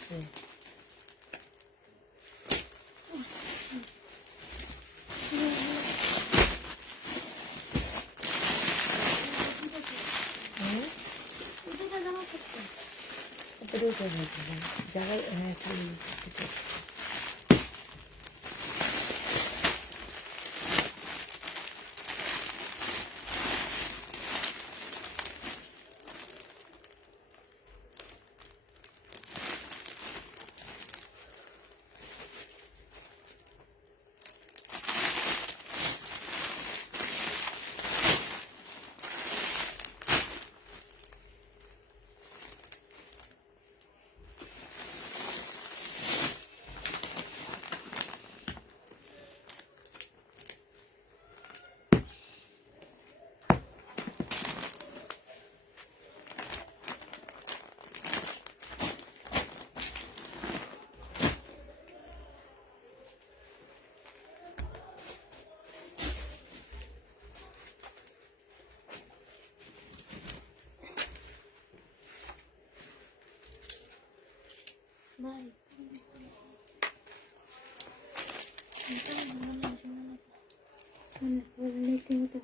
করছে। জায়গায় হ্যাঁ খালি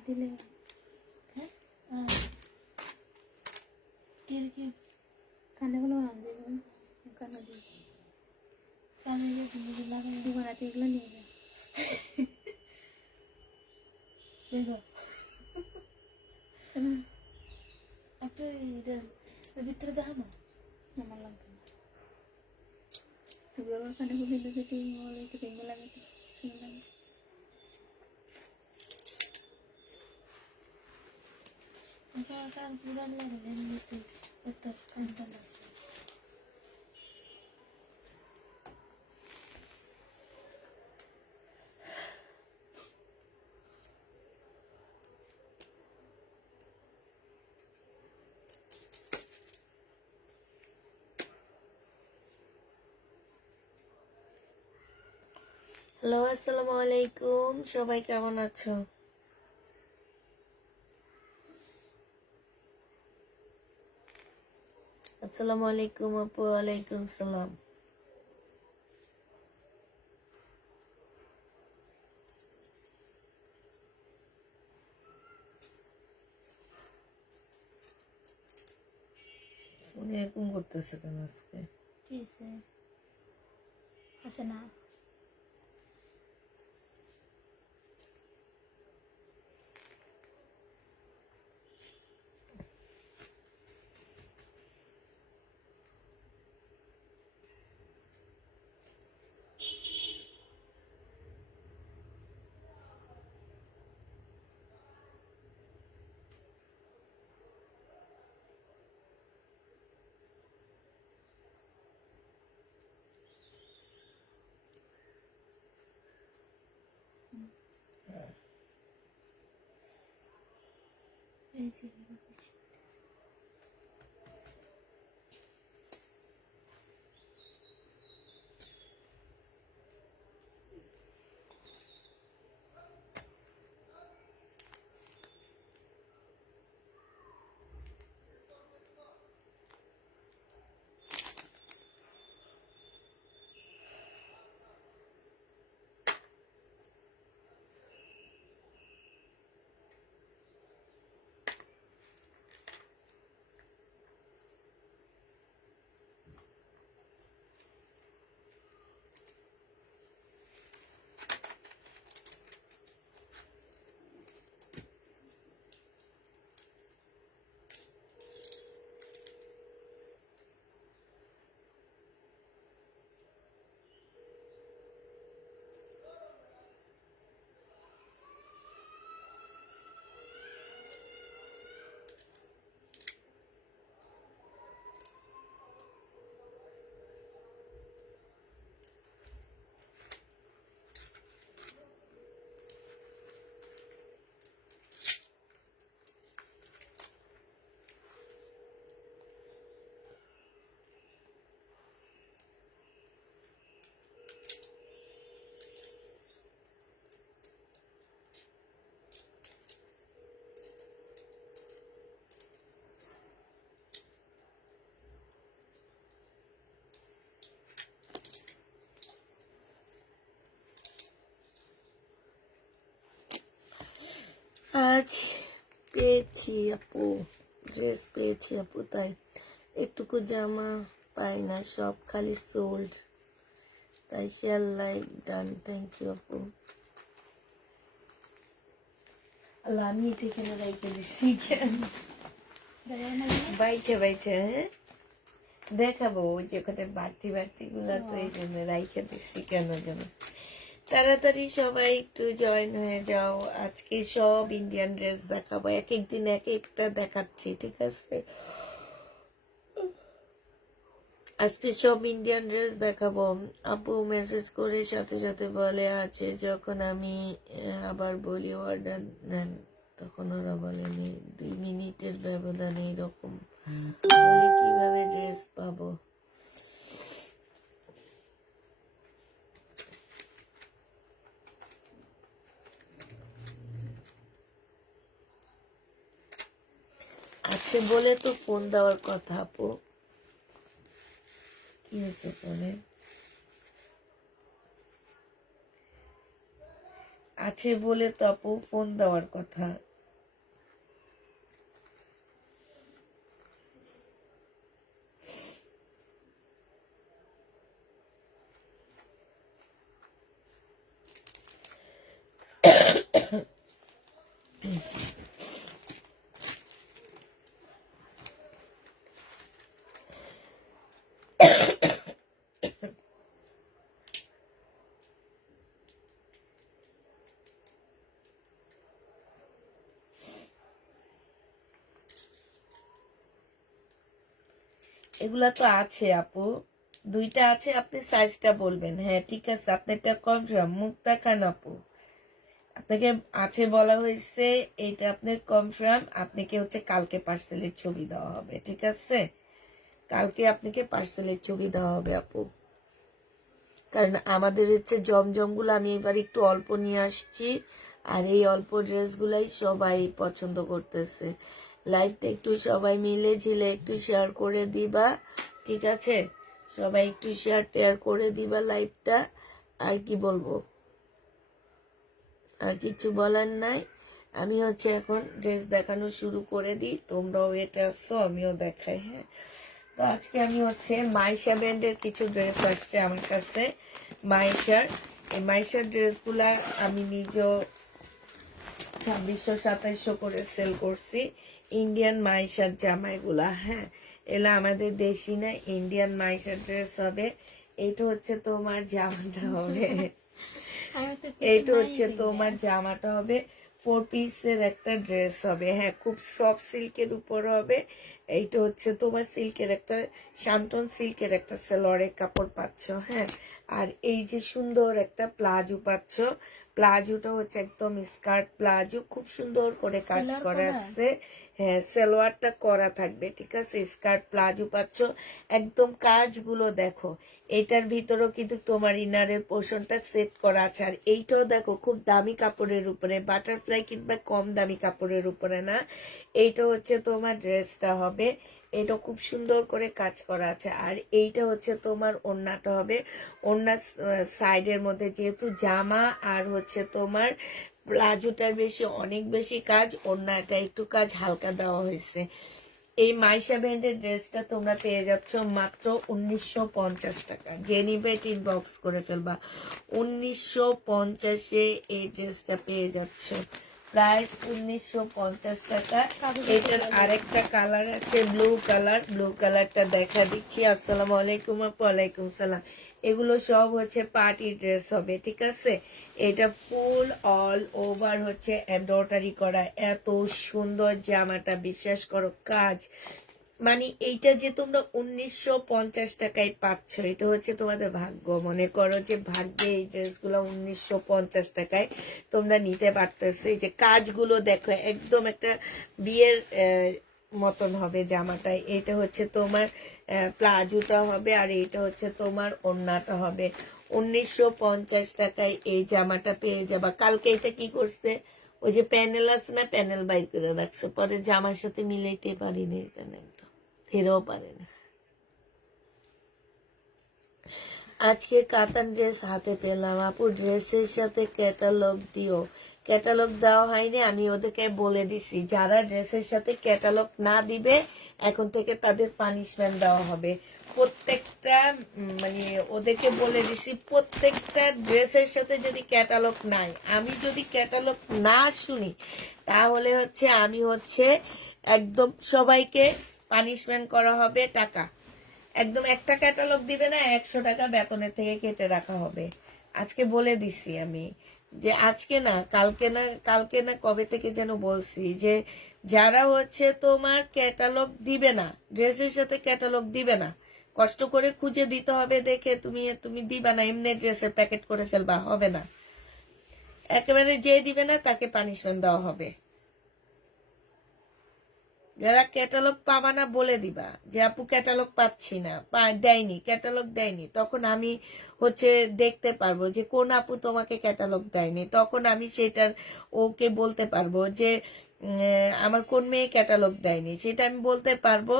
দিলে কানেগুলো কানে দিয়ে রাতে এগুলো নিয়ে যায় একটা ভিতরে দেখানো আমার লাগবে না কানে খুলে লাগাতে কান পুরান লাগলে কানটা লাগছে হ্যালো আসসালামু আলাইকুম, সবাই কেমন আছো? আসসালামু আলাইকুম আপু। ওয়ালাইকুম সালাম। এরকম করতেছে কেন আজকে? আসে না পেয়েছি আপু, ড্রেস পেয়েছি আপু, তাই একটুকু জামা পাই না, সব খালি সোল্ড। তাই share like done, thank you আপু। আল্লাহ, আমি এটা এখানে রেখে দিচ্ছি কেন? বাইছে বাইছে, হ্যাঁ দেখাবো, ওই যে ওখানে বাড়তি বাড়তি গুলা, তো এই জন্য রাইখে দিচ্ছি কেন যেন। তাড়াতাড়ি সবাই একটু জয়েন হয়ে যাও, আজকে সব ইন্ডিয়ান ড্রেস দেখাবো, এক এক দিন এক একটা দেখাচ্ছি, ঠিক আছে? আজকে সব ইন্ডিয়ান ড্রেস দেখাবো। আপু মেসেজ করে সাথে সাথে বলে আছে, যখন আমি আবার বলি অর্ডার নেন, তখন ওরা বলেনি। 2 মিনিটের ব্যবধানে এরকম বলে কিভাবে ড্রেস পাবো? আছে বলে তো ফোন দেওয়ার কথা আপু। কি হয়েছে ফোনে? আছে বলে তো আপু ফোন দেওয়ার কথা। এগুলা তো আছে আপু, 2টা আছে, আপনি সাইজটা বলবেন। হ্যাঁ ঠিক আছে, আপনি এটা কনফার্ম, মুখ দেখান আপু। আপনাকে আছে বলা হয়েছে, এটা আপনার কনফার্ম। আপনাকে হচ্ছে কালকে পার্সেলের ছবি দেওয়া হবে, ঠিক আছে? কালকে আপনাকে পার্সেলের ছবি দেওয়া হবে আপু। কারণ আমাদের হচ্ছে জমজম গুলো আমি এবার একটু অল্প নিয়ে আসছি, আর এই অল্প ড্রেসগুলাই সবাই পছন্দ করতেছে। লাইভটা একটু সবাই মিলে ঝিলে একটু শেয়ার করে দিবা, ঠিক আছে? সবাই একটু শেয়ার টেয়ার করে দিবা লাইভটা। আর কি বলবো, আর কিছু বলার নাই। আমি হচ্ছে এখন ড্রেস দেখানো শুরু করে দিই, তোমরাও এটা আসছো, আমিও দেখাই। হ্যাঁ, তো আজকে আমি হচ্ছে মাইশা ব্র্যান্ডের কিছু ড্রেস আসছে আমার কাছে। মাইশার এই মাইশার ড্রেসগুলা আমি নিজেও 2600-2700 করে সেল করছি। ইন্ডিয়ান মাইশার জামাইগুলা, হ্যাঁ এলা আমাদের দেশি না, ইন্ডিয়ান মাইশার ড্রেস হবে। এইটা হচ্ছে তোমার জামাটা হবে, এইটা হচ্ছে তোমার জামাটা হবে। 4 পিসের একটা ড্রেস হবে, হ্যাঁ খুব সফট সিল্কের উপর হবে। এইটা হচ্ছে তোমার সিল্কের একটা, শান্তন সিল্কের একটা সেলোয়ারের কাপড় পাচ্ছ, হ্যাঁ। আর এই যে সুন্দর একটা প্লাজো পাচ্ছ, প্লাজোটা হচ্ছে একদম স্কার্ট প্লাজো, খুব সুন্দর করে কাজ করা আছে। হ্যাঁ সালোয়ারটা করা থাকবে, ঠিক আছে? স্কার্ট প্লাজো পাচ্ছ, একদম কাজগুলো দেখো। এটার ভিতরেও কিন্তু তোমার ইনারের পোর্শনটা সেট করা আছে। আর এইটাও দেখো খুব দামি কাপড়ের উপরে, বাটারফ্লাই কিংবা কম দামি কাপড়ের উপরে না। এইটা হচ্ছে তোমার ড্রেসটা হবে, এটা খুব সুন্দর করে কাজ করা আছে। আর এইটা হচ্ছে তোমার ওড়নাটা হবে, ওড়নার সাইডের মধ্যে যেহেতু জামা আর হচ্ছে তোমার প্লাজোটার বেশি অনেক বেশি কাজ, ওড়নাটা একটু কাজ হালকা দেওয়া হয়েছে। এই মাইশা ব্র্যান্ডের ড্রেসটা তোমরা পেয়ে যাচ্ছ মাত্র 1950 টাকা। যে নিবে ইনবক্স করে ফেলবা, 1950-এ এই ড্রেসটা পেয়ে যাচ্ছ, প্রাইস 1950 টাকা। এটার আরেকটা কালার আছে ব্লু কালার, ব্লু কালারটা দেখা দিচ্ছি। আসসালামু আলাইকুম আপু। ওয়ালাইকুম সালাম। এগুলো সব হচ্ছে পার্টি ড্রেস হবে, ঠিক আছে? এটা ফুল অল ওভার হচ্ছে এমব্রয়ডারি করা, এত সুন্দর জামাটা, বিশ্বাস করো কাজ, মানে এইটা যে তোমরা 1950 টাকায় পাচ্ছ, এটা হচ্ছে তোমাদের ভাগ্য। মনে করো যে ভাগ্যে এই ড্রেসগুলো 1950 টাকায় তোমরা নিতে পারতেছো। এই যে কাজগুলো দেখো, একদম একটা বিয়ের মতন হবে জামাটায়। এটা হচ্ছে তোমার প্লাজোটা হবে, আর এইটা হচ্ছে তোমার ওড়নাটা হবে। 1950 টাকায় এই জামাটা পেয়ে যাবা। কালকে এটা কি করছে, ওই যে প্যানেল আছে না, প্যানেল বাই করে রাখছে, পরে জামার সাথে মিলাইতে পারিনি প্যানেলটা, ফেরেও পারে না। আজকে কাতান ড্রেস হাতে পেলাম আপু, ড্রেসের সাথে ক্যাটালগ দিও। ক্যাটালগ দেওয়া হয়নি, আমি ওদেরকে বলে দিছি যারা ড্রেসের সাথে ক্যাটালগ না দিবে এখন থেকে তাদের পানিশমেন্ট দেওয়া হবে। প্রত্যেকটা মানে ওদেরকে বলে দিছি প্রত্যেকটা ড্রেসের সাথে যদি ক্যাটালগ নাই, আমি যদি ক্যাটালগ না শুনি তাহলে হচ্ছে আমি হচ্ছে একদম সবাইকে পানিশমেন্ট করা হবে। টাকা একদম একটা ক্যাটালগ দিবে না, 100 টাকা বেতনের থেকে কেটে রাখা হবে। আজকে বলে দিছি আমি যে আজকে না কালকে না কবে থেকে যেন বলছি যে যারা হচ্ছে তোমার ক্যাটালগ দিবে না, ড্রেসের সাথে ক্যাটালগ দিবে না, কষ্ট করে খুঁজে দিতে হবে দেখে তুমি দিবা না, এমনি ড্রেসের প্যাকেট করে ফেলবা, হবে না। একেবারে যে দিবে না তাকে পানিশমেন্ট দেওয়া হবে। যারা ক্যাটালগ পাবা না বলে দিবা যে আপু ক্যাটালগ পাচ্ছি না, দেয়নি, ক্যাটালগ দেয়নি, তখন আমি হচ্ছে দেখতে পারবো যে কোন আপু তোমাকে ক্যাটালগ দেয়নি, তখন আমি সেটার ওকে বলতে পারবো যে আমার কোন মেয়ে ক্যাটালগ দেয়নি, সেটা আমি বলতে পারবো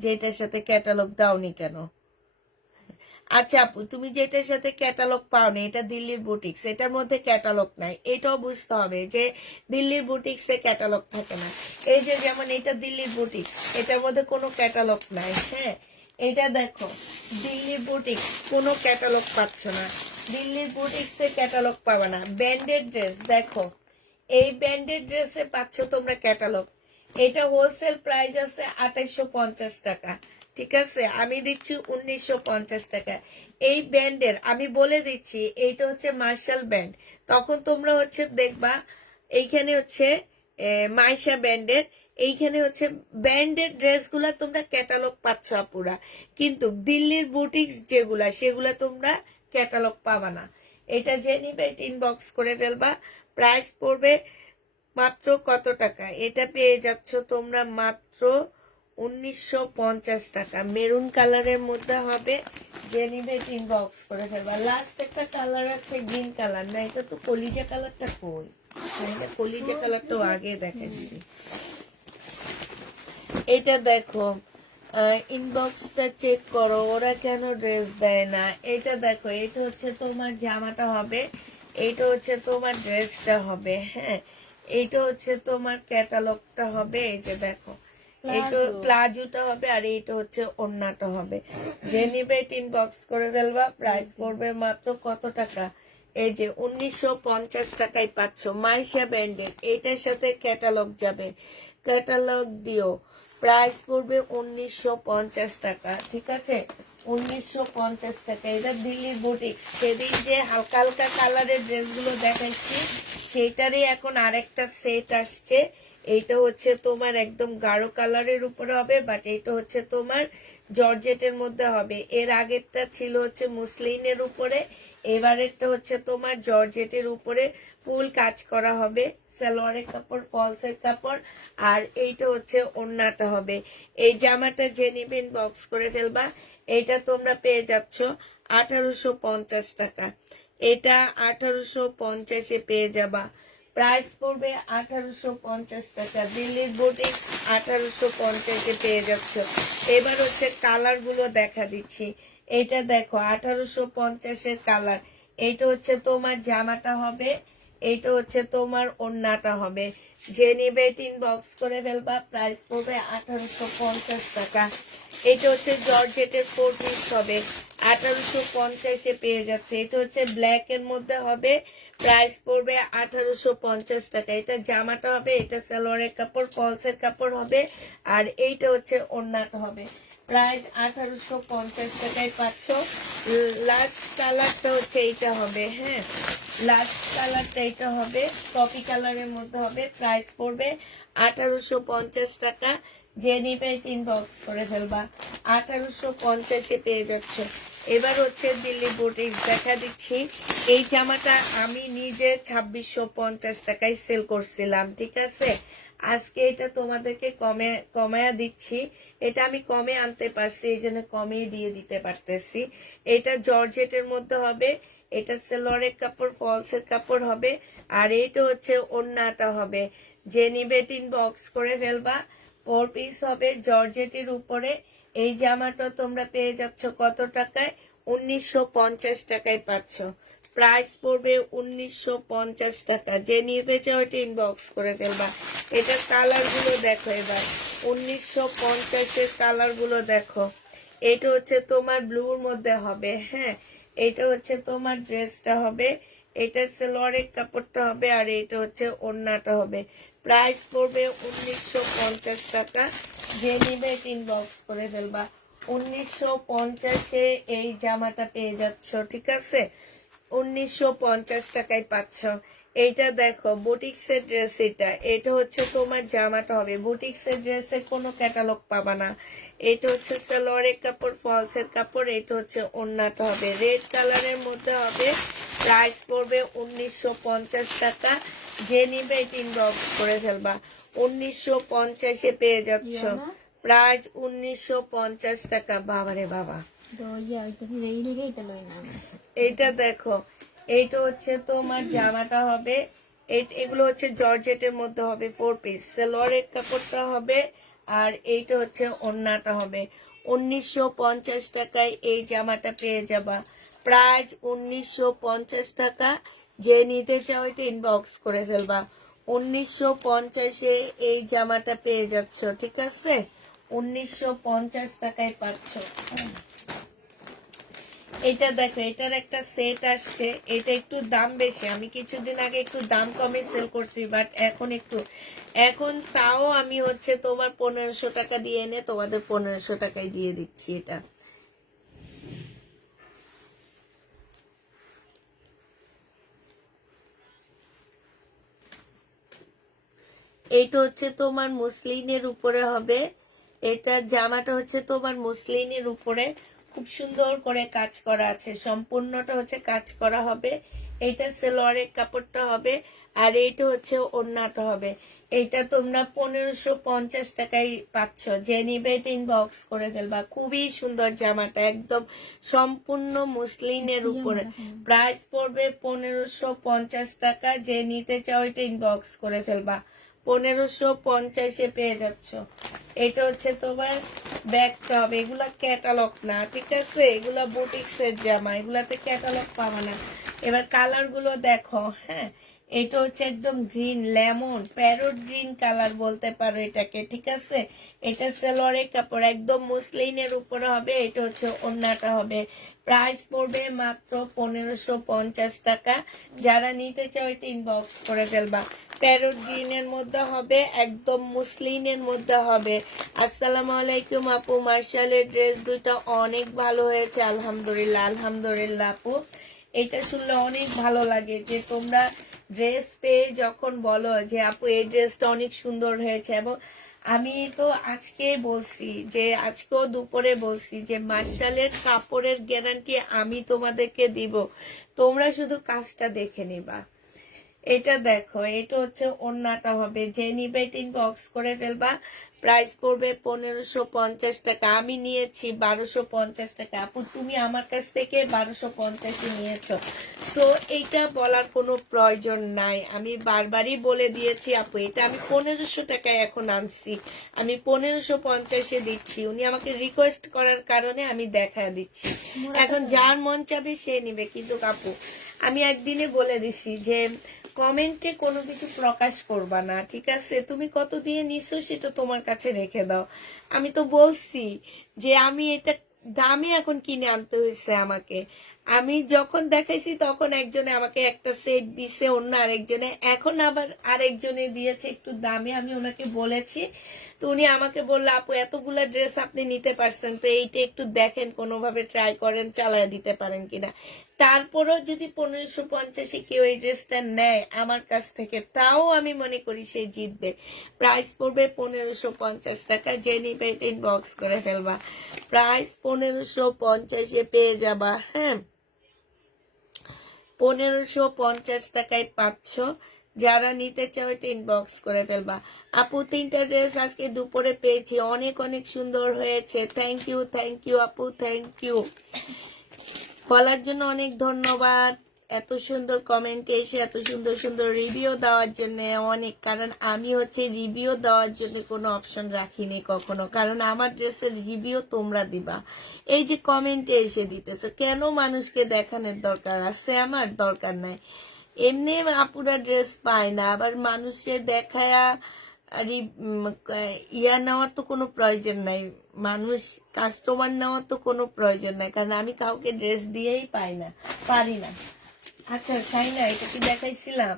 যে এটার সাথে ক্যাটালগ দাওনি কেন। আচ্ছা আপু তুমি যেটার সাথে ক্যাটালগ পাওনি এটা দিল্লির বুটিক্স, এটার মধ্যে ক্যাটালগ নাই, এটাও বুঝতে হবে যে দিল্লির বুটিক্সে ক্যাটালগ থাকে না। এই যে যেমন এটা দিল্লির বুটিক্স, এটার মধ্যে কোনো ক্যাটালগ নাই। হ্যাঁ, এটা দেখো দিল্লির বুটিক্স, কোনো ক্যাটালগ পাচ্ছ না, দিল্লির বুটিক্সে ক্যাটালগ পাবে না। ব্র্যান্ডেড ড্রেস দেখো, এই ব্র্যান্ডেড ড্রেসে পাচ্ছ তোমরা ক্যাটালগ। এটা হোলসেল প্রাইস আছে 2850 টাকা, ঠিক আছে, আমি দিচ্ছি 1950 টাকা। এই ব্র্যান্ডের আমি বলে দিচ্ছি এইটা হচ্ছে মার্শাল ব্র্যান্ড, তখন তোমরা হচ্ছে দেখবা এইখানে হচ্ছে মাইশা ব্র্যান্ডের, এইখানে হচ্ছে ব্র্যান্ডেড ড্রেসগুলা তোমরা ক্যাটালগ পাচ্ছ আপুরা, কিন্তু দিল্লির বুটিক্স যেগুলা সেগুলা তোমরা ক্যাটালগ পাবা না। এটা যে নিবে ইনবক্স করে ফেলবা। প্রাইস পড়বে মাত্র কত টাকা, এটা পেয়ে যাচ্ছ তোমরা মাত্র 1950 টাকা। মেরুন কালারের মধ্যে হবে, যে নিবে ইনবক্স করে ফেলবা। লাস্ট একটা কালার আছে গ্রিন কালার, না এটা তো কলিজা কালারটা কই, কলিজা কালারটাও আগে দেখাচ্ছি। এটা দেখো ইনবক্সটা চেক করো, ওরা কেন ড্রেস দেয় না। এটা দেখো, এটা হচ্ছে তোমার জামাটা হবে, এইটা হচ্ছে তোমার ড্রেসটা হবে। হ্যাঁ, এইটা হচ্ছে তোমার ক্যাটালগটা হবে। এই যে দেখো এইটা প্লাজোটা হবে, আর এইটা হচ্ছে ওড়নাটা হবে। যে নিবে ইনবক্স করে ফেলবা। প্রাইস পড়বে মাত্র কত টাকা, এই যে 1950 টাকায় পাচ্ছ মাইশা ব্র্যান্ডের। এইটার সাথে ক্যাটালগ যাবে, ক্যাটালগ দিও। প্রাইস পড়বে 1950 টাকা, ঠিক আছে, 1950 টাকা। এটা দিল্লির বুটিক্স। সেদিন যে হালকা হালকা কালারের ড্রেসগুলো দেখাচ্ছি সেটারই এখন আরেকটা সেট আসছে। এইটা হচ্ছে তোমার একদম গাঢ় কালারের উপরে হবে, বাট এইটা হচ্ছে তোমার জর্জেটের মধ্যে হবে। এর আগেরটা ছিল হচ্ছে মুসলিনের উপরে, এবারেরটা হচ্ছে তোমার জর্জেটের উপরে ফুল কাজ করা হবে। সালোয়ারের কাপড়, ফলসের কাপড়, আর এইটা হচ্ছে ওড়নাটা হবে। এই জামাটা যে নিবেন বক্স করে ফেলবা। এটা তোমরা পেয়ে যাচ্ছ 1850 টাকা, এটা 1850-এ পেয়ে যাবা। প্রাইস পড়বে 1850 টাকা। দিল্লির বুটিক্স 1850-এ পেয়ে যাচ্ছ। এবার হচ্ছে কালার গুলো দেখা দিচ্ছি। এটা দেখো 1850-এর কালার, এইটা হচ্ছে তোমার জামাটা হবে, এইটা হচ্ছে তোমার ওড়নাটা হবে। যে নিবে ইনবক্স করে ফেলবা। প্রাইস পড়বে 1850 টাকা। এটা হচ্ছে জর্জেটের 4 পিস হবে, 1850-এ পেয়ে যাচ্ছে। এটা হচ্ছে ব্ল্যাক এর মধ্যে হবে, প্রাইস পড়বে 1850 টাকা। এটা জামাটা হবে, এটা সালোয়ারের কাপড়, ফলসের কাপড় হবে, আর এইটা হচ্ছে ওড়নাটা হবে। প্রাইস 1850 টাকায় পাচ্ছ। লাস্ট কালারটা হচ্ছে এইটা হবে। হ্যাঁ, লাস্ট কালারটা এটা হবে, কফি কালারের মধ্যে হবে। প্রাইস পড়বে 1850 টাকা। যে নিবে ইনবক্স করে ফেলবা। 1850-এ পেয়ে যাচ্ছ। এবার হচ্ছে দিল্লি বুটিক্স দেখা দিচ্ছি। এই জামাটা আমি নিজে 2650 টাকায় সেল করছিলাম, ঠিক আছে, আজকে এটা তোমাদেরকে কমায়া দিচ্ছি। এটা আমি কমে আনতে পারছি, এই জন্য কমেই দিয়ে দিতে পারতেছি। এটা জর্জেটের মধ্যে হবে, এটা সালোয়ারের কাপড়, ফলসের কাপড় হবে, আর এইটা হচ্ছে ওড়নাটা হবে। যে নিবে ইনবক্স করে ফেলবা। 4 পিস হবে জর্জেটের উপরে। এই জামাটা তোমরা পেয়ে যাচ্ছ কত টাকায়, 1950 টাকায় পাচ্ছ। প্রাইস পড়বে 1950 টাকা। যে নিতে চাও এটা ইনবক্স করে ফেলবা। এটার কালার গুলো দেখো এবার, 1950-এর কালার গুলো দেখো। এটা হচ্ছে তোমার ব্লুর মধ্যে হবে, হ্যাঁ। এটা হচ্ছে তোমার ড্রেসটা হবে, এটা সালোয়ারের কাপড়টা হবে, আর এটা হচ্ছে ওড়নাটা হবে। প্রাইস পড়বে 1950 টাকা। যে নিবে ইনবক্স করে ফেলবা। 1950-এ এই জামাটা পেয়ে যাচ্ছ, ঠিক আছে? 1950 টাকায় পাচ্ছ। এইটা দেখো বুটিক্সের ড্রেস, এটা হচ্ছে তোমার জামাটা হবে। বুটিক্সের ড্রেসের কোনো ক্যাটালগ পাবা না। এটা হচ্ছে সালোয়ারের কাপড়, ফলসের কাপড়, এটা হচ্ছে ওড়নাটা হবে, রেড কালারের মধ্যে হবে। প্রাইস পড়বে 1950 টাকা। যে নিবে এটা ইনবক্স করে ফেলবা। 1950-এ পেয়ে যাচ্ছ, প্রাইস 1950 টাকা। বাবারে বাবা, এইটা দেখো, এইটা হচ্ছে তোমার জামাটা হবে। এগুলো হচ্ছে জর্জেটের মধ্যে হবে, 4 পিস। সালোয়ারের কাপড়টা হবে, আর এইটা হচ্ছে ওড়নাটা হবে। 1950 টাকায় এই জামাটা পেয়ে যাবা। প্রাইস 1950 টাকা। যে নিতে চাও এটা ইনবক্স করে ফেলবা। 1950-এ এই জামাটা পেয়ে যাচ্ছ, ঠিক আছে? 1950 টাকায় পাচ্ছ। এটা দেখো, এটার একটা সেট আসছে, এটা একটু দাম বেশি। আমি কিছুদিন আগে একটু দাম কমে সেল করছি, বাট এখন তাও আমি হচ্ছে তোমার 1500 টাকা দিয়ে এনে তোমাদের 1500 টাকায় দিয়ে দিচ্ছি। এইটা হচ্ছে তোমার মুসলিনের উপরে হবে। এটার জামাটা হচ্ছে তোমার মুসলিনের উপরে, খুব সুন্দর করে কাজ করা আছে, সম্পূর্ণটা হচ্ছে কাজ করা হবে। এটা সালোয়ারের কাপড়টা হবে, আর এইটা হচ্ছে ওড়নাটা হবে। এটা তোমরা 1550 টাকায় পাচ্ছ। যে নিবে এটা ইনবক্স করে ফেলবা। খুবই সুন্দর জামাটা, একদম সম্পূর্ণ মুসলিনের উপরে। প্রাইস পড়বে 1550 টাকা। যে নিতে চাও এটা ইনবক্স করে ফেলবা। 1550-এ পেয়ে যাচ্ছ। এটা হচ্ছে তোমার ব্যাগটা হবে। এগুলা ক্যাটালগ না, ঠিক আছে? এগুলা বুটিক্সের জামা, এগুলাতে ক্যাটালগ পাবা না। এবার কালার গুলো দেখো, হ্যাঁ। এটা হচ্ছে একদম green, lemon parrot green colour বলতে পারো এটাকে, ঠিক আছে? এটা সালোয়ারের কাপড়, একদম মুসলিনের উপরে হবে। এটা হচ্ছে ওড়নাটা হবে। প্রাইস পড়বে মাত্র 1550 টাকা। যারা নিতে চাও এটা ইনবক্স করে ফেলবা। প্যারট গ্রিনের মধ্যে হবে, একদম মুসলিনের মধ্যে হবে। আসসালামু আলাইকুম আপু, মার্শালের ড্রেস দুইটা অনেক ভালো হয়েছে। আলহামদুলিল্লাহ, আলহামদুলিল্লাহ আপু। এটা শুনলে অনেক ভালো লাগে যে তোমরা ড্রেস পেয়ে যখন বলো যে আপু এই ড্রেসটা অনেক সুন্দর হয়েছে। এবং আমি তো আজকে বলছি, যে আজকেও দুপুরে বলছি যে মার্শালের কাপড়ের গ্যারান্টি আমি তোমাদেরকে দিব, তোমরা শুধু কাজটা দেখে নিবা। এটা দেখো, এটা হচ্ছে ওড়নাটা হবে। যে নিবে এটা ইনবক্স করে ফেলবা। প্রাইস করবে 1550 টাকা। আমি নিয়েছি 1250 টাকা। আপু তুমি আমার কাছ থেকে 1250-ই নিয়েছো, সো এইটা বলার কোনো প্রয়োজন নাই। আমি বারবারই বলে দিয়েছি আপু, এটা আমি 1500 টাকায় এখন আনছি, আমি 1550-এ দিচ্ছি। উনি আমাকে রিকোয়েস্ট করার কারণে আমি দেখা দিচ্ছি। এখন যার মন চাবে সে নিবে। কিন্তু আপু আমি একদিনে বলে দিছি যে কমেন্টে কোনো কিছু প্রকাশ করবা না, ঠিক আছে? তুমি কত দিয়ে নিছো সেটা তোমার কাছে রেখে দাও। আমি তো বলছি যে আমি এটা দামে এখন কিনে আনতে হয়েছে আমাকে। আমি যখন দেখাইছি তখন একজনে আমাকে একটা সেট দিছে, অন্য আরেকজনে, এখন আবার আরেকজনে দিয়েছে একটু দামে। আমি ওনাকে বলেছি, তো উনি আমাকে বললো আপু এতগুলা ড্রেস আপনি নিতে পারছেন, তো এইটা একটু দেখেন, কোনোভাবে ট্রাই করেন, চালায় দিতে পারেন কিনা। তারপরও যদি 1550-এ কেউ এই ড্রেসটা নেয় আমার কাছ থেকে, তাও আমি মনে করি সে জিতবে। প্রাইস পড়বে 1550 টাকা। যে নিবে এটা ইনবক্স করে ফেলবা। প্রাইস 1550-এ পেয়ে যাবা, হ্যাঁ। 1550 টাকায় পাচ্ছ। যারা নিতে চাও এটা ইনবক্স করে ফেলবা। আপু 3টা ড্রেস আজকে দুপুরে পেয়েছি, অনেক অনেক সুন্দর হয়েছে। থ্যাংক ইউ আপু, থ্যাংক ইউ বলার জন্য অনেক ধন্যবাদ। এত সুন্দর কমেন্টে এসে এত সুন্দর সুন্দর রিভিউ দেওয়ার জন্য অনেক, কারণ আমি হচ্ছে রিভিউ দেওয়ার জন্য কোনো অপশন রাখিনি কখনো, কারণ আমার ড্রেসের রিভিউ তোমরা দিবা। এই যে কমেন্টে এসে দিতেছে, কেন মানুষকে দেখানোর দরকার আছে? আমার দরকার নাই, এমনি আপুরা ড্রেস পায় না, আবার মানুষের দেখায়া আর ইয়া নেওয়ার তো কোনো প্রয়োজন নাই, মানুষ কাস্টমার নেওয়ার তো কোনো প্রয়োজন নাই, কারণ আমি কাউকে ড্রেস দিয়েই পারি না। আচ্ছা সাইনা, এটা কি দেখাইছিলাম?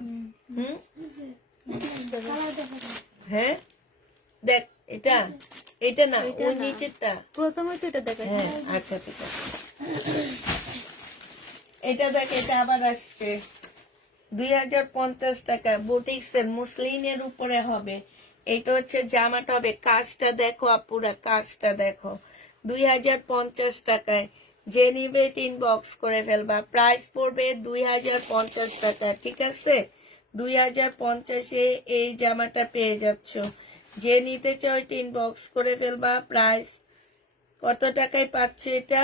হ্যাঁ দেখ, এটা এটা না, ওই নিচেরটা প্রথমে তো এটা দেখাই। হ্যাঁ আচ্ছা ঠিক আছে, এটা দেখ, এটা আবার আসছে 2050 টাকা, বুটিক্সের মুসলিনের উপরে হবে। এটা হচ্ছে জামাটা হবে, কাজটা দেখো আপুরা, কাজটা দেখো, 2050 টাকায়। যে নিবে ইনবক্স করে ফেলবা, প্রাইস পড়বে 2050 টাকা, ঠিক আছে? 2050-এ এই জামাটা পেয়ে যাচ্ছ। যে নিতে চাও ইনবক্স করে ফেলবা। প্রাইস কত টাকায় পাচ্ছ? এটা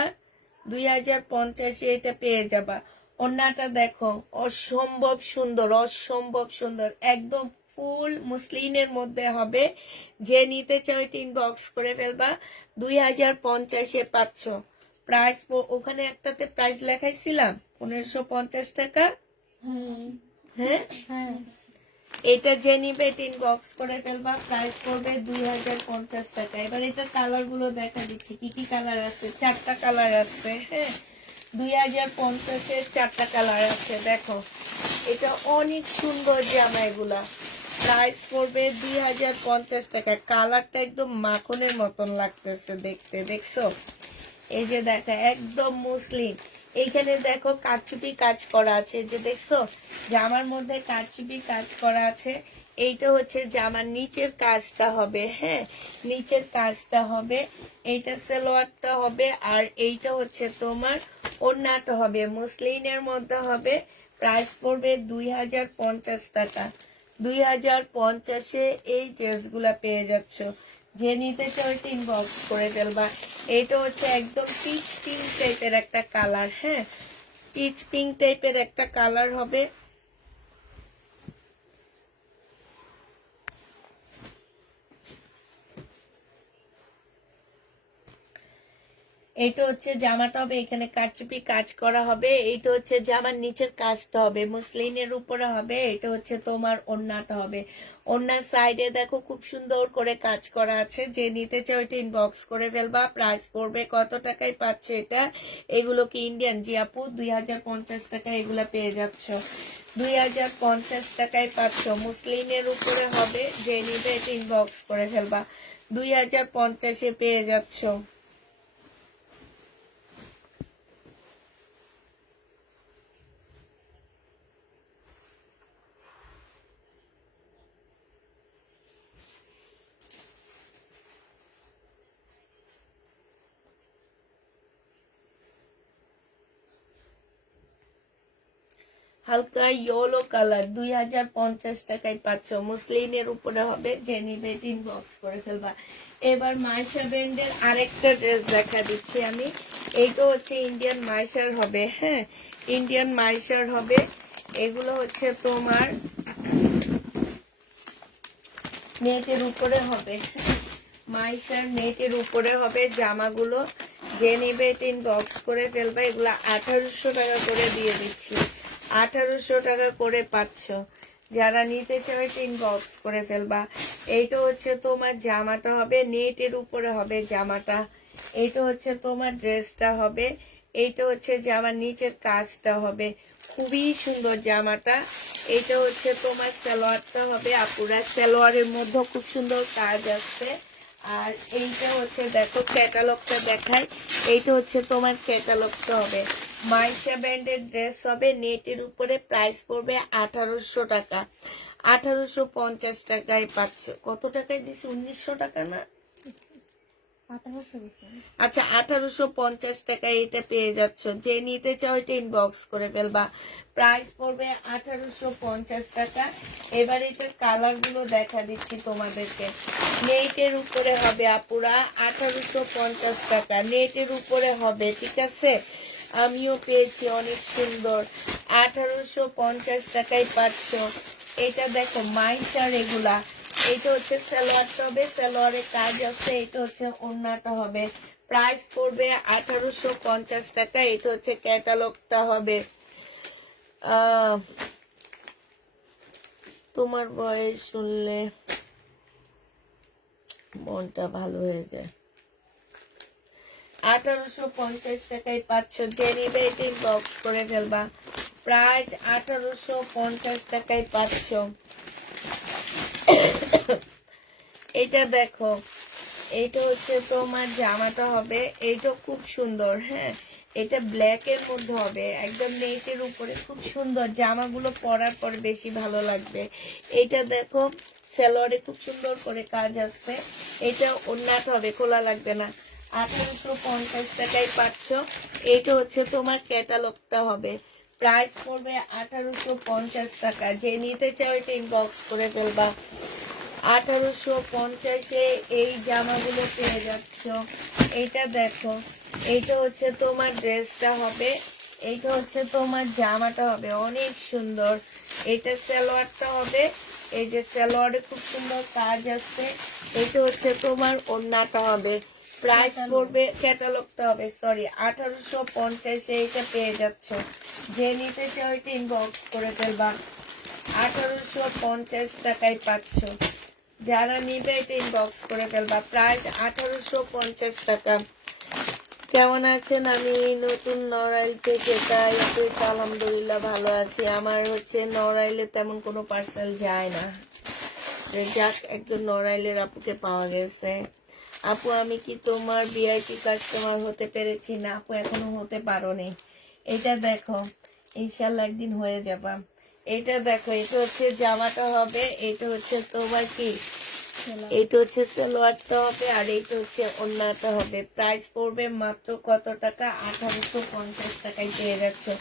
2050-এ এটা পেয়ে যাবা। ওড়নাটা দেখো, অসম্ভব সুন্দর, অসম্ভব সুন্দর, একদম ফুল মুসলিনের মধ্যে হবে। যে নিতে চাও ইনবক্স করে ফেলবা, 2050-এ পাচ্ছ। প্রাইস ওখানে একটাতে প্রাইস লেখাইছিলাম 1550 টাকা। হ্যাঁ এটা যে নিবে ইনবক্স করে ফেলবা, প্রাইস পড়বে 2050 টাকা। এবার এটা কালার গুলো দেখা দিচ্ছি, কি কি কালার আছে। 4টা কালার আছে, হ্যাঁ 2050-এর 4টা কালার আছে। দেখো এটা অনেক সুন্দর জামা, এগুলা প্রাইস পড়বে 2050 টাকা। কালারটা একদম মাখনের মতন লাগতেছে দেখতে, দেখছো? এই যে দেখো একদম মুসলিম, এইখানে দেখো কারচুপি কাজ করা আছে, যে দেখছো জামার মধ্যে কারচুপি কাজ করা আছে। এইটা হচ্ছে জামার নিচের কাজটা হবে, হ্যাঁ নিচের কাজটা হবে। এইটা সালোয়ারটা হবে, আর এইটা হচ্ছে তোমার ওড়নাটা হবে, মুসলিনের মধ্যে হবে। প্রাইস পড়বে 2050 টাকা। 2050-এ এই ড্রেসগুলা পেয়ে যাচ্ছ। যে নিতে চাও ইনবক্স করে ফেলবা। এটা হচ্ছে একদম পিচ পিঙ্ক টাইপের একটা কালার, হ্যাঁ পিচ পিঙ্ক টাইপের একটা কালার হবে। এটা হচ্ছে জামাটা হবে, এখানে কারচুপি কাজ করা হবে। এটা হচ্ছে জামার নিচের কাজটা হবে, মুসলিনের উপরে হবে। এটা হচ্ছে তোমার ওড়নাটা হবে। ওড়নার সাইডে দেখো খুব সুন্দর করে কাজ করা আছে। যে নিতে চাও এটা ইনবক্স করে ফেলবা। প্রাইস পড়বে কত টাকায় পাচ্ছে এটা? এগুলো কি ইন্ডিয়ান? জি আপু 2050 টাকায় এগুলা পেয়ে যাচ্ছ। 2050 টাকায় পাচ্ছ, মুসলিনের উপরে হবে। যে নিবে এটা ইনবক্স করে ফেলবা, 2050-এ পেয়ে যাচ্ছ। হালকা ইয়েলো কালার, 2050 টাকায় পাচ্ছ, মুসলিনের উপরে হবে। যে নিবে ইনবক্স করে ফেলবা। এবার মাইশা ব্র্যান্ডের আরেকটা ড্রেস দেখা দিচ্ছি আমি। এইটা হচ্ছে ইন্ডিয়ান মাইশার হবে, হ্যাঁ ইন্ডিয়ান মাইশার হবে। এগুলো হচ্ছে তোমার নেটের উপরে হবে, মাইশার নেটের উপরে হবে জামাগুলো। যে নিবে ইনবক্স করে ফেলবা। এগুলো 1800 টাকা করে দিয়ে দিচ্ছি, 1800 টাকা করে পাচ্ছ। যারা নিতে চাও ইনবক্স করে ফেলবা। এইটা হচ্ছে তোমার জামাটা হবে, নেটের উপরে হবে জামাটা। এইটা হচ্ছে তোমার ড্রেসটা হবে। এইটা হচ্ছে জামার নিচের কাজটা হবে, খুবই সুন্দর জামাটা। এইটা হচ্ছে তোমার সালোয়ারটা হবে আপুরা, সালোয়ারের মধ্যে খুব সুন্দর কাজ আছে। আর এইটা হচ্ছে দেখো ক্যাটালগটা দেখায়। এইটা হচ্ছে তোমার ক্যাটালগটা হবে। মাইশা ব্র্যান্ডের ড্রেস হবে, নেটের উপরে। প্রাইস পড়বে 1800 টাকা। 1850 টাকায় পাচ্ছ। কত টাকায় দিছি? 1900 টাকা না, আচ্ছা 1850 টাকায় এটা পেয়ে যাচ্ছ। যে নিতে চাও এটা ইনবক্স করে ফেলবা। প্রাইস পড়বে 1850 টাকা। এবার এটার কালার গুলো দেখা দিচ্ছি তোমাদেরকে। নেটের উপরে হবে আপুরা, 1850 টাকা নেটের উপরে হবে, ঠিক আছে? আমিও পেয়েছি, অনেক সুন্দর। 1850 টাকায় পাচ্ছ। এটা দেখো মাইশার এগুলা, এটা হচ্ছে সালোয়ারটা হবে, সালোয়ারের কাজ আছে, এটা হচ্ছে ওড়নাটা হবে। প্রাইস পড়বে 1850 টাকা। এটা হচ্ছে ক্যাটালগটা হবে। তোমার বয়স শুনলে মনটা ভালো হয়ে যায়। 1850 টাকায় পাচ্ছ, যে নিবে এটি বক্স করে ফেলবা। প্রাইস 1850 টাকায় পাচ্ছ। এটা দেখো, এইটা হচ্ছে তোমার জামাটা হবে, এইটা খুব সুন্দর। হ্যাঁ, এটা ব্ল্যাক এর মধ্যে হবে, একদম নেটের উপরে, খুব সুন্দর। জামাগুলো পরার পরে বেশি ভালো লাগবে। এটা দেখো সালোয়ারে খুব সুন্দর করে কাজ আছে, এটা ওড়নাটা হবে, খোলা লাগবে না। 1850 টাকায় পাচ্ছ। এইটা হচ্ছে তোমার ক্যাটালগটা হবে। প্রাইস পড়বে 1850 টাকা। যে নিতে চাও এটা ইনবক্স করে ফেলবা। 1850-এ এই জামাগুলো পেয়ে যাচ্ছ। এইটা দেখো, এইটা হচ্ছে তোমার ড্রেসটা হবে, এইটা হচ্ছে তোমার জামাটা হবে, অনেক সুন্দর। এটা সালোয়ারটা হবে, এই যে সালোয়ারে খুব সুন্দর কাজ আছে। এটা হচ্ছে তোমার ওড়নাটা হবে। প্রাইস পড়বে, ক্যাটালগটা হবে, সরি, 1850-এ এটা পেয়ে যাচ্ছ। যে নিতে চাও এটা ইনবক্স করে ফেলবা। 1850 টাকায় পাচ্ছ। যারা নিবে এটা ইনবক্স করে ফেলবা। প্রাইস 1850 টাকা। কেমন আছেন? আমি নতুন নড়াইল থেকে, তাই আলহামদুলিল্লাহ ভালো আছি। আমার হচ্ছে নড়াইলে তেমন কোনো পার্সেল যায় না। যাক, একজন নড়াইলের আপুকে পাওয়া গেছে। আপু, আমি কি তোমার ভিআইপি কাস্টমার হতে পেরেছি? না আপু, এখনো হতে পারোনি। এটা দেখো, ইনশাল্লাহ একদিন হয়ে যাবা। এটা দেখো, এটা হচ্ছে জামাটা হবে, এটা হচ্ছে তোমার কি, এটা হচ্ছে সালোয়ারটা হবে, আর এইটা হচ্ছে ওড়নাটা হবে। প্রাইস পড়বে মাত্র কত টাকা? 1850 টাকায় পেয়ে যাচ্ছে।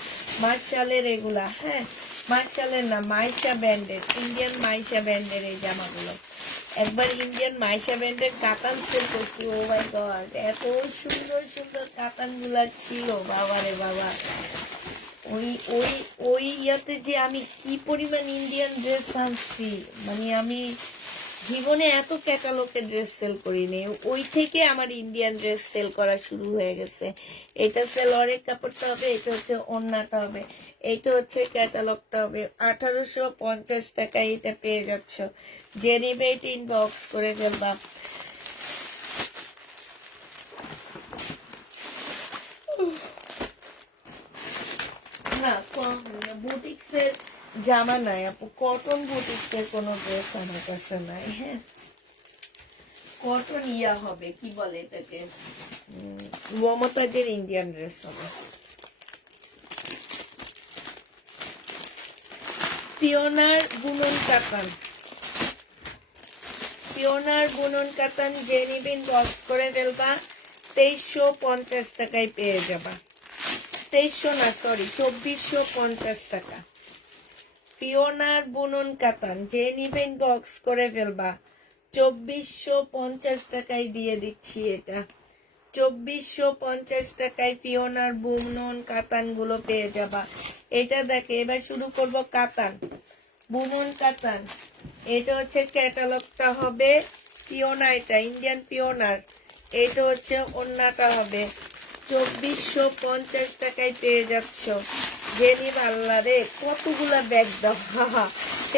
মার্শালের এগুলা, হ্যাঁ, মার্শালের না, মাইশা ব্র্যান্ডের, ইন্ডিয়ান মাইশা ব্র্যান্ডের এই জামাগুলো। একবার ইন্ডিয়ান মাইশা ব্র্যান্ডের কাতান সেল করছি, ও মাই গড, এত সুন্দর সুন্দর কাতান গুলা ছিল, বাবারে বাবা। ওই ওই ওই ইয়াতে যে আমি কি পরিমাণ ইন্ডিয়ান ড্রেস আনছি, মানে আমি জীবনে এত ক্যাটালগের ড্রেস সেল করিনি। ওই থেকে আমার ইন্ডিয়ান ড্রেস সেল করা শুরু হয়ে গেছে। এটা সালোয়ারের কাপড়টা হবে, এটা হচ্ছে ওড়নাটা হবে, এইটা হচ্ছে ক্যাটালগটা হবে। 1850 টাকায় এটা পেয়ে যাচ্ছ। যে নেবে এটা ইনবক্স করে ফেলবা। না, বুটিক্সের জামা নাই আপু, কটন বুটিক্সের কোনো ড্রেস আমার কাছে নাই। হ্যাঁ, কটন ইয়া হবে, কি বলে এটাকে, মমতাজের ইন্ডিয়ান ড্রেস হবে। পিওনার বুনন কাতান, পিওনার বুনন কাতান যে নিবেন বক্স করে ফেলবা। 2350 টাকায় পেয়ে যাবা। 2300 না, সরি, 2450 টাকা। পিওনার বুনন কাতান যে নিবেন বক্স করে ফেলবা। 2450 টাকায় দিয়ে দিচ্ছি এটা। 2450 টাকায় পিওনার বুনন কাতান গুলো পেয়ে যাবা। এটা দেখে, এবার শুরু করব কাতান, বুনন কাতান। এটা হচ্ছে ক্যাটালগটা হবে, পিওনা, এটা ইন্ডিয়ান পিওনার। এটা হচ্ছে ওড়নাটা হবে। 2450 টাকায় পেয়ে যাচ্ছ। জেনি বাল্লা রে, কতগুলা ব্যাগ দাও,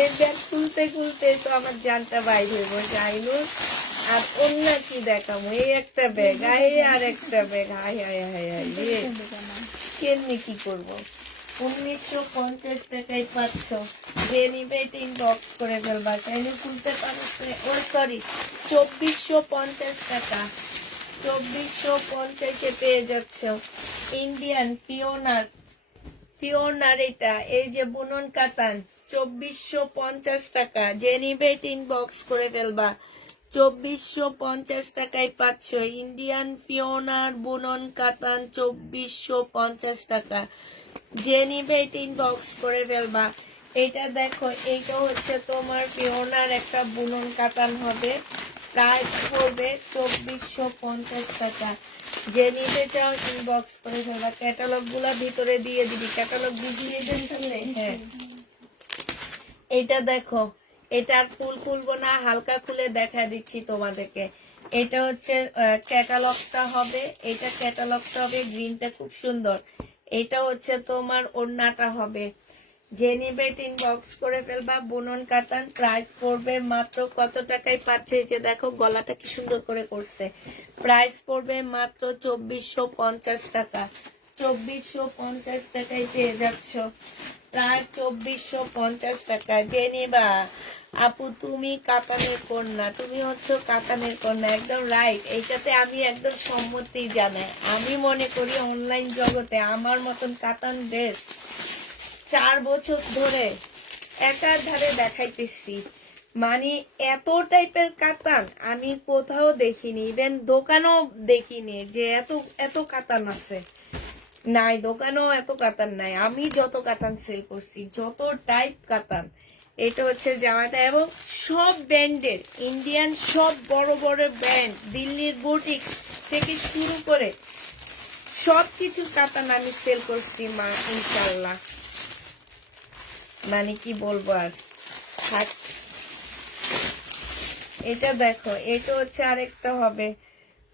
এই ব্যাগ খুলতে খুলতে তো আমার জানটা বাইর হইব। যাইনুর, আর অন্য কি দেখাবো, এই একটা ব্যাগ, আর একটা bag, high high high high, কেমনি কি করবো। 1950 টাকায় পাচ্ছ। যে নিবে এটা ইনবক্স করে ফেলবা। চাইলে খুলতে পারছে, ও সরি, 2450 টাকা। 2450-এ পেয়ে যাচ্ছ। ইন্ডিয়ান পিওনার, পিওনার এটা, এই যে বুনন কাতান, 2450 টাকা। যে নিবে এটা ইনবক্স করে ফেলবা। 2450 টাকায় পাচ্ছ ইন্ডিয়ান পিওনার বুনন কাতান, 2450 টাকা। যে নিবে এটা ইনবক্স করে ফেলবা। এটা দেখো, এইটা হচ্ছে তোমার পিওনার একটা বুনন কাতান হবে। প্রাইস পড়বে 2450 টাকা। যে নিতে চাও ইনবক্স করে ফেলবা। ক্যাটালগ গুলা ভিতরে দিয়ে দিবি, ক্যাটালগ দিয়ে দেন সামনে। হ্যাঁ, এটা দেখো, এটা আর ফুল খুলবো না, হালকা খুলে দেখা দিচ্ছি তোমাদেরকে। এটা হচ্ছে ক্যাটালগটা হবে, এটা ক্যাটালগটা হবে, গ্রিনটা খুব সুন্দর। এটা হচ্ছে তোমার ওড়নাটা হবে। যে নিবে ইনবক্স করে ফেলবা। বুনন কাতান, প্রাইস পড়বে মাত্র কত টাকায় পাচ্ছে, এই যে দেখো গলাটা কি সুন্দর করে করছে। প্রাইস পড়বে মাত্র 2450 টাকা। 2450 টাকায় পেয়ে যাচ্ছ, প্রায় 2450 টাকা। যে নিবা আপু, তুমি কাতানের কন্যা, তুমি হচ্ছে কাতানের কন্যা, একদম রাইট। এইটাতে আমি একদম সম্মতি জানাই। আমি মনে করি অনলাইন জগতে আমার মতন কাতান ড্রেস 4 বছর ধরে একাধারে দেখাইতেছি, মানে এত টাইপের কাতান আমি কোথাও দেখিনি, ইভেন দোকানেও দেখিনি যে এত এত কাতান আছে। নাই, দোকানেও এত কাতান নাই। আমি যত কাতান সেল করছি, যত টাইপ কাতান। এটা হচ্ছে জামাটা, এবং সব ব্র্যান্ডের, ইন্ডিয়ান সব বড় বড় ব্র্যান্ড, দিল্লির বুটিক থেকে শুরু করে সবকিছু কাতান আমি সেল করছি মা, ইনশাল্লাহ। মানে কি বলবো আর, থাক। এটা দেখো, এটা হচ্ছে আরেকটা হবে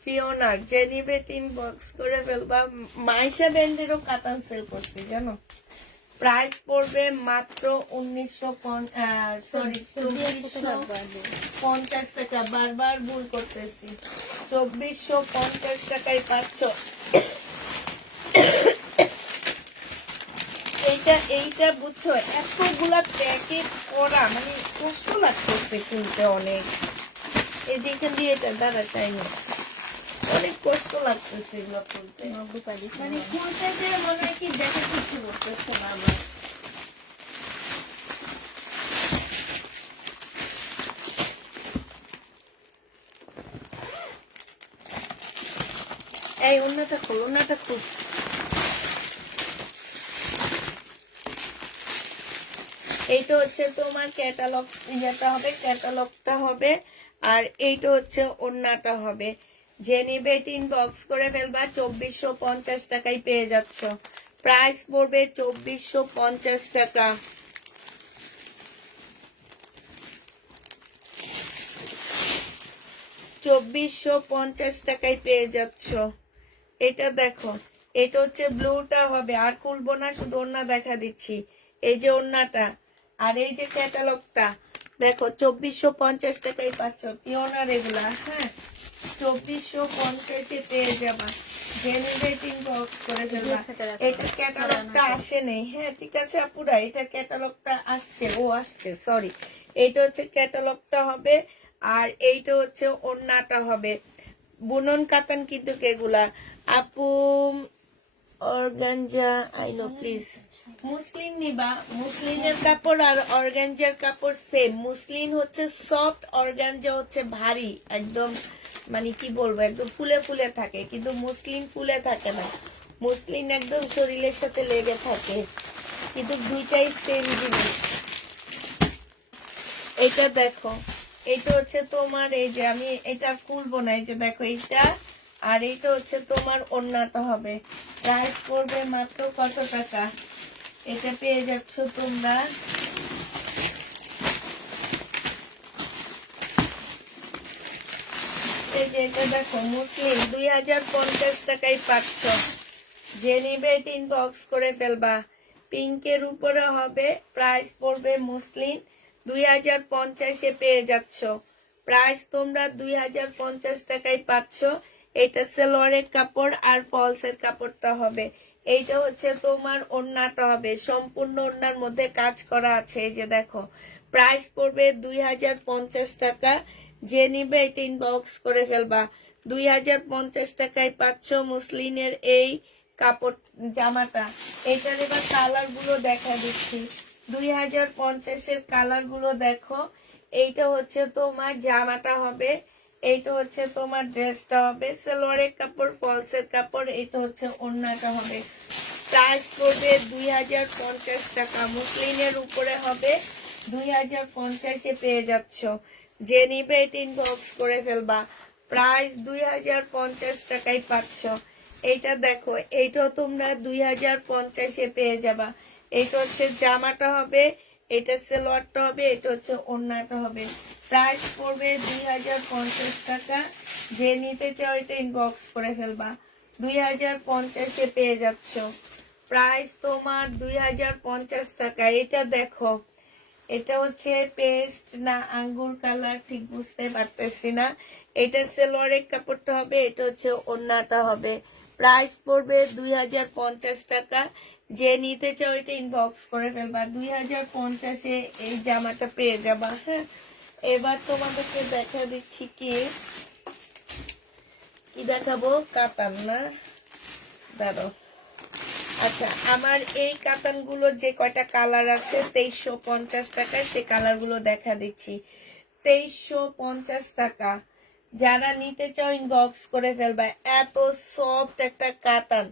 ফিওনার। যে নিবে ইনবক্স করে ফেলবা। মাইশা ব্র্যান্ডেরও কাতান সেল করছি জানো। প্রাইস পড়বে মাত্র 2450 টাকা। বারবার ভুল করতেছি, 2450 টাকায় পাচ্ছ। এইটা বুঝছো, এতগুলা প্যাকেট করা মানে কষ্ট লাগতেছে কিনতে অনেক। এই যে এখান দিয়ে এটা দাঁড়া চাইনি, অনেক কষ্ট লাগতেছে এগুলো খুলতে। মানে খুলতে যে মনে হয় কি দেখে কিছু করতেছে না আমার। এই অন্যটা খুল, অন্যটা খুল। এইটা হচ্ছে তোমার ক্যাটালগ, ইয়েটা হবে, ক্যাটালগটা হবে। আর এইটা হচ্ছে ওড়নাটা হবে। যে নিবে ইনবক্স করে ফেলবা। 2450 টাকায় পেয়ে যাচ্ছ। প্রাইস পড়বে 2450 টাকা। 2450 টাকায় পেয়ে যাচ্ছ। এটা দেখো, এটা হচ্ছে ব্লুটা হবে। আর খুলবো না, শুধু ওড়না দেখা দিচ্ছি। এই যে ওড়নাটা, আর এই যে ক্যাটালগটা দেখো, 2450 টাকায় পাচ্ছ। পিওনার এগুলা, হ্যাঁ, 2450 পেয়ে যাবা। জেনারেটিং বক্স করে ফেলবা। এটা ক্যাটালগটা আসে নেই, হ্যাঁ ঠিক আছে আপুরা, এটা ক্যাটালগটা আসছে, ও আসছে, সরি। এইটা হচ্ছে ক্যাটালগটা হবে, আর এইটা হচ্ছে ওড়নাটা হবে। বুনন কাতান কিন্তু এগুলা আপু। Organza, I know, please. মুসলিম নিবা, মুসলিমের কাপড় আর অর্গানজার কাপড় সেম। মুসলিম হচ্ছে সফট, অর্গানজা হচ্ছে ভারী একদম, মানে কি বলবো, একদম ফুলে ফুলে থাকে, কিন্তু মুসলিম ফুলে থাকে না। মুসলিম একদম শরীরের সাথে লেগে থাকে, কিন্তু দুইটাই সেম জিনিস। এটা দেখো, এটা হচ্ছে তোমার, এই যে আমি এটা খুলবো না, এই যে দেখো এইটা, আর এইটা হচ্ছে তোমার ওড়নাটা হবে। প্রাইস পড়বে মাত্র কত টাকা, এটা পেয়ে যাচ্ছ তোমরা। এই যে এটা দেখো, মুসলিম 2050 টাকায় পাচ্ছ। যে নিবে ইনবক্স করে ফেলবা। পিঙ্কের উপরে হবে, প্রাইস পড়বে মুসলিম 2050-এ পেয়ে যাচ্ছ। প্রাইস তোমরা 2050 টাকায় পাচ্ছ। এটা সালোয়ারের কাপড় আর ফলসের কাপড়টা হবে। এইটা হচ্ছে তোমার ওড়নাটা হবে, সম্পূর্ণ ওড়নার মধ্যে কাজ করা আছে। এই যে দেখো, প্রাইস পড়বে 2050 টাকা। যে নিবে এটা ইনবক্স করে ফেলবা। 2050 টাকায় পাচ্ছ মুসলিনের এই কাপড় জামাটা। এটার এবার কালার গুলো দেখা দিচ্ছি। 2050-এর কালার গুলো দেখো। এইটা হচ্ছে তোমার জামাটা হবে, এইটা হচ্ছে তোমার ড্রেসটা হবে, সালোয়ারের কাপড়, ফলসের কাপড়। এটা হচ্ছে ওড়নাটা হবে। প্রাইস পড়বে 2050 টাকা। মুসলিনের উপরে হবে, 2050-এ পেয়ে যাচ্ছ। যে নিবে এটা ইনবক্স করে ফেলবা। প্রাইস 2050 টাকায় পাচ্ছ। এইটা দেখো, এইটাও তোমরা 2050-এ পেয়ে যাবা। এটা হচ্ছে জামাটা হবে, এটা সালোয়ারটা হবে, এটা হচ্ছে ওড়নাটা হবে। প্রাইস পড়বে 2050 টাকা। যে নিতে চাও এটা ইনবক্স করে ফেলবা। 2050-এ পেয়ে যাচ্ছ। প্রাইস তোমার 2050 টাকা। এটা দেখো, এটা হচ্ছে পেস্ট না আঙ্গুর কালার, ঠিক বুঝতে পারতেছি না। এটা সালোয়ারের কাপড়টা হবে, এটা হচ্ছে ওড়নাটা হবে। প্রাইস পড়বে 2050 টাকা। যে নিতে চাও এটা ইনবক্স করে ফেলবা। 2050-এ এই জামাটা পেয়ে যাবা। হ্যাঁ, এবার তোমাদেরকে দেখা দিচ্ছি কি কি দেখাবো, কাতান না, দাঁড়াও। আচ্ছা, আমার এই কাতানগুলো যে কয়টা কালার আছে 2350 টাকা, সে কালার গুলো দেখা দিচ্ছি। 2350 টাকা। যারা নিতে চাও ইনবক্স করে ফেলবা। এত সফট একটা কাতান,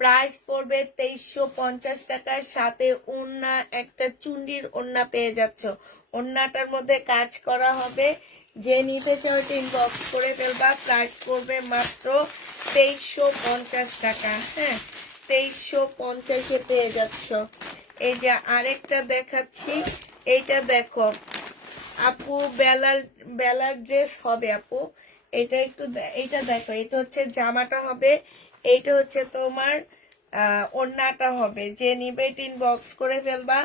প্রাইস পড়বে 2350 টাকার সাথে ওড়না, একটা চুন্ডির ওড়না পেয়ে যাচ্ছ। ওড়নাটার মধ্যে কাজ করা হবে। যে নিতে চাও এটা ইনবক্স করে ফেলবা। প্রাইস পড়বে মাত্র 2350 টাকা। হ্যাঁ, 2350-এ পেয়ে যাচ্ছ। এই যে আরেকটা দেখাচ্ছি, এইটা দেখো আপু, বেলার ড্রেস হবে আপু। এটা একটু এইটা দেখো, এটা হচ্ছে জামাটা হবে, এইটা হচ্ছে তোমার ওড়নাটা হবে। যে নিবে এটা ইনবক্স করে ফেলবা।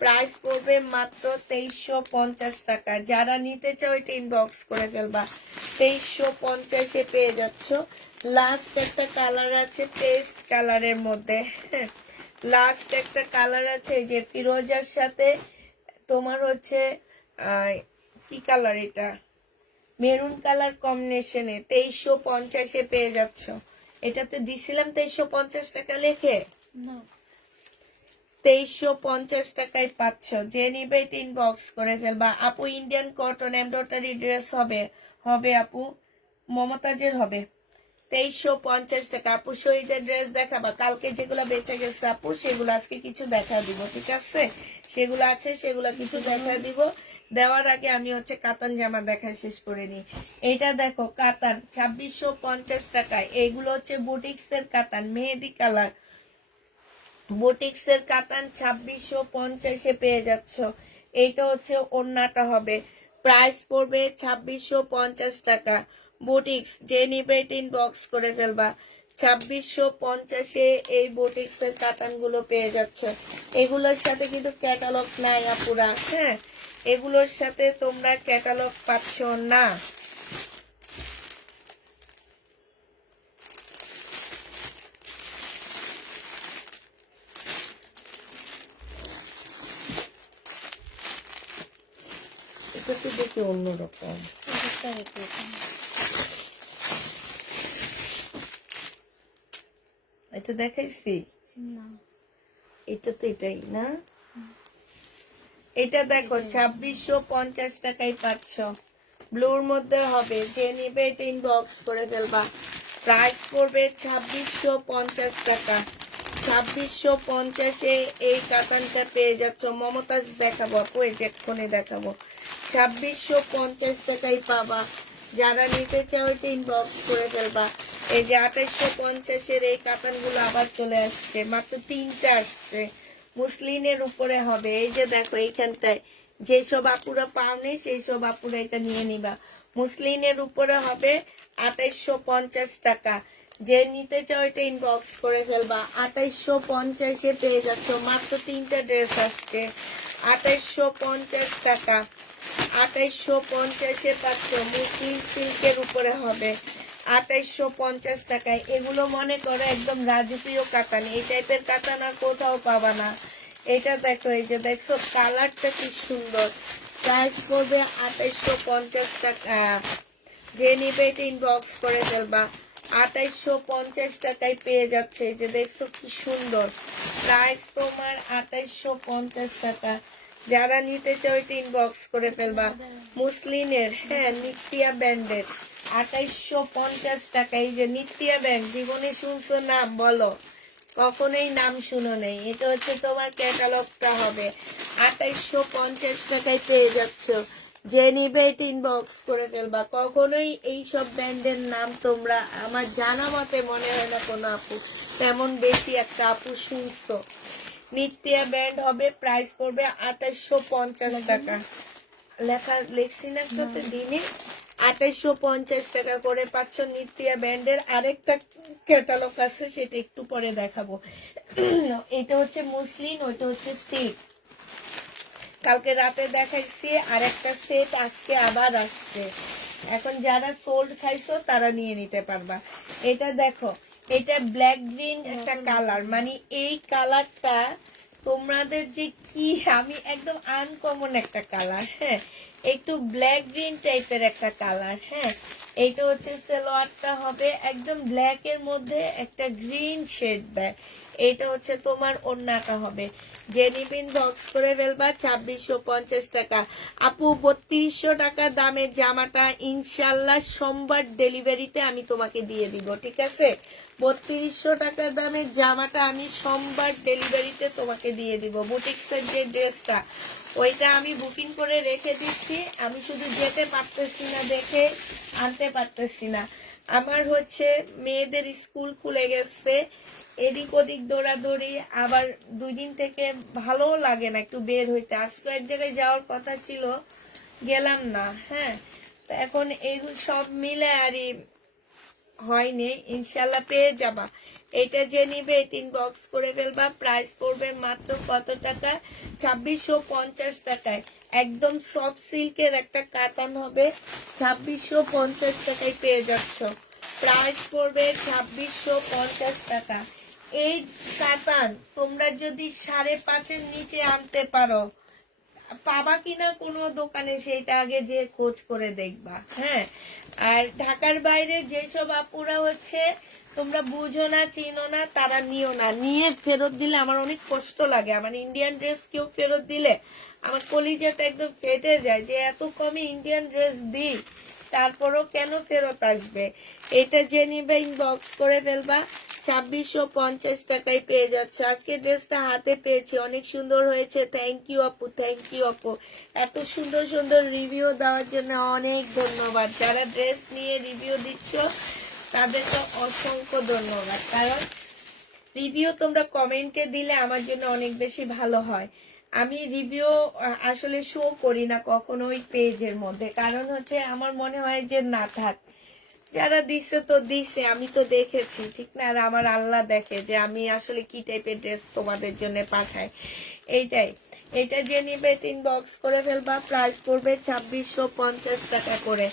প্রাইস পড়বে মাত্র 2350 টাকা। যারা নিতে চাও এটা ইনবক্স করে ফেলবা। 2350-এ পেয়ে যাচ্ছ। লাস্ট একটা কালার আছে পেস্ট কালারের মধ্যে। লাস্ট একটা কালার আছে যে ফিরোজার সাথে তোমার হচ্ছে কি কালার, এটা মেরুন কালার কম্বিনেশনে 2350-এ পেয়ে যাচ্ছ। এটাতে দিছিলাম 2350 টাকা লেখে, 2350 টাকায় পাচ্ছ। যে নিবে এটা ইনবক্স করে ফেলবা। আপু ইন্ডিয়ান কটন এমব্রয়ডারি ড্রেস হবে, হবে আপু, মমতাজের হবে। 2350 টাকা। আপু শহীদের ড্রেস দেখাবা। কালকে যেগুলো বেঁচে গেছে আপু, সেগুলো আজকে কিছু দেখা দিব, ঠিক আছে? সেগুলো আছে, সেগুলো কিছু দেখা দিব। দেওয়ার আগে আমি হচ্ছে কাতান জামা দেখা শেষ করে নিই। এটা দেখো কাতান 2650 টাকায়। এইগুলো হচ্ছে বুটিক্স এর কাতান, মেহেদি কালার বুটিক্স এর কাতান 2650-এ পেয়ে যাচ্ছ। এইটা হচ্ছে ওড়নাটা হবে। প্রাইস পড়বে 2650 টাকা। বুটিক্স যে নিবে এটা ইনবক্স করে ফেলবা। 2650-এ এই বুটিক্স এর কাতান গুলো পেয়ে যাচ্ছে। এগুলোর সাথে কিন্তু ক্যাটালগ নাই আপুরা। হ্যাঁ, এগুলোর সাথে তোমরা ক্যাটালগ পাচ্ছ না। এটা তো দেখি অন্যরকম। এটা দেখাইছি না, এটা তো এটাই না। এটা দেখো 2650 টাকায় পাচ্ছ। ব্লুর মধ্যে হবে। যে নিবে এটা ইনবক্স করে ফেলবা। প্রাইস পড়বে 2650 টাকা। 2650-এ এই কাতানটা পেয়ে যাচ্ছ। মমতাজ দেখাবো আপু, এই যে এক্ষুনি দেখাবো। 2650 টাকায় পাবা। যারা নিতে চাও এটা ইনবক্স করে ফেলবা। এই যে 2850-এর এই কাতানগুলো আবার চলে আসছে, মাত্র 3টা আসছে। মুসলিনের উপরে হবে। এই যে দেখো এইখানটায় যেসব আপুরা পাওনি সেই সব আপুরা এটা নিয়ে নিবা। মুসলিনের উপরে হবে 2850 টাকা। যে নিতে চাও এটা ইনবক্স করে ফেলবা। 2850-এ পেয়ে যাচ্ছ। মাত্র 3টা ড্রেস আসছে। 2850 টাকা। 2850-এ পাচ্ছ। মুসলিম সিল্কের উপরে হবে 2850 টাকায়। এগুলো মনে করো একদম রাজকীয় কাতান। এই টাইপের কাতান আর কোথাও পাবা না। এটা দেখো, এই যে দেখছো কালারটা কি সুন্দর। প্রাইস পড়বে 2850 টাকা। যে নিবে এটা ইনবক্স করে ফেলবা। 2850 টাকায় পেয়ে যাচ্ছে। এই যে দেখছো কি সুন্দর। প্রাইস তোমার 2850 টাকা। যারা নিতে চাও এটা ইনবক্স করে ফেলবা। মুসলিনের, হ্যাঁ, নিত্যা ব্র্যান্ডের 2850 টাকা। এই যে নিত্যা ব্র্যান্ড, জীবনে শুনছো নাম? বলো, কখনোই নাম শুনো নেই। এটা হচ্ছে তোমার ক্যাটালগটা হবে। 2850 টাকায় পেয়ে যাচ্ছ। যে নিবে এটা ইনবক্স করে ফেলবা। কখনোই এইসব ব্র্যান্ডের নাম তোমরা আমার জানা মতে মনে হয় না কোনো আপু তেমন বেশি একটা আপু শুনছো। নিত্যা ব্র্যান্ড হবে, প্রাইস পড়বে 2850 টাকা। লেখছি না তোতে দিনে 2850 টাকা করে পাচ্ছ নিত্যা ব্র্যান্ডের। আরেকটা ক্যাটালগ আছে সেটা একটু পরে দেখাবো। এটা হচ্ছে মুসলিন, ওইটা হচ্ছে সিল্ক। কালকে রাতে দেখাইছি, আর একটা সেট আজকে আবার আসছে। এখন যারা সোল্ড খাইছো তারা নিয়ে নিতে পারবা। এটা দেখো, এটা ব্ল্যাক গ্রিন একটা কালার, মানে এই কালারটা তোমাদের যে কি, আমি একদম আনকমন একটা কালার। হ্যাঁ, একটু ব্ল্যাক গ্রিন টাইপের একটা কালার। হ্যাঁ, এইটা হচ্ছে সালোয়ারটা হবে একদম ব্ল্যাক এর মধ্যে একটা গ্রিন শেড দেয়। এটা হচ্ছে তোমার ওড়নাটা হবে। জেনিবিন বক্স করে ফেলবা 2650 টাকা। আপু 3200 টাকা দামের জামাটা ইনশাল্লাহ সোমবার ডেলিভারিতে আমি তোমাকে দিয়ে দিব, ঠিক আছে? 3200 টাকা দামের জামাটা আমি সোমবার ডেলিভারিতে তোমাকে দিয়ে দিব। বুটিক্সের যে ড্রেসটা ওইটা আমি বুকিং করে রেখে দিচ্ছি, আমি শুধু যেতে পারতেছি না দেখে আনতে পারতেছি না। আমার হচ্ছে মেয়েদের স্কুল খুলে গেছে, এদিক ওদিক দৌড়াদৌড়ি, আবার 2 দিন থেকে ভালো লাগে না একটু বের হইতে। আজকে এক জায়গায় যাওয়ার কথা ছিল, গেলাম না। হ্যাঁ, তো এখন এইগুলো সব মিলে আরই হয়নি, ইনশাল্লাহ পেয়ে যাবা। এটা যে নিবে 18 বক্স করে ফেলবা। প্রাইস পড়বে মাত্র কত টাকা? 2650 টাকায়। একদম সফট সিল্কের একটা কাতান হবে, 2650 টাকায় পেয়ে যাচ্ছ। প্রাইস পড়বে 2650 টাকা। এই কাতান তোমরা যদি 5.5-এর নিচে আনতে পারো, পাবা কিনা কোনো দোকানে সেইটা আগে যে খোঁজ করে দেখবা। হ্যাঁ, আর ঢাকার বাইরে যেসব আপুরা হচ্ছে তোমরা বুঝো না চিনো না তারা নিও না, নিয়ে ফেরত দিলে আমার অনেক কষ্ট লাগে। আমার ইন্ডিয়ান ড্রেস কেউ ফেরত দিলে আমার কলিজাটা একদম ফেটে যায় যে এত কমে ইন্ডিয়ান ড্রেস দিই তারপরও কেন ফেরত আসবে। এটা যে নিবে ইনবক্স করে ফেলবা, 2650 টাকায় পেয়ে যাচ্ছে। আজকে ড্রেসটা হাতে পেয়েছি, অনেক সুন্দর হয়েছে। থ্যাংক ইউ আপু, থ্যাংক ইউ আপু। এত সুন্দর সুন্দর রিভিউ দেওয়ার জন্য অনেক ধন্যবাদ। যারা ড্রেস নিয়ে রিভিউ দিচ্ছ তাদেরকে অসংখ্য ধন্যবাদ, কারণ রিভিউ তোমরা কমেন্টে দিলে আমার জন্য অনেক বেশি ভালো হয়। আমি রিভিউ আসলে শো করি না কখনো ওই পেজের মধ্যে, কারণ হচ্ছে আমার মনে হয় যে না থাক, যারা দিছে তো দিছে, আমি তো দেখেছি, ঠিক না? আর আমার আল্লাহ দেখে যে আমি আসলে কি টাইপের ড্রেস তোমাদের জন্য পাঠাই, এইটাই। এটা যে নিবে ইনবক্স করে ফেলবা। প্রাইস পড়বে 2650 টাকা করে।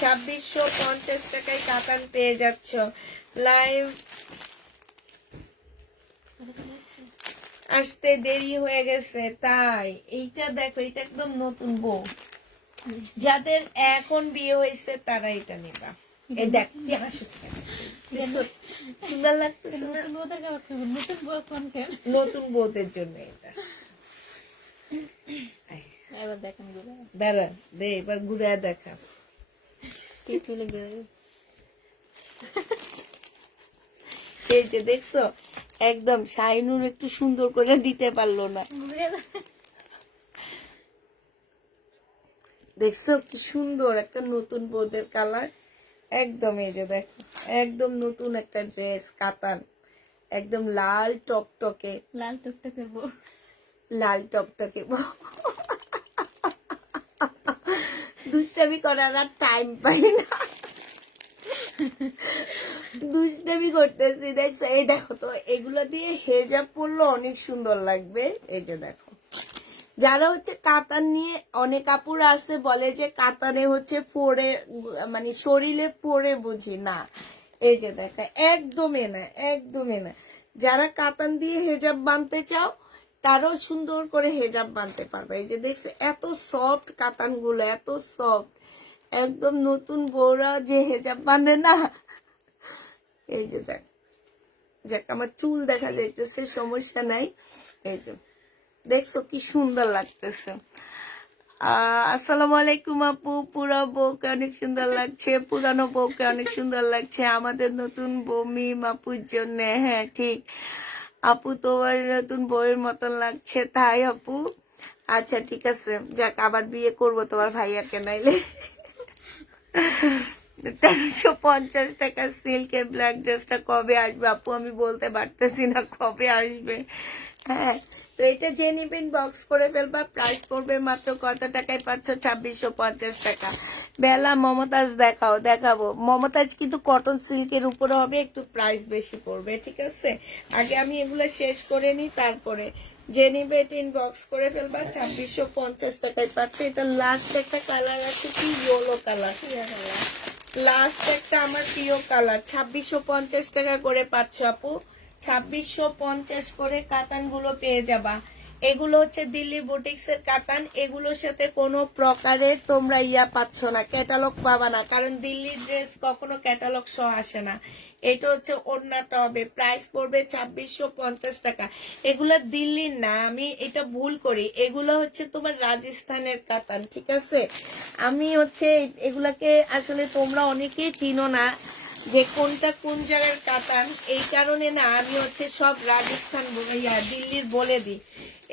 2650 টাকায় কাতান পেয়ে যাচ্ছ। লাইভ আসতে দেরি হয়ে গেছে তাই। এইটা দেখো, এটা একদম নতুন বউ, যাদের এখন বিয়ে হয়েছে তারা এটা নেবা। এই দেখ সুন্দর লাগতেছে না? নতুন বউদের জন্য এটা। দাঁড়া দে, এবার ঘুরে দেখা। এই যে দেখছো, একদম শাইনুর একটু সুন্দর করে দিতে পারলো না। দেখছো কি সুন্দর একটা নতুন বউদের কালার, একদম। এই যে দেখো, একদম নতুন একটা ড্রেস কাতান, একদম লাল টকটকে, লাল টকটকে বউ, লাল টকটকে বউ। দুষ্টামি করার আর টাইম পাই না, দুষ্টামি করতেছি। দেখছো, এই দেখো তো, এগুলো দিয়ে হেজাব পরলে অনেক সুন্দর লাগবে। এই যে দেখো, যারা হচ্ছে কাতান নিয়ে, অনেক কাপড় আছে বলে যে কাতানে হচ্ছে পরে মানে শরীরে পরে বুঝি না। এই যে দেখো, একদমই না, একদমই না। যারা কাতান দিয়ে হেজাব বানতে চাও তারও সুন্দর করে হেজাব বানতে পারবে। এই যে দেখছে এত সফট কাতান গুলো, এত সফট, একদম নতুন বউরা যে হেজাব বাঁধে না। এই যে দেখ, যাক আমার চুল দেখা যাইতেছে, সমস্যা নাই। এই যে দেখছো কি সুন্দর লাগতেছে। আসসালামু আলাইকুম আপু। পুরো বউকে অনেক সুন্দর লাগছে, পুরানো বউকে অনেক সুন্দর লাগছে, আমাদের নতুন বউ মিম আপুর জন্য। হ্যাঁ ঠিক আপু, তোমার নতুন বউয়ের মতন লাগছে। তাই আপু, আচ্ছা ঠিক আছে, যাক আবার বিয়ে করবো তোমার ভাইয়াকে, নাইলে 1350 টাকা সিল্কের ব্ল্যাক ড্রেসটা কবে আসবে আপু, আমি বলতে পারতেছি না কবে আসবে। হ্যাঁ, তো এটা যে নিবেন বক্স করে ফেলবা, প্রাইস পড়বে মাত্র কত টাকায় পাচ্ছ? 2650 টাকা। বেলা মমতাজ দেখাও, দেখাবো মমতাজ, কিন্তু কটন সিল্কের উপরে হবে, একটু প্রাইস বেশি পড়বে, ঠিক আছে? আগে আমি এগুলো শেষ করে নিই, তারপরে যে নিবে এটা ইনবক্স করে ফেলবা, 2650 টাকায় পাচ্ছ। এটা লাস্ট একটা কালার আছে, কি ইয়েলো কালার, লাস্ট একটা আমার প্রিয় কালার, 2650 টাকা করে পাচ্ছ আপু। 2650 করে কাতান গুলো পেয়ে যাবা। এগুলো হচ্ছে দিল্লি বুটিক্স এর কাতান, এগুলোর সাথে কোনো প্রকারের তোমরা পাচ্ছ না, ক্যাটালগ পাবা না, কারণ দিল্লির ড্রেস কখনো ক্যাটালগ সহ আসে না। এটা হচ্ছে ওড়নাটা হবে, প্রাইস পড়বে 2650 টাকা। এগুলা দিল্লির না, আমি এটা ভুল করি, এগুলো হচ্ছে তোমার রাজস্থানের কাতান, ঠিক আছে? আমি হচ্ছে এগুলাকে আসলে তোমরা অনেকেই চিনো না যে কোনটা কোন জায়গার কাতান, এই কারণে না আমি হচ্ছে সব রাজস্থান দিল্লির বলে দিই।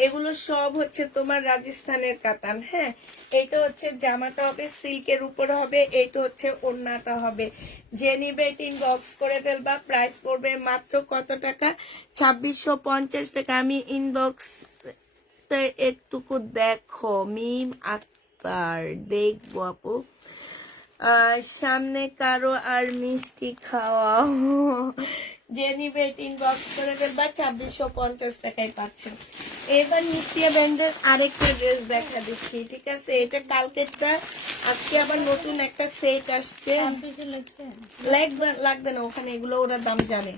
এগুলো সব হচ্ছে তোমার রাজস্থানের কাতান। হ্যাঁ, এইটা হচ্ছে জামাটা হবে সিল্কের উপরে হবে, এইটা হচ্ছে ওড়নাটা হবে। যে নিবে ইনবক্স করে ফেলবা, প্রাইস পড়বে মাত্র কত টাকা? 2650 টাকা। আমি ইনবক্স একটুকু দেখো, মিম আক্তার, দেখবো আপু। সামনে কারো আর মিষ্টি খাওয়াও, যে নিবে ইনবক্স করে ফেলবা, 2650 টাকায় পাচ্ছ। এবার নিত্যা ব্যান্ডের আরেকটা ড্রেস দেখা দিচ্ছি, ঠিক আছে? এটা কালকেরটা, আজকে আবার নতুন একটা সেট আসছে। লাগবে না ওখানে, এগুলো ওরা দাম জানে।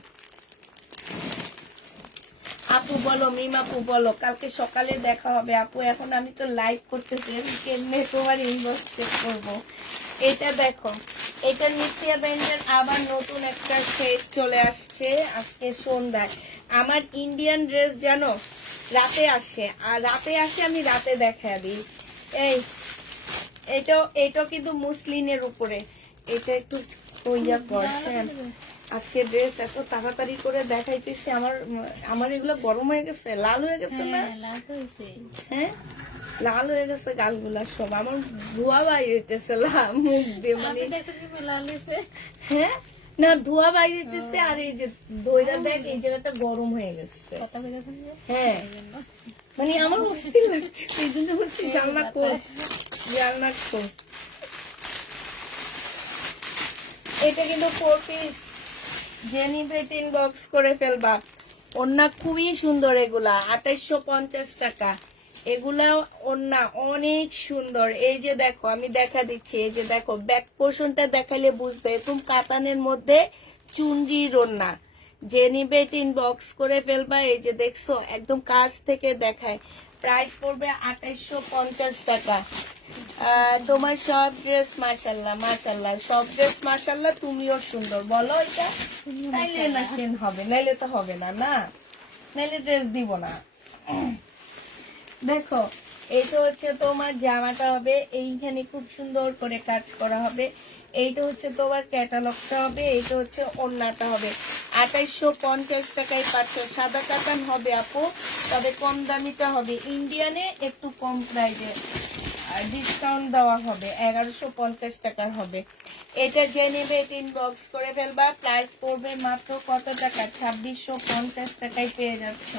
আপু বলো, মিম আপু বলো, কালকে সকালে দেখা হবে আপু। এখন আমি তো লাইভ করতেছি, আমি কেমনে তোমার ইনবক্স চেক করবো? এটা দেখো, এটা নিত্যা ব্যান্ডের আবার নতুন একটা সেট চলে আসছে আজকে সন্ধ্যায়। আমার ইন্ডিয়ান ড্রেস জানো রাতে আসে, আর রাতে আসে আমি রাতে দেখা দিই। এটা কিন্তু মুসলিনের উপরে, এটা একটু কইয়া পর। হ্যাঁ, আজকে ড্রেস এত তাড়াতাড়ি করে দেখাইতেছি, আমার এগুলো গরম হয়ে গেছে, লাল হয়ে গেছে না? হ্যাঁ, লাল হয়ে গেছে গালগুলা সব, আমার ধোয়া বাইর হইতেছে মুখ দিয়ে, মানে হ্যাঁ না ধোয়া বাইর হইতেছে, আর এই যে দইটা দেখ, এই জায়গাটা গরম হয়ে গেছে। হ্যাঁ, মানে আমার অস্থির লাগছে, এই জন্য বলছি জানলা কর, জানলা কর। এটা কিন্তু 4 পিস, যে নিবে ইনবক্স করে ফেলবা। ওড়না খুবই সুন্দর, এগুলা 2850 টাকা। এগুলা ওড়না অনেক সুন্দর। এই যে দেখো, আমি দেখা দিচ্ছি, এই যে দেখো, ব্যাক পোর্শনটা দেখাইলে বুঝবে, এরকম কাতানের মধ্যে চুনরির ওড়না। যে নিবে ইনবক্স করে ফেলবা। এই যে দেখছো, একদম কাছ থেকে দেখায়। প্রাইস পড়বে 2850 টাকা। তোমার সব ড্রেস মাশাল্লাহ, মাশাল্লাহ, সব ড্রেস মাশাল্লাহ, তুমিও সুন্দর। বলো এটা, নাইলে না সেন হবে, নাইলে তো হবে না, না নাইলে ড্রেস দিব না। দেখো, এইটা হচ্ছে তোমার জামাটা হবে, এইখানে খুব সুন্দর করে কাজ করা হবে। এইটা হচ্ছে তোমার ক্যাটালগটা হবে, এইটা হচ্ছে ওড়নাটা হবে। 2850 টাকায় পাচ্ছ। সাদা কাতান হবে আপু, তবে কম দামিটা হবে, ইন্ডিয়ানে একটু কম প্রাইজে, আর ডিসকাউন্ট দেওয়া হবে, 1150 টাকার হবে। এটা যে নেবে ইনবক্স করে ফেলবা, প্রাইস পড়বে মাত্র কত টাকা? 2650 টাকায় পেয়ে যাচ্ছ।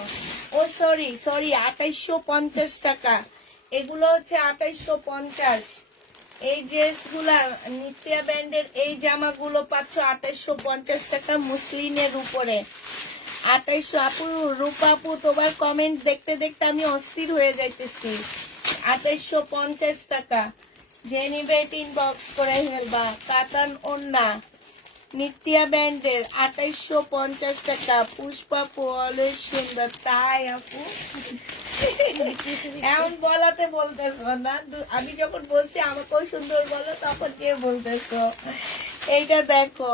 ও সরি 2850 টাকা। এগুলো হচ্ছে 2850। এই ড্রেসগুলা নিত্যা ব্র্যান্ডের এই জামাগুলো পাচ্ছ 2850 টাকা মুসলিনের উপরে। 2800। আপু রূপাপু, তোমার কমেন্ট দেখতে দেখতে আমি অস্থির হয়ে যাইতেছি। 2850 টাকা। যে নিবে ইনবক্স করে ফেলবা। কাতান ওড়না নিত্যা ব্র্যান্ডের 2850 টাকা। পুষ্পাপু অলওয়েজ সুন্দর। তাই আপু, এমন বলাতে বলতেছো না, আমি যখন বলছি আমাকেও সুন্দর বলো, তখন কে বলতেছো? এইটা দেখো,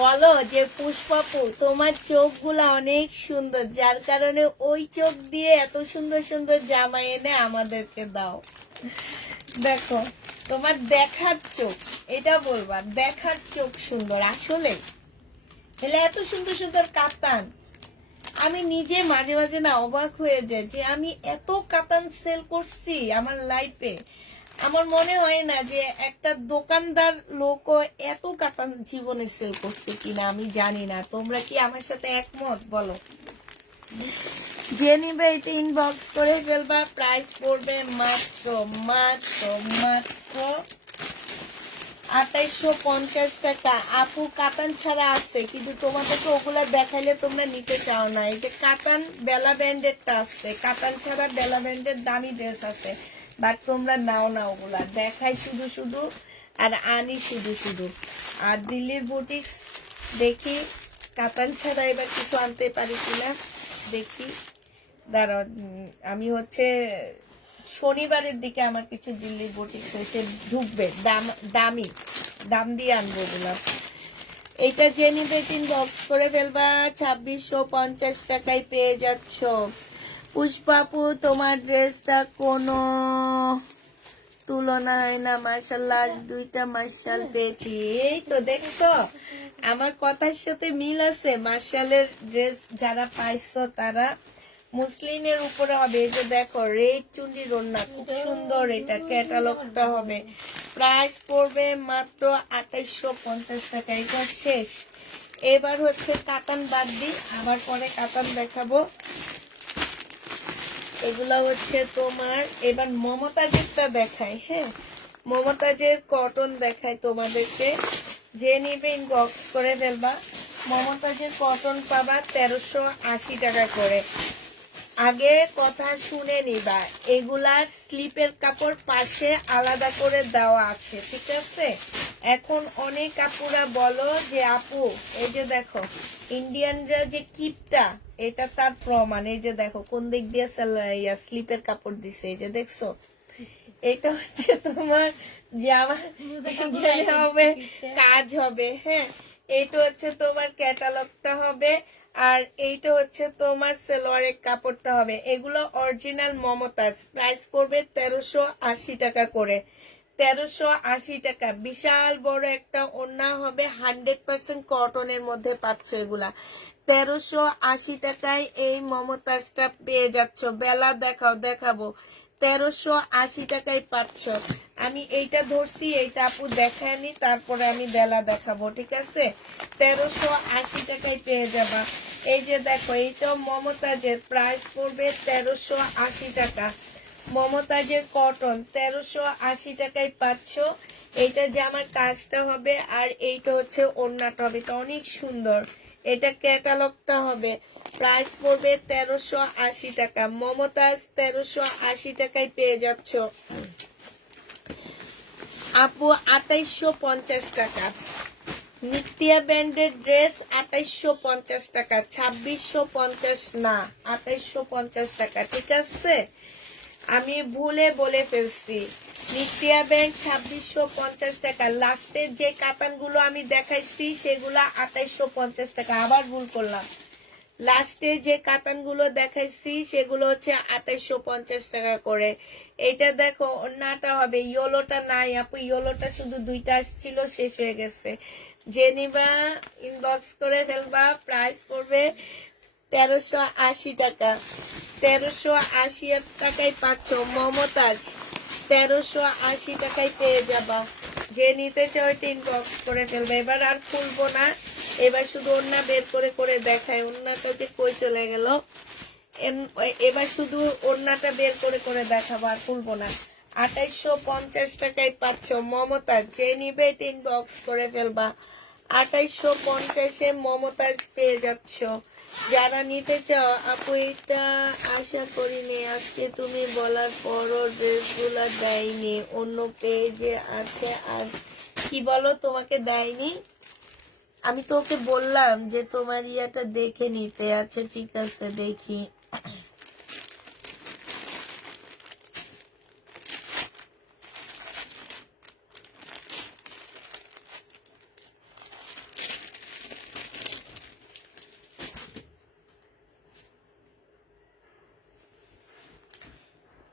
বলো যে পুষ্পাপু তোমার চোখগুলা অনেক সুন্দর, যার কারণে ওই চোখ দিয়ে এত সুন্দর সুন্দর জামা এনে আমাদেরকে দাও। দেখো, তোমার দেখার চোখ, এটা বলবা, দেখার চোখ সুন্দর আসলে, এত সুন্দর সুন্দর কাতান, আমি নিজে মাঝে মাঝে না অবাক হয়ে যাই যে আমি এত কাতান সেল করছি আমার লাইফে। আমার মনে হয় না যে একটা দোকানদার লোকও এত কাতান জীবনে সেল করছে কিনা, আমি জানি না। তোমরা কি আমার সাথে একমত বলো? যে নিবে এটা ইনবক্স করে ফেলবা। প্রাইস পড়বে মাত্র মাত্র মাত্র 2850 টাকা। আপু কাতান ছাড়া আছে, কিন্তু তোমাদেরকে ওগুলা দেখাইলে তোমরা নিতে চাও না। এই যে কাতান বেলা ব্র্যান্ডেরটা আছে, কাতান ছাড়া বেলা ব্র্যান্ডের দামি ড্রেস আছে, বাট তোমরা নাও না ওগুলা। দেখাই শুধু শুধু আর আনি শুধু শুধু। আর দিল্লির বুটিক্স দেখি কাতান ছাড়া এবার কিছু আনতে পারি কিনা, দেখি। দাঁড়াও, আমি হচ্ছে শনিবারের দিকে আমার কিছু দিল্লির বুটিক্স এসে ঢুকবে, দাম দিয়ে আনবো ওগুলো। এটা জেনি বেটিন বক্স করে ফেলবা। 2650 টাকায় পেয়ে যাচ্ছ। পুষ্পাপু তোমার ড্রেসটা কোনো তুলনা হয় না, মার্শাল্লাহ। 2টা মার্শাল পেয়েছি। এই তো দেখছো আমার কথার সাথে মিল আছে। মার্শালের ড্রেস যারা পাইছো তারা মুসলিমের উপরে হবে। এই যে দেখো রেড চুন্ডি ওড়না, খুব সুন্দর। এটা ক্যাটালগটা হবে। প্রাইস পড়বে মাত্র 2850 টাকা। এটা শেষ। এবার হচ্ছে কাতান বাদ দিই, আবার পরে কাতান দেখাবো। এগুলা হচ্ছে তোমার, এবার মমতাজেরটা দেখাই। হ্যাঁ, মমতাজের কটন দেখাই তোমাদেরকে। যে নিবে ইনবক্স করে ফেলবা। মমতাজের কটন পাবা 1380 টাকা করে। আগে কথা শুনে নিবা, এগুলার স্লিপের কাপড় পাশে আলাদা করে দেওয়া আছে, ঠিক আছে? এখন অনেক আপুরা বলো যে আপু এই যে দেখো ইন্ডিয়ানরা যে কিপটা, এটা তার প্রমাণ। এই যে দেখো কোন দিক দিয়ে স্লিপের কাপড় দিছে, এই যে দেখছো। এটা হচ্ছে তোমার জামা হবে, কাজ হবে। হ্যাঁ, এটা হচ্ছে তোমার ক্যাটালগটা হবে। আর এইটা হচ্ছে তোমার সেলোয়ারের কাপড়টা হবে। এগুলো অরিজিনাল মমতাজ। প্রাইস পড়বে 1380 টাকা করে। 1380 টাকা। বিশাল বড় একটা ওড়না হবে, 100% কটনের মধ্যে পাচ্ছ এগুলা। 1380 টাকায় এই মমতাজটা পেয়ে যাচ্ছ। বেলা দেখাবো। 1380 টাকায় পাচ্ছ। আমি এইটা ধরছি, এইটা আপু দেখায়নি, তারপরে আমি বেলা দেখাবো, ঠিক আছে? 1380 টাকায় পেয়ে যাবা। এই যে দেখো এইটা মমতাজের, প্রাইস পড়বে 1380 টাকা। মমতাজের কটন 1380 টাকায় পাচ্ছ। এইটা যে আমার কাজটা হবে, আর এইটা হচ্ছে ওড়নাটা হবে। এটা অনেক সুন্দর। এটা ক্যাটালগটা হবে। প্রাইস পড়বে 1380 টাকা। মমতাজ 1380 টাকায় পেয়ে যাচ্ছ। আপু 2850 টাকা। নিত্যা ব্র্যান্ডের ড্রেস 2850 টাকা, 2650 না, 2850 টাকা, ঠিক আছে? আমি ভুলে বলে ফেলছি। নিত্যা ব্যাংক 2650 টাকা। লাস্টের যে কাতানগুলো আমি দেখাইছি সেগুলা 2850 টাকা। আবার ভুল করলাম। লাস্টে যে কাতানগুলো দেখাইছি সেগুলো হচ্ছে 2850 টাকা করে। এটা দেখো ওড়নাটা হবে, ইয়েলোটা নাই আপু, ইয়েলোটা শুধু 2টা আসছিল, শেষ হয়ে গেছে। যে নিবা ইনবক্স করে ফেলবা। প্রাইস পড়বে 1380 টাকা। 1380 টাকায় পাচ্ছ মমতাজ। 1380 টাকায় পেয়ে যাবা। যে নিতে চাও ইনবক্স করে ফেলবে। এবার আর খুলবো না, এবার শুধু ওড়না বের করে করে দেখায়। ওড়নাটা যে কই চলে গেল, এবার শুধু ওড়নাটা বের করে করে দেখাবো, আর খুলবো না। 2850 টাকায় পাচ্ছ মমতাজ। যে নিবে ইনবক্স করে ফেলবা। 2850-এ মমতাজ পেয়ে যাচ্ছ। যারা নিতে চাও আপু, এটা আশা করিনি, আজকে তুমি বলার পরও ড্রেসগুলা দেয়নি, অন্য পেজে আছে। আর কি বলো, তোমাকে দেয়নি? আমি তোকে বললাম যে তোমার ইয়াটা দেখে নিতে। আছে, ঠিক আছে, দেখি।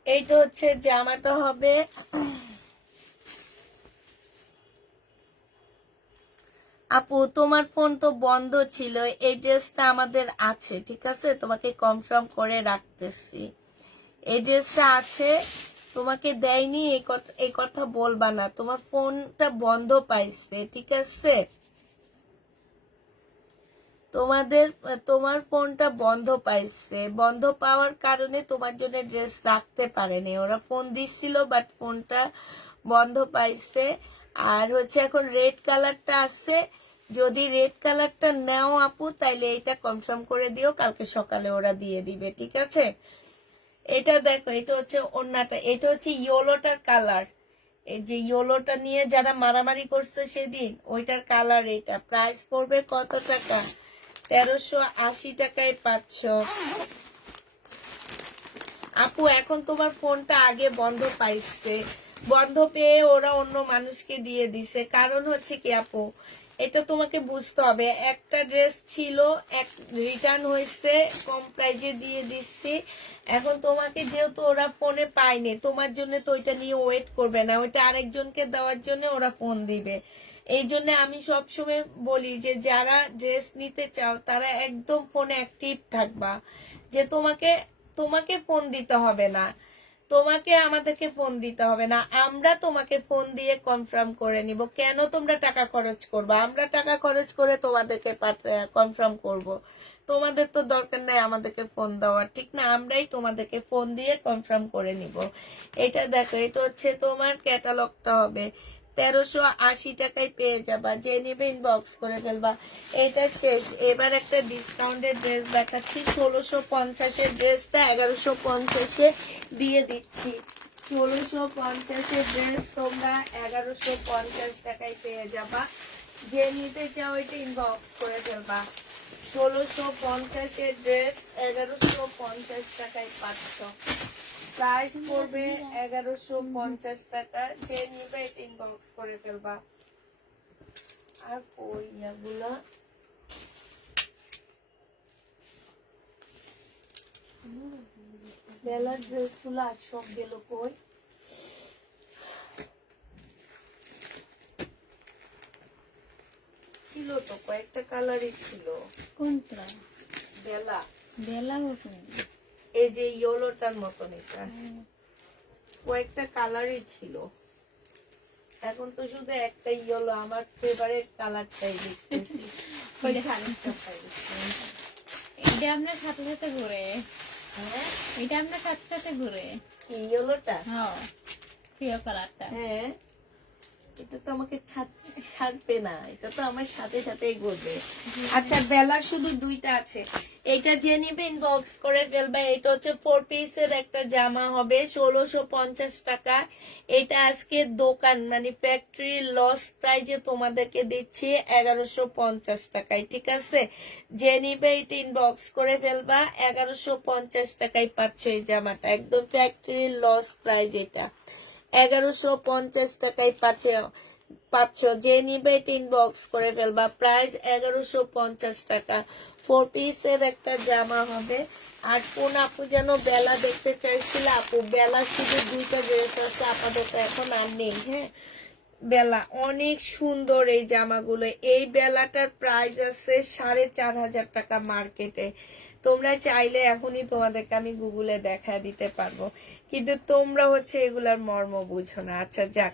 এইটা হচ্ছে জামাটা হবে আপু তোমার ফোন তো বন্ধ ছিল, এই ড্রেসটা আমাদের আছে, ঠিক আছে, তোমাকে কনফার্ম করে রাখতেছি। এই ড্রেসটা আছে, তোমাকে দেয়নি এই কথা বলবা না, তোমার ফোনটা বন্ধ পাইছে, ঠিক আছে। তোমার ফোনটা বন্ধ পাইছে, বন্ধ পাওয়ার কারণে তোমার জন্য ড্রেস রাখতে পারেনি, ওরা ফোন দিচ্ছিল বাট ফোনটা বন্ধ পাইছে। আর হচ্ছে এখন রেড কালারটা আছে, যদি রেড কালারটা নাও আপু তাইলে এটা কনফার্ম করে দিও, কালকে সকালে ওরা দিয়ে দিবে, ঠিক আছে। এটা দেখো, এটা হচ্ছে ওড়নাটা, এটা হচ্ছে ইয়েলোটার কালার, এই যে ইয়েলোটা নিয়ে যারা মারামারি করছে সেদিন ওইটার কালার। এটা প্রাইস পড়বে কত টাকা? 1380 টাকায় পাচ্ছ আপু। এখন তোমার ফোনটা আগে বন্ধ পাইছে, বন্ধ পেয়ে ওরা অন্য মানুষকে দিয়ে দিছে। কারণ হচ্ছে কি আপু, এটা তোমাকে বুঝতে হবে, একটা ড্রেস ছিল, এক রিটার্ন হয়েছে, কম প্রাইজে দিয়ে দিচ্ছি। এখন তোমাকে যেহেতু ওরা ফোনে পায়নি, তোমার জন্য তো ওইটা নিয়ে ওয়েট করবে না, ওইটা আরেকজনকে দেওয়ার জন্য ওরা ফোন দিবে। এই জন্য আমি সবসময় বলি যে যারা ড্রেস নিতে চাও তারা একদম ফোনে অ্যাক্টিভ থাকবা, যে তোমাকে ফোন দিতে হবে না, তোমাকে আমাদেরকে ফোন দিতে হবে না, আমরা তোমাকে ফোন দিয়ে কনফার্ম করে নিব। কেন তোমরা টাকা খরচ করবা? আমরা টাকা খরচ করে তোমাদেরকে কনফার্ম করব, তোমাদের তো দরকার নাই আমাদেরকে ফোন দেওয়ার, ঠিক না? আমরাই তোমাদেরকে ফোন দিয়ে কনফার্ম করে নিব। এটা দেখো, এটা হচ্ছে তোমার ক্যাটালগটা হবে, 1380 টাকায় পেয়ে যাবা, যে নেবে ইনবক্স করে ফেলবা। এটা শেষ, এবার একটা ডিসকাউন্টের ড্রেস দেখাচ্ছি, 1650-এর ড্রেসটা 1150-এ দিয়ে দিচ্ছি। 1650-এর ড্রেস তোমরা 1150 টাকায় পেয়ে যাবা, যে নিতে চাও এটা ইনবক্স করে ফেলবা। 1650-এর ড্রেস 1150 টাকায় পাচ্ছ, প্রাইস পড়বে 1150 টাকা, যে নিবে এটা ইনবক্স করে ফেলবা। আর কই ইয়াগুলা, বেলার ড্রেস গুলো আর সব গেল কই? ছিল তো কয়েকটা কালারই ছিল। কোনটা? বেলা, বেলা মতন। এই যে ইয়েলোটার মতন, এটা কয়েকটা কালারই ছিল। এখন তো শুধু একটা ইয়েলো, আমার ফেভারিট কালারটাই দেখতেছি। এটা আপনার সাথে সাথে ঘুরে, হ্যাঁ এটা আপনার সাথে সাথে ঘুরে। কি ইয়েলোটা? হ্যাঁ, প্রিয় কালারটা। হ্যাঁ, এটা তো আমাকে ছাড়বে না, এটা তো আমার সাথে সাথেই ঘুরবে। আচ্ছা, বেলার শুধু দুইটা আছে, এটা যে নিবে ইনবক্স করে ফেলবে। এটা হচ্ছে 4 পিসের একটা জামা হবে, 1650 টাকা। এটা আজকে দোকান মানে ফ্যাক্টরি লস প্রাইজে তোমাদেরকে দিচ্ছি 1150 টাকায়, ঠিক আছে। যে নিবে এটা ইনবক্স করে ফেলবা, 1150 টাকায় পাচ্ছ এই জামাটা, একদম ফ্যাক্টরি লস প্রাইজ। এটা 1150 টাকায় পাচ্ছ, যে নিবে এটা ইনবক্স করে ফেলবা, প্রাইস 1150 টাকা। 4 পিসের একটা জামা হবে। আর কোন আপু যেন বেলা দেখতে চাইছিল, আপু বেলা শুধু দুইটা ড্রেস আছে আপাতত, এখন আর নেই। হ্যাঁ, বেলা অনেক সুন্দর এই জামাগুলো, এই বেলাটার প্রাইস আছে 4500 টাকা মার্কেটে। তোমরা চাইলে এখনই তোমাদেরকে আমি গুগলে দেখা দিতে পারবো, কিন্তু তোমরা হচ্ছে এগুলার মর্ম বুঝো না। আচ্ছা যাক,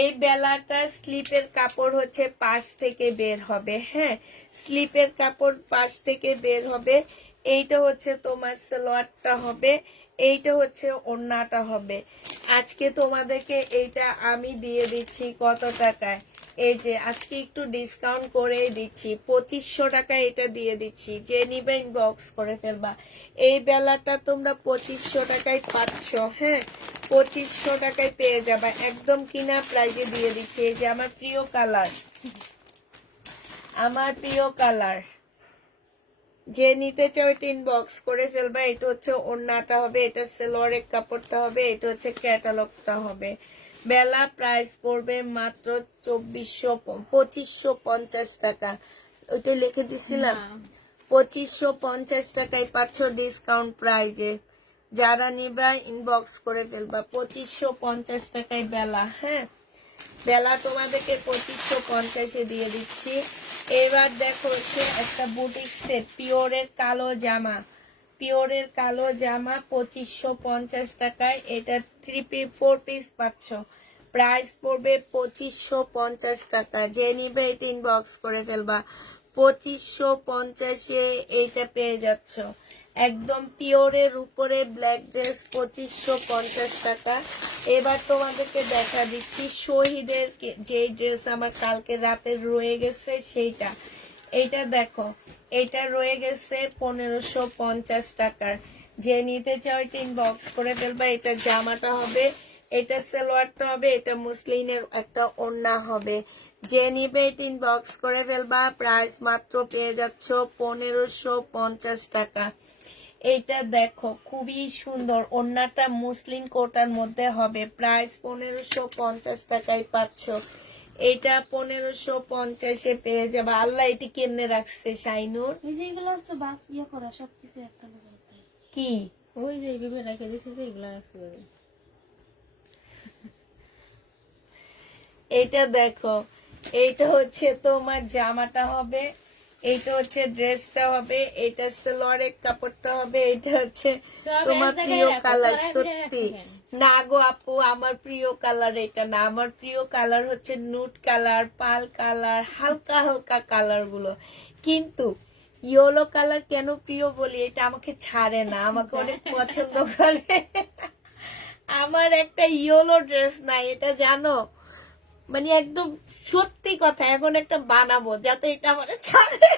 এই বেলাটা স্লিপের কাপড় হচ্ছে পাশ থেকে বের হবে। হ্যাঁ, স্লিপের কাপড় পাশ থেকে বের হবে। এইটা হচ্ছে তোমার সালোয়ারটা হবে, এইটা হচ্ছে ওড়নাটা হবে। আজকে তোমাদেরকে এইটা আমি দিয়ে দিচ্ছি কত টাকায়? এই যে আজকে একটু ডিসকাউন্ট করে দিচ্ছি, 2500 টাকা এটা দিয়ে দিচ্ছি, যে নিবে ইনবক্স করে ফেলবা। এই বেলাটা তোমরা 2500 টাকায় পাচ্ছ। হ্যাঁ, 2500 টাকায় পেয়ে যাবা, একদম কিনা প্রাইজে দিয়ে দিচ্ছি। এই যে আমার প্রিয় কালার, আমার প্রিয় কালার, যে নিতে চাও এটা ইনবক্স করে ফেলবা। এটা হচ্ছে ওড়নাটা হবে, এটা সালোয়ারের কাপড়টা হবে, এটা হচ্ছে ক্যাটালগটা হবে। বেলা প্রাইস পড়বে মাত্র 2550 টাকা, ওইটা লিখে দিছিলাম। 2550 টাকায় পাচ্ছ ডিসকাউন্ট প্রাইজে, যারা নিবা ইনবক্স করে ফেলবা। 2550 টাকায় বেলা। হ্যাঁ, বেলা তোমাদেরকে 2550-এ দিয়ে দিচ্ছি। এবার দেখো হচ্ছে একটা বুটিক সেট পিওরের কালো জামা, পিওরের কালো জামা 2550 টাকায়। এটা 4 পিস পাচ্ছ, প্রাইস পড়বে 2550 টাকা। যে নিবে এটা ইনবক্স করে ফেলবা। 2550-এ এইটা পেয়ে যাচ্ছ, একদম পিওরের উপরে ব্ল্যাক ড্রেস 2550 টাকা। এবার তোমাদেরকে দেখা দিচ্ছি শহীদের যে ড্রেস আমার কালকে রাতে রয়ে গেছে সেইটা। এইটা দেখো, এটা রয়ে গেছে 1550 টাকার। যে নিতে চাও এটা ইনবক্স করে ফেলবা। এটা জামাটা হবে, এটা সালোয়ারটা হবে, এটা মুসলিনের একটা ওড়না হবে। যে নিবে এটা ইনবক্স করে ফেলবা। প্রাইস মাত্র পেয়ে যাচ্ছ 1550 টাকা। এইটা দেখো খুবই সুন্দর, ওড়নাটা মুসলিন কোটার মধ্যে হবে, প্রাইস 1550 টাকায় পাচ্ছ। এটা 1550-এ পেয়ে যাবে। আল্লাহ এটি কেমনে রাখছে শাইনুর? এই যে এগুলো হচ্ছে বাস ইয়ে করা সবকিছু একটা লোকের কি ওই যে এইভাবে রেখে দিয়েছে যে এগুলো রাখছে বলে। এইটা দেখো, এইটা হচ্ছে তোমার জামাটা হবে, এইটা হচ্ছে ড্রেসটা হবে, এটা সালোয়ারের কাপড়টা হবে, এটা হচ্ছে তোমার প্রিয় কালার। সত্যি না গো আপু, আমার প্রিয় কালার এটা না, আমার প্রিয় কালার হচ্ছে নুট কালার, পাল কালার, হালকা হালকা কালার গুলো। কিন্তু ইয়েলো কালার কেন প্রিয় বলি, এটা আমাকে ছাড়ে না, আমাকে অনেক পছন্দ করে। আমার একটা ইয়েলো ড্রেস নাই, এটা জানো, মানে একদম সত্যি কথা। এখন একটা বানাবো যাতে এটা আমার ছাড়ে।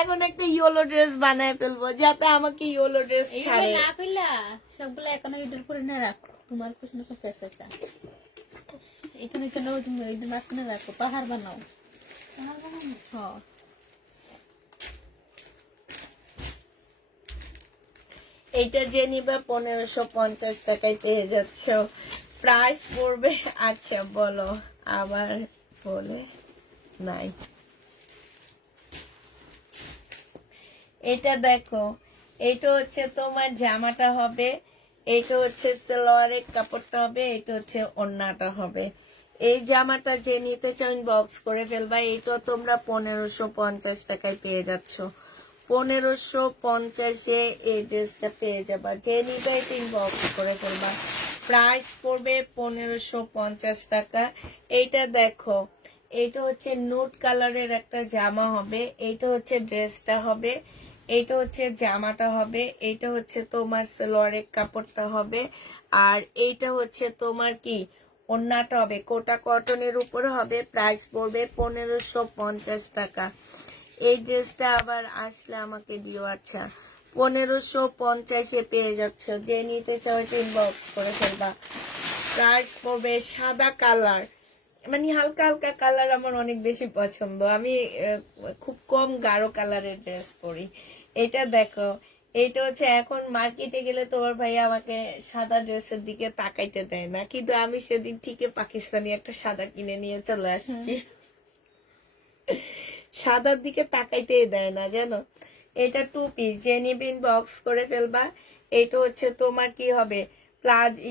এখন একটা ইয়েলো ড্রেস বানায় ফেলবো যাতে আমাকে ইয়েলো ড্রেস এইগুলো ছাড়ে। না কইলা সবগুলো এখন এটার উপরে না রাখো, তোমার প্রশ্ন করতেছে একটা এখানে কেন তুমি ওই মাঝখানে রাখো, পাহাড় বানাও। হ্যাঁ এইটা যে নিবে 1550 টাকায় পেয়ে যাচ্ছ, প্রাইস পড়বে। আচ্ছা বলো, আবার বলে নাই। এটা দেখো, এটা হচ্ছে তোমার জামাটা হবে, এইটা হচ্ছে সালোয়ারের কাপড়টা হবে, এটা হচ্ছে ওড়নাটা হবে। এই জামাটা যে নিতে চাও বক্স করে ফেলবা। এইটা তোমরা 1550 টাকায় পেয়ে যাচ্ছ, 1550-এ এই ড্রেসটা পেয়ে যাবা। যে নিবে এটা বক্স করে ফেলবা। প্রাইস পড়বে 1550 টাকা। এইটা দেখো, এইটা হচ্ছে নুট কালারের একটা জামা হবে, এইটা হচ্ছে ড্রেসটা হবে, এইটা হচ্ছে জামাটা হবে, এইটা হচ্ছে তোমার সালোয়ারের কাপড়টা হবে, আর এইটা হচ্ছে তোমার কি ওড়নাটা হবে, কোটা কটনের উপরে হবে। প্রাইস পড়বে 1550 টাকা। এই ড্রেসটা আবার আসলে আমাকে দিও। আচ্ছা 1550-এ পেয়ে যাচ্ছ। যে নিতে চাও ইনবক্স করে ফেলবা। প্রাইস পড়বে সাদা কালার, মানে হালকা হালকা কালার আমার অনেক বেশি পছন্দ। আমি খুব কম গাঢ় কালারের ড্রেস পরি। এটা দেখো, এইটা হচ্ছে এখন মার্কেটে গেলে তোমার ভাই আমাকে সাদা ড্রেসের দিকে তাকাইতে দেয় না, কিন্তু আমি সেদিন ঠিকই পাকিস্তানি একটা সাদা কিনে নিয়ে চলে আসছি। সাদার দিকে তাকাইতেই দেয় না জানো। এটা 2 পিস, যে নিবিন বক্স করে ফেলবা। এটা হচ্ছে তোমার কি হবে,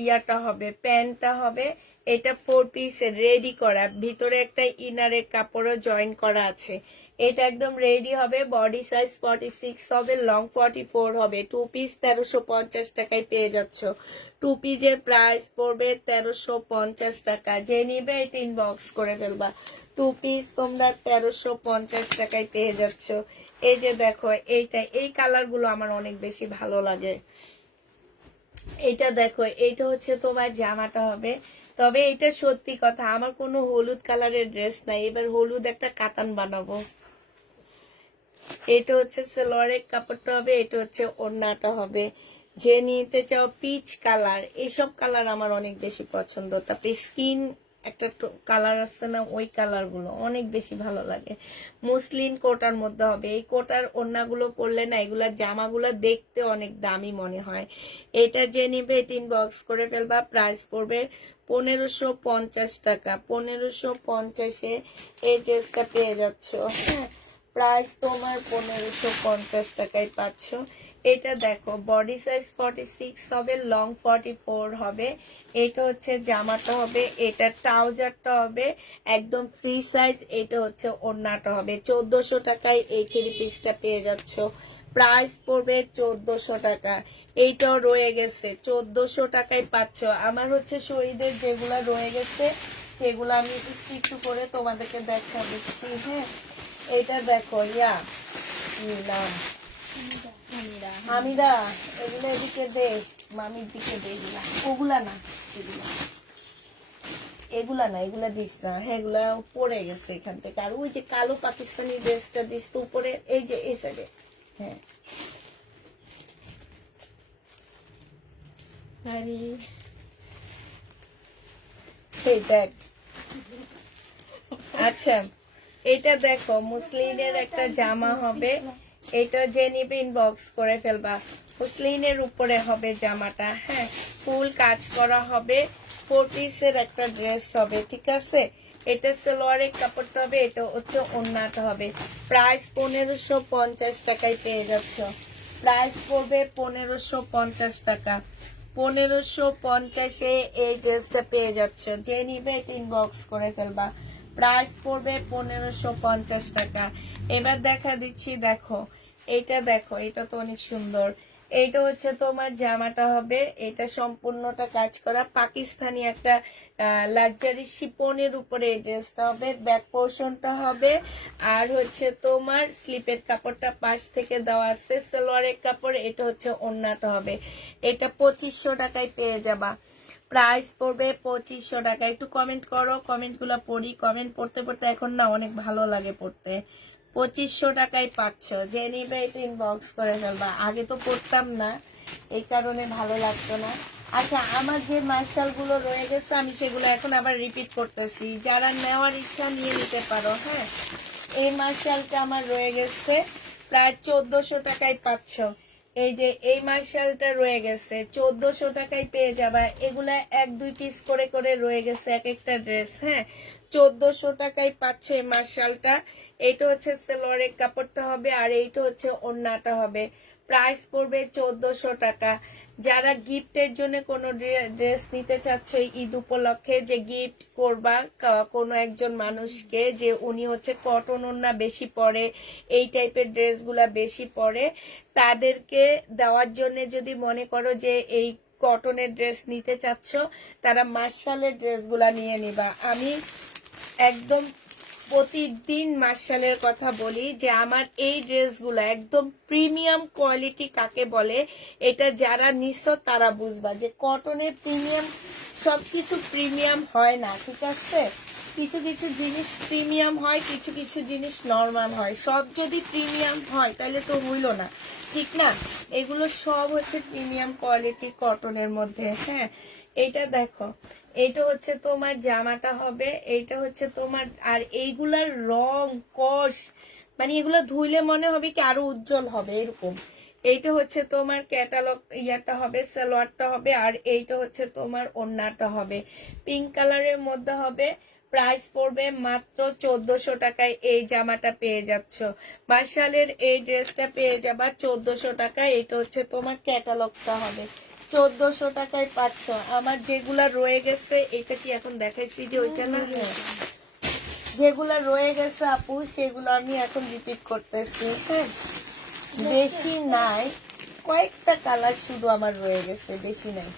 ইয়াটা হবে, প্যান্টটা হবে। এটা 4 পিসের রেডি করা, ভিতরে একটা ইনারের কাপড়ও জয়েন করা আছে। এটা একদম রেডি হবে। বডি সাইজ 46 হবে, লং 44 হবে। 2 পিস 1350 টাকায় পেয়ে যাচ্ছ। 2 পিসের প্রাইস পড়বে 1350 টাকা। যে নিবে এটা ইনবক্স করে ফেলবা। 2 পিস তোমরা 1350 টাকায় পেয়ে যাচ্ছ। এই যে দেখো, এইটা এই কালার গুলো আমার অনেক বেশি ভালো লাগে। এটা দেখো, এইটা হচ্ছে তোমার জামাটা হবে। তবে এটা সত্যি কথা, আমার কোনো হলুদ কালারের ড্রেস নাই, এবার হলুদ একটা কাতান বানাবো। এটা হচ্ছে সালোয়ারের কাপড়টা হবে, এটা হচ্ছে ওড়নাটা হবে। যে নিতে চাও পিচ কালার, এইসব কালার আমার অনেক বেশি পছন্দ। তারপরে স্কিন একটা কালার আছে না, ওই কালার গুলো অনেক বেশি ভালো লাগে। মুসলিন কোটার মধ্যে হবে। এই কোটার ওড়নাগুলো পরলে না, এগুলা জামাগুলো দেখতে অনেক দামি মনে হয়। এটা যে নিবে এটা ইনবক্স করে ফেলবা। প্রাইস পড়বে 1550 টাকা। 1550-এ এই ড্রেসটা পেয়ে যাচ্ছ। হ্যাঁ, প্রাইস তোমার 1550 টাকায় পাচ্ছ। এটা দেখো বডি সাইজ 46 হবে, লং 44 হবে। এটা হচ্ছে জামাটা হবে, এটা ট্রাউজারটা হবে একদম ফ্রি সাইজ। এটা হচ্ছে ওড়নাটা হবে। 1400 টাকায় এই 3 পিসটা পেয়ে যাচ্ছ। প্রাইস পড়বে 1400 টাকা। এইটাও রয়ে গেছে, 1400 টাকায় পাচ্ছ। আমার হচ্ছে শরীরের যেগুলা রয়ে গেছে সেগুলো আমি একটু করে তোমাদেরকে দেখা দিচ্ছি। হ্যাঁ, এটা দেখো নিলাম। হামিদা, এগুলো এদিকে দে, মামির দিকে দে। ওগুলা না, এগুলা না, এগুলা দিস না। হ্যাঁ, এগুলা পড়ে গেছে এখান থেকে। আর ওই যে কালো পাকিস্তানি ড্রেসটা দিস তো উপরে, এই যে এই সাইডে। হ্যাঁ, এই দেখ। আচ্ছা, এটা দেখো মুসলিনের একটা জামা হবে। এটা যে নিবে ইনবক্স করে ফেলবা। মুসলিনের উপরে হবে জামাটা। হ্যাঁ, ফুল কাজ করা হবে। 4 পিসের একটা ড্রেস হবে, ঠিক আছে। এটা সালোয়ারের কাপড়টা হবে, এটা হচ্ছে ওড়নাটা হবে। প্রাইস 1550 টাকায় পেয়ে যাচ্ছ। প্রাইস পড়বে 1550 টাকা। 1550-এ এই ড্রেসটা পেয়ে যাচ্ছ। যে নিবে এটা ইনবক্স করে ফেলবা। প্রাইস পড়বে 1550 টাকা। এবার দেখা দিচ্ছি, দেখো এটা দেখো, এটা তো অনেক সুন্দর। এইটা হচ্ছে তোমার জামাটা হবে, এটা সম্পূর্ণটা কাজ করা পাকিস্তানি একটা লাক্সারি শিপনের উপরে এই ড্রেসটা হবে। ব্যাক পোর্শনটা হবে, আর হচ্ছে তোমার স্লিপের কাপড়টা পাশ থেকে দেওয়া আছে। সালোয়ারের কাপড়, এটা হচ্ছে ওড়নাটা হবে। এটা 2500 টাকায় পেয়ে যাবা। প্রাইস পড়বে 2500 টাকা। একটু কমেন্ট করো, কমেন্টগুলো পড়ি। কমেন্ট পড়তে পড়তে এখন না অনেক ভালো লাগে পড়তে। 2500 টাকায় পাচ্ছ। যে নিবে এটা ইনবক্স করে ফেলবা। আগে তো পড়তাম না, এই কারণে ভালো লাগতো না। আচ্ছা, আমার যে মার্শাল গুলো রয়ে গেছে আমি সেগুলো এখন আবার রিপিট করতেছি। যারা নেওয়ার ইচ্ছা নিয়ে নিতে পারো। হ্যাঁ, এই মার্শালটা আমার রয়ে গেছে, প্রায় 1400 টাকায় পাচ্ছ। এই যে এই মার্শালটা রয়ে গেছে, 1400 টাকায় পেয়ে যাবা। এগুলা 1-2 পিস করে করে রয়ে গেছে এক একটা ড্রেস। হ্যাঁ, 1400 টাকায় পাচ্ছ এই মার্শালটা। এটা হচ্ছে সালোয়ারের কাপড়টা হবে, আর এইটা হচ্ছে ওড়নাটা হবে। প্রাইস পড়বে 1400 টাকা। যারা গিফটের জন্য কোনো ড্রেস নিতে চাচ্ছ ঈদ উপলক্ষে, যে গিফট করবা কোনো একজন মানুষকে, যে উনি হচ্ছে কটন ওড়না বেশি পরে, এই টাইপের ড্রেসগুলা বেশি পরে, তাদেরকে দেওয়ার জন্য যদি মনে করো যে এই কটনের ড্রেস নিতে চাচ্ছ, তারা মার্শালের ড্রেসগুলা নিয়ে নিবা। আমি একদম প্রতিদিন মার্শালের কথা বলি যে আমার এই ড্রেসগুলো একদম প্রিমিয়াম কোয়ালিটি কাকে বলে, এটা যারা নিছো তারা বুঝবা যে কটনের প্রিমিয়াম। সবকিছু প্রিমিয়াম হয় না, ঠিক আছে। কিছু কিছু জিনিস প্রিমিয়াম হয়, কিছু কিছু জিনিস নর্মাল হয়। সব যদি প্রিমিয়াম হয় তাহলে তো হইলো না, ঠিক না। এগুলো সব হচ্ছে প্রিমিয়াম কোয়ালিটি কটনের মধ্যে। হ্যাঁ, এটা দেখো, এটা হচ্ছে তোমার জামাটা হবে, এইটা হচ্ছে তোমার। আর এইগুলার রং কষ, মানে এগুলো ধুইলে মনে হবে কি আরো উজ্জ্বল হবে এরকম। এইটা হচ্ছে তোমার ক্যাটালগ ইয়াটা হবে, সালোয়ারটা হবে, আর এইটা হচ্ছে তোমার ওড়নাটা হবে। পিঙ্ক কালারের মধ্যে হবে। প্রাইস পড়বে মাত্র 1400 টাকায় এই জামাটা পেয়ে যাচ্ছ। মার্শালের এই ড্রেসটা পেয়ে যাবা 1400 টাকায়। এটা হচ্ছে তোমার ক্যাটালগটা হবে। 1400 টাকায় পাচ্ছ। আমার যেগুলা রয়ে গেছে, এটা কি এখন দেখাইছি যে ওইটা না, হ্যাঁ, যেগুলা রয়ে গেছে আপু সেগুলো আমি এখন রিপিট করতেছি। হ্যাঁ, বেশি নাই, কয়েকটা কালার শুধু আমার রয়ে গেছে, বেশি নাই।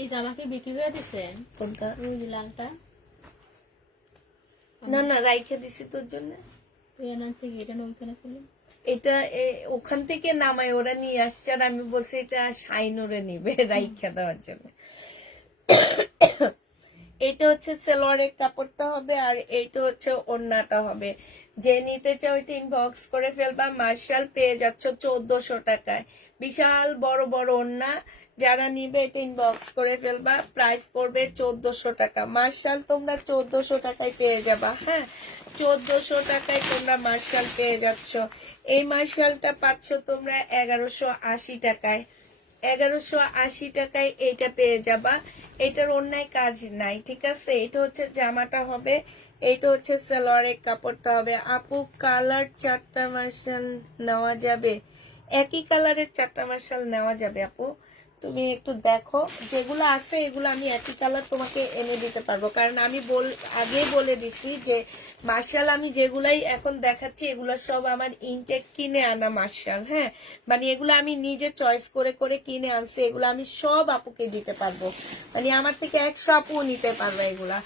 এই জামাকে বিক্রি করে দিচ্ছেন? কোনটা? ওই যে লালটা। না না, রাইখে দিছি তোর জন্য। তুই আনছে কি? এটা ওইখানে ছিল। এটা ওখান থেকে নামায় ওরা নিয়ে আসছে, আর আমি বলছি এটা শাইনুরে নিবে রাইখা দেওয়ার জন্য। এটা হচ্ছে সালোয়ারের কাপড়টা হবে, আর এইটা হচ্ছে ওড়নাটা হবে। যে নিতে চাও এটা ইনবক্স করে ফেলবা। মার্শাল পেয়ে যাচ্ছ 1400 টাকায়। বিশাল বড় বড় ওড়না, যারা নিবে এটা ইনবক্স করে ফেলবা। প্রাইস পড়বে 1400 টাকা। মার্শাল তোমরা 1400 টাকায় পেয়ে যাবা। হ্যাঁ, 1400 টাকায় তোমরা মার্শাল পেয়ে যাচ্ছ। এই মার্শালটা পাচ্ছ তোমরা 1180 টাকায়। 1180 টাকায় এইটা পেয়ে যাবা। এটার অন্যায় কাজ নাই, ঠিক আছে। এটা হচ্ছে জামাটা হবে, এইটা হচ্ছে সালোয়ারের কাপড়টা হবে। আপু কালার 4টা মার্শাল নেওয়া যাবে? একই কালারের 4টা মার্শাল নেওয়া যাবে আপু। তুমি একটু দেখো, যেগুলো আছে এগুলো আমি একই কালার তোমাকে এনে দিতে পারবো, কারণ আমি আগেই বলে দিছি যে মার্শাল আমি যেগুলাই এখন দেখাচ্ছি এগুলো সব আমার ইনটেক কিনে আনা মার্শাল। হ্যাঁ, মানে এগুলো আমি নিজে চয়েস করে করে কিনে আনছি, এগুলো আমি সব আপুকে দিতে পারবো, মানে আমার থেকে 100 আপু নিতে পারবে এগুলা।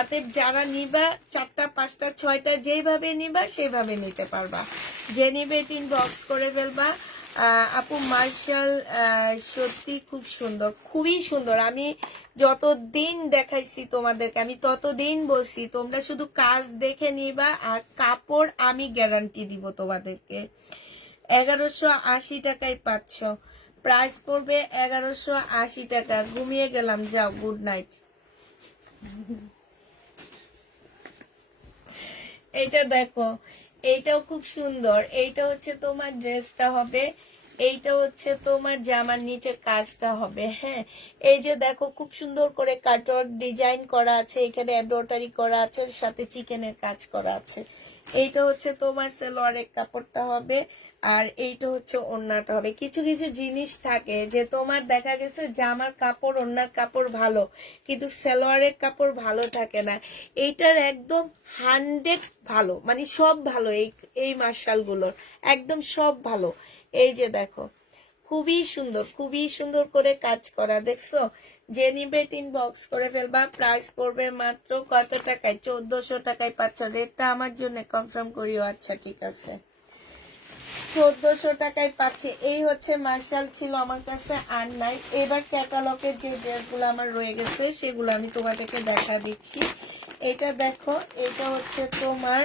অতএব যারা নিবা 4টা 5টা 6টা যেইভাবে নিবা সেইভাবে নিতে পারবা। যে নিবে 3 বক্স করে ফেলবা। আপু মার্শাল সত্যি খুব সুন্দর, খুবই সুন্দর। আমি যতদিন দেখাইছি তোমাদেরকে আমি ততদিন বলছি তোমরা শুধু কাজ দেখে নিবা, আর কাপড় আমি গ্যারান্টি দিব তোমাদেরকে। 1180 টাকায় পাচ্ছ, প্রাইস পড়বে 1180 টাকা। ঘুমিয়ে গেলাম, যাও, গুড নাইট। এইটা দেখো, এইটাও খুব সুন্দর। এইটা হচ্ছে তোমার ড্রেসটা হবে, এইটা হচ্ছে তোমার জামার নিচে কাজটা হবে। হ্যাঁ, এই যে দেখো খুব সুন্দর করে কাটওয়ার্ক ডিজাইন করা আছে, এখানে এমব্রয়ডারি করা আছে, সাথে চিকেনের কাজ করা আছে। এইটা হচ্ছে তোমার সালোয়ারের কাপড়টা হবে, আর এইটা হচ্ছে ওড়নাটা হবে। কিছু কিছু জিনিস থাকে যে তোমার দেখা গেছে জামার কাপড় ওড়নার কাপড় ভালো, কিন্তু সালোয়ারের কাপড় ভালো থাকে না। এইটার একদম 100 ভালো, মানে সব ভালো। এই মার্শালগুলোর একদম সব ভালো। এই যে দেখো খুবই সুন্দর, খুবই সুন্দর করে কাজ করা, দেখছো। যে নিবে 3 বক্স করে ফেলবা। প্রাইস পড়বে মাত্র কত টাকায়? 1400 টাকায় পাচ্ছ। রেটটা আমার জন্য কনফার্ম করিও। আচ্ছা ঠিক আছে, 1400 টাকায় পাচ্ছি। এই হচ্ছে মার্শাল ছিল আমার কাছে, আর নাই। এবার ক্যাটালগের যে ড্রেসগুলো আমার রয়ে গেছে সেগুলো আমি তোমাদেরকে দেখা দিচ্ছি। এটা দেখো, এটা হচ্ছে তোমার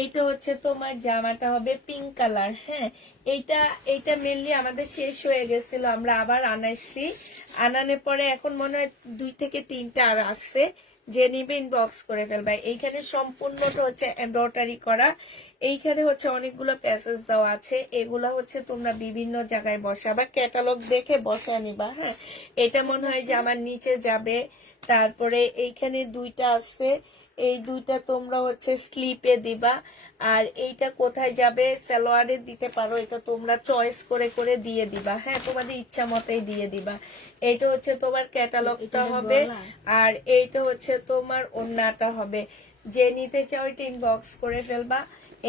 এইটা হচ্ছে তোমার জামাটা হবে পিঙ্ক কালার। হ্যাঁ, এইটা মেনলি আমাদের শেষ হয়ে গেছিল, আমরা আবার আনাইছি। আনানোর পরে এখন মনে হয় 2 থেকে 3টা আর আসছে। যে নিবে ইনবক্স করে ফেলবে। এইখানে সম্পূর্ণটা হচ্ছে এমব্রয়ডারি করা, এইখানে হচ্ছে অনেকগুলো প্যাসেজ দেওয়া আছে। এগুলা হচ্ছে তোমরা বিভিন্ন জায়গায় বসাবা, ক্যাটালগ দেখে বসা নিবা। হ্যাঁ, এটা মনে হয় যে আমার নিচে যাবে। তারপরে এইখানে 2টা আছে, এই 2টা তোমরা হচ্ছে স্লিপে দিবা। আর এইটা কোথায় যাবে? সালোয়ারে দিতে পারো, এটা তোমরা চয়েস করে করে দিয়ে দিবা। হ্যাঁ, তোমাদের ইচ্ছা মতোই দিয়ে দিবা। এইটা হচ্ছে তোমার ক্যাটালগটা হবে, আর এইটা হচ্ছে তোমার ওড়নাটা হবে। যে নিতে চাও এটা ইনবক্স করে ফেলবা।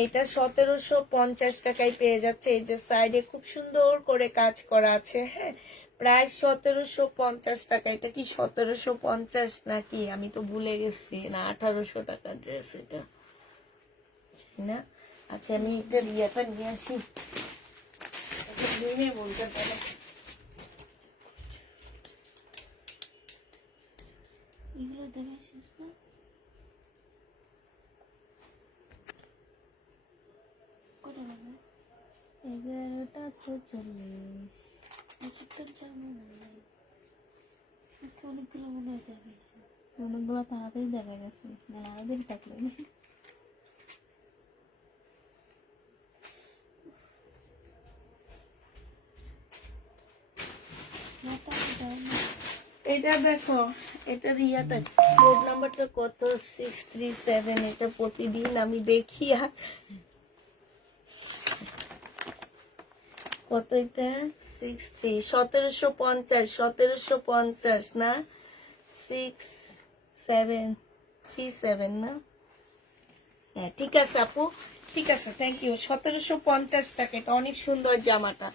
এইটা 1750 টাকায় পেয়ে যাচ্ছে। এই যে সাইডে খুব সুন্দর করে কাজ করা আছে। হ্যাঁ, প্রায় 1750 টাকা। এটা কি 1750 নাকি? আমি তো ভুলে গেছি। না, 1800 টাকা ড্রেস এটা, না? আচ্ছা, আমি এটা রিয়াটা নিয়ে আসি, বলতে পারো। এগুলো দেখাইছিস না? কটা বাজে? 11টা 40। আচ্ছা, তোর জামা নাই আজকে অনেকগুলো মনে হয় দেখাইছে। অনেকগুলো তাড়াতাড়ি দেখা গেছে, মানে আরো দেরি থাকলো। এটা দেখো, এটা রিয়াটা কোড নাম্বারটা কত? 637। এটা প্রতিদিন আমি দেখি। আর কত এটা? 63, 1750 না, 6737 না? হ্যাঁ ঠিক আছে আপু, ঠিক আছে, থ্যাংক ইউ। 1750 টাকা। এটা অনেক সুন্দর জামাটা।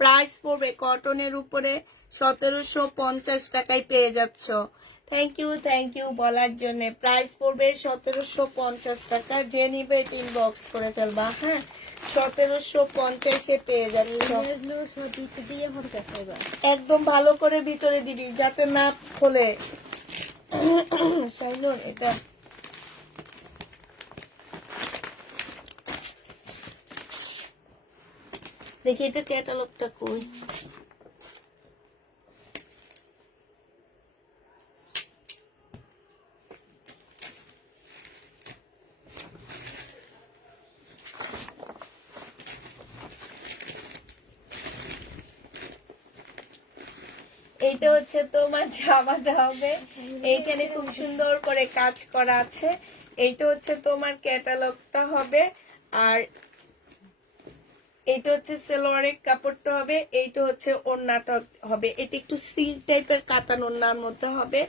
প্রাইস পড়বে কটনের উপরে 1750 টাকায় পেয়ে যাচ্ছ। থ্যাংক ইউ বলার জন্য। প্রাইস পড়বে 1750 টাকা। যে নিবে ইনবক্স করে ফেলবা। হ্যাঁ, 1750-এ পেয়ে যাচ্ছ। দিয়ে ভরতেছে এবার। একদম ভালো করে ভিতরে দিবি যাতে না খোলে। শাইনুর, এটা দেখি, এটা ক্যাটালগটা কই? এইটা হচ্ছে তোমার জামাটা হবে, এইখানে খুব সুন্দর করে কাজ করা আছে। এইটা হচ্ছে তোমার ক্যাটালগটা হবে, আর এইটা হচ্ছে সালোয়ারের কাপড়টা হবে, এইটা হচ্ছে ওড়নাটা হবে। এটা একটু সিল্ক টাইপের কাতান ওড়নার মধ্যে হবে,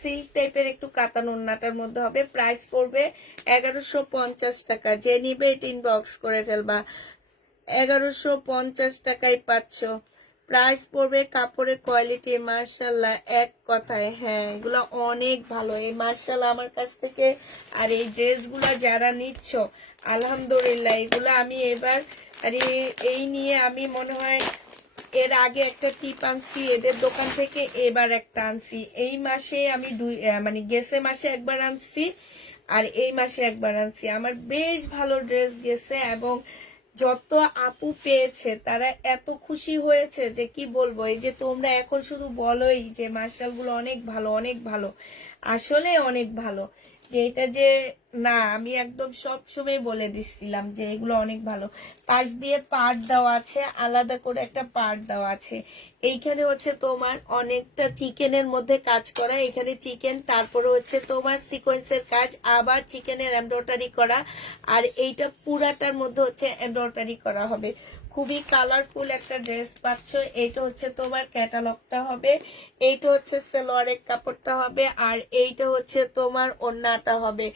সিল্ক টাইপের একটু কাতান ওড়নাটার মধ্যে হবে। প্রাইস পড়বে 1150 টাকা। যে নিবে এটা ইনবক্স করে ফেলবা। 1150 টাকায় পাচ্ছ। প্রাইস পড়বে, কাপড়ের কোয়ালিটি মার্শাল্লাহ এক কথায়, হ্যাঁ এগুলো অনেক ভালো। এই মার্শাল্লাহ আমার কাছ থেকে। আর এই ড্রেসগুলো যারা নিচ্ছ আলহামদুলিল্লাহ, এগুলো আমি এবার এই নিয়ে আমি মনে হয় এর আগে একটা টিপ আনছি এদের দোকান থেকে, এবার একটা আনছি। এই মাসে আমি মানে গেছে মাসে একবার আনছি, আর এই মাসে একবার আনছি। আমার বেশ ভালো ড্রেস গেছে, এবং যত আপু পেয়েছে তারা এত খুশি হয়েছে যে কি বলবো। এই যে তোমরা এখন শুধু বলোই যে মার্শালগুলো অনেক ভালো, অনেক ভালো, আসলে অনেক ভালো। যে এটা যে না, আমি একদম সব সময় বলে দিচ্ছিলাম যে এগুলো অনেক ভালো। পাশ দিয়ে পার্ট দেওয়া আছে, আলাদা করে একটা পার্ট দেওয়া আছে। এইখানে হচ্ছে তোমার অনেকটা চিকেনের মধ্যে কাজ করা, এখানে চিকেন, তারপরে হচ্ছে তোমার সিকোয়েন্সের কাজ, আবার চিকেনের এমব্রয়ডারি করা, আর এইটা পুরাটার মধ্যে হচ্ছে এমব্রয়ডারি করা হবে। খুবই কালারফুল একটা ড্রেস পাচ্ছ। এইটা হচ্ছে তোমার ক্যাটালগটা হবে, এইটা হচ্ছে সালোয়ারের কাপড়টা হবে, আর এইটা হচ্ছে তোমার ওড়নাটা হবে।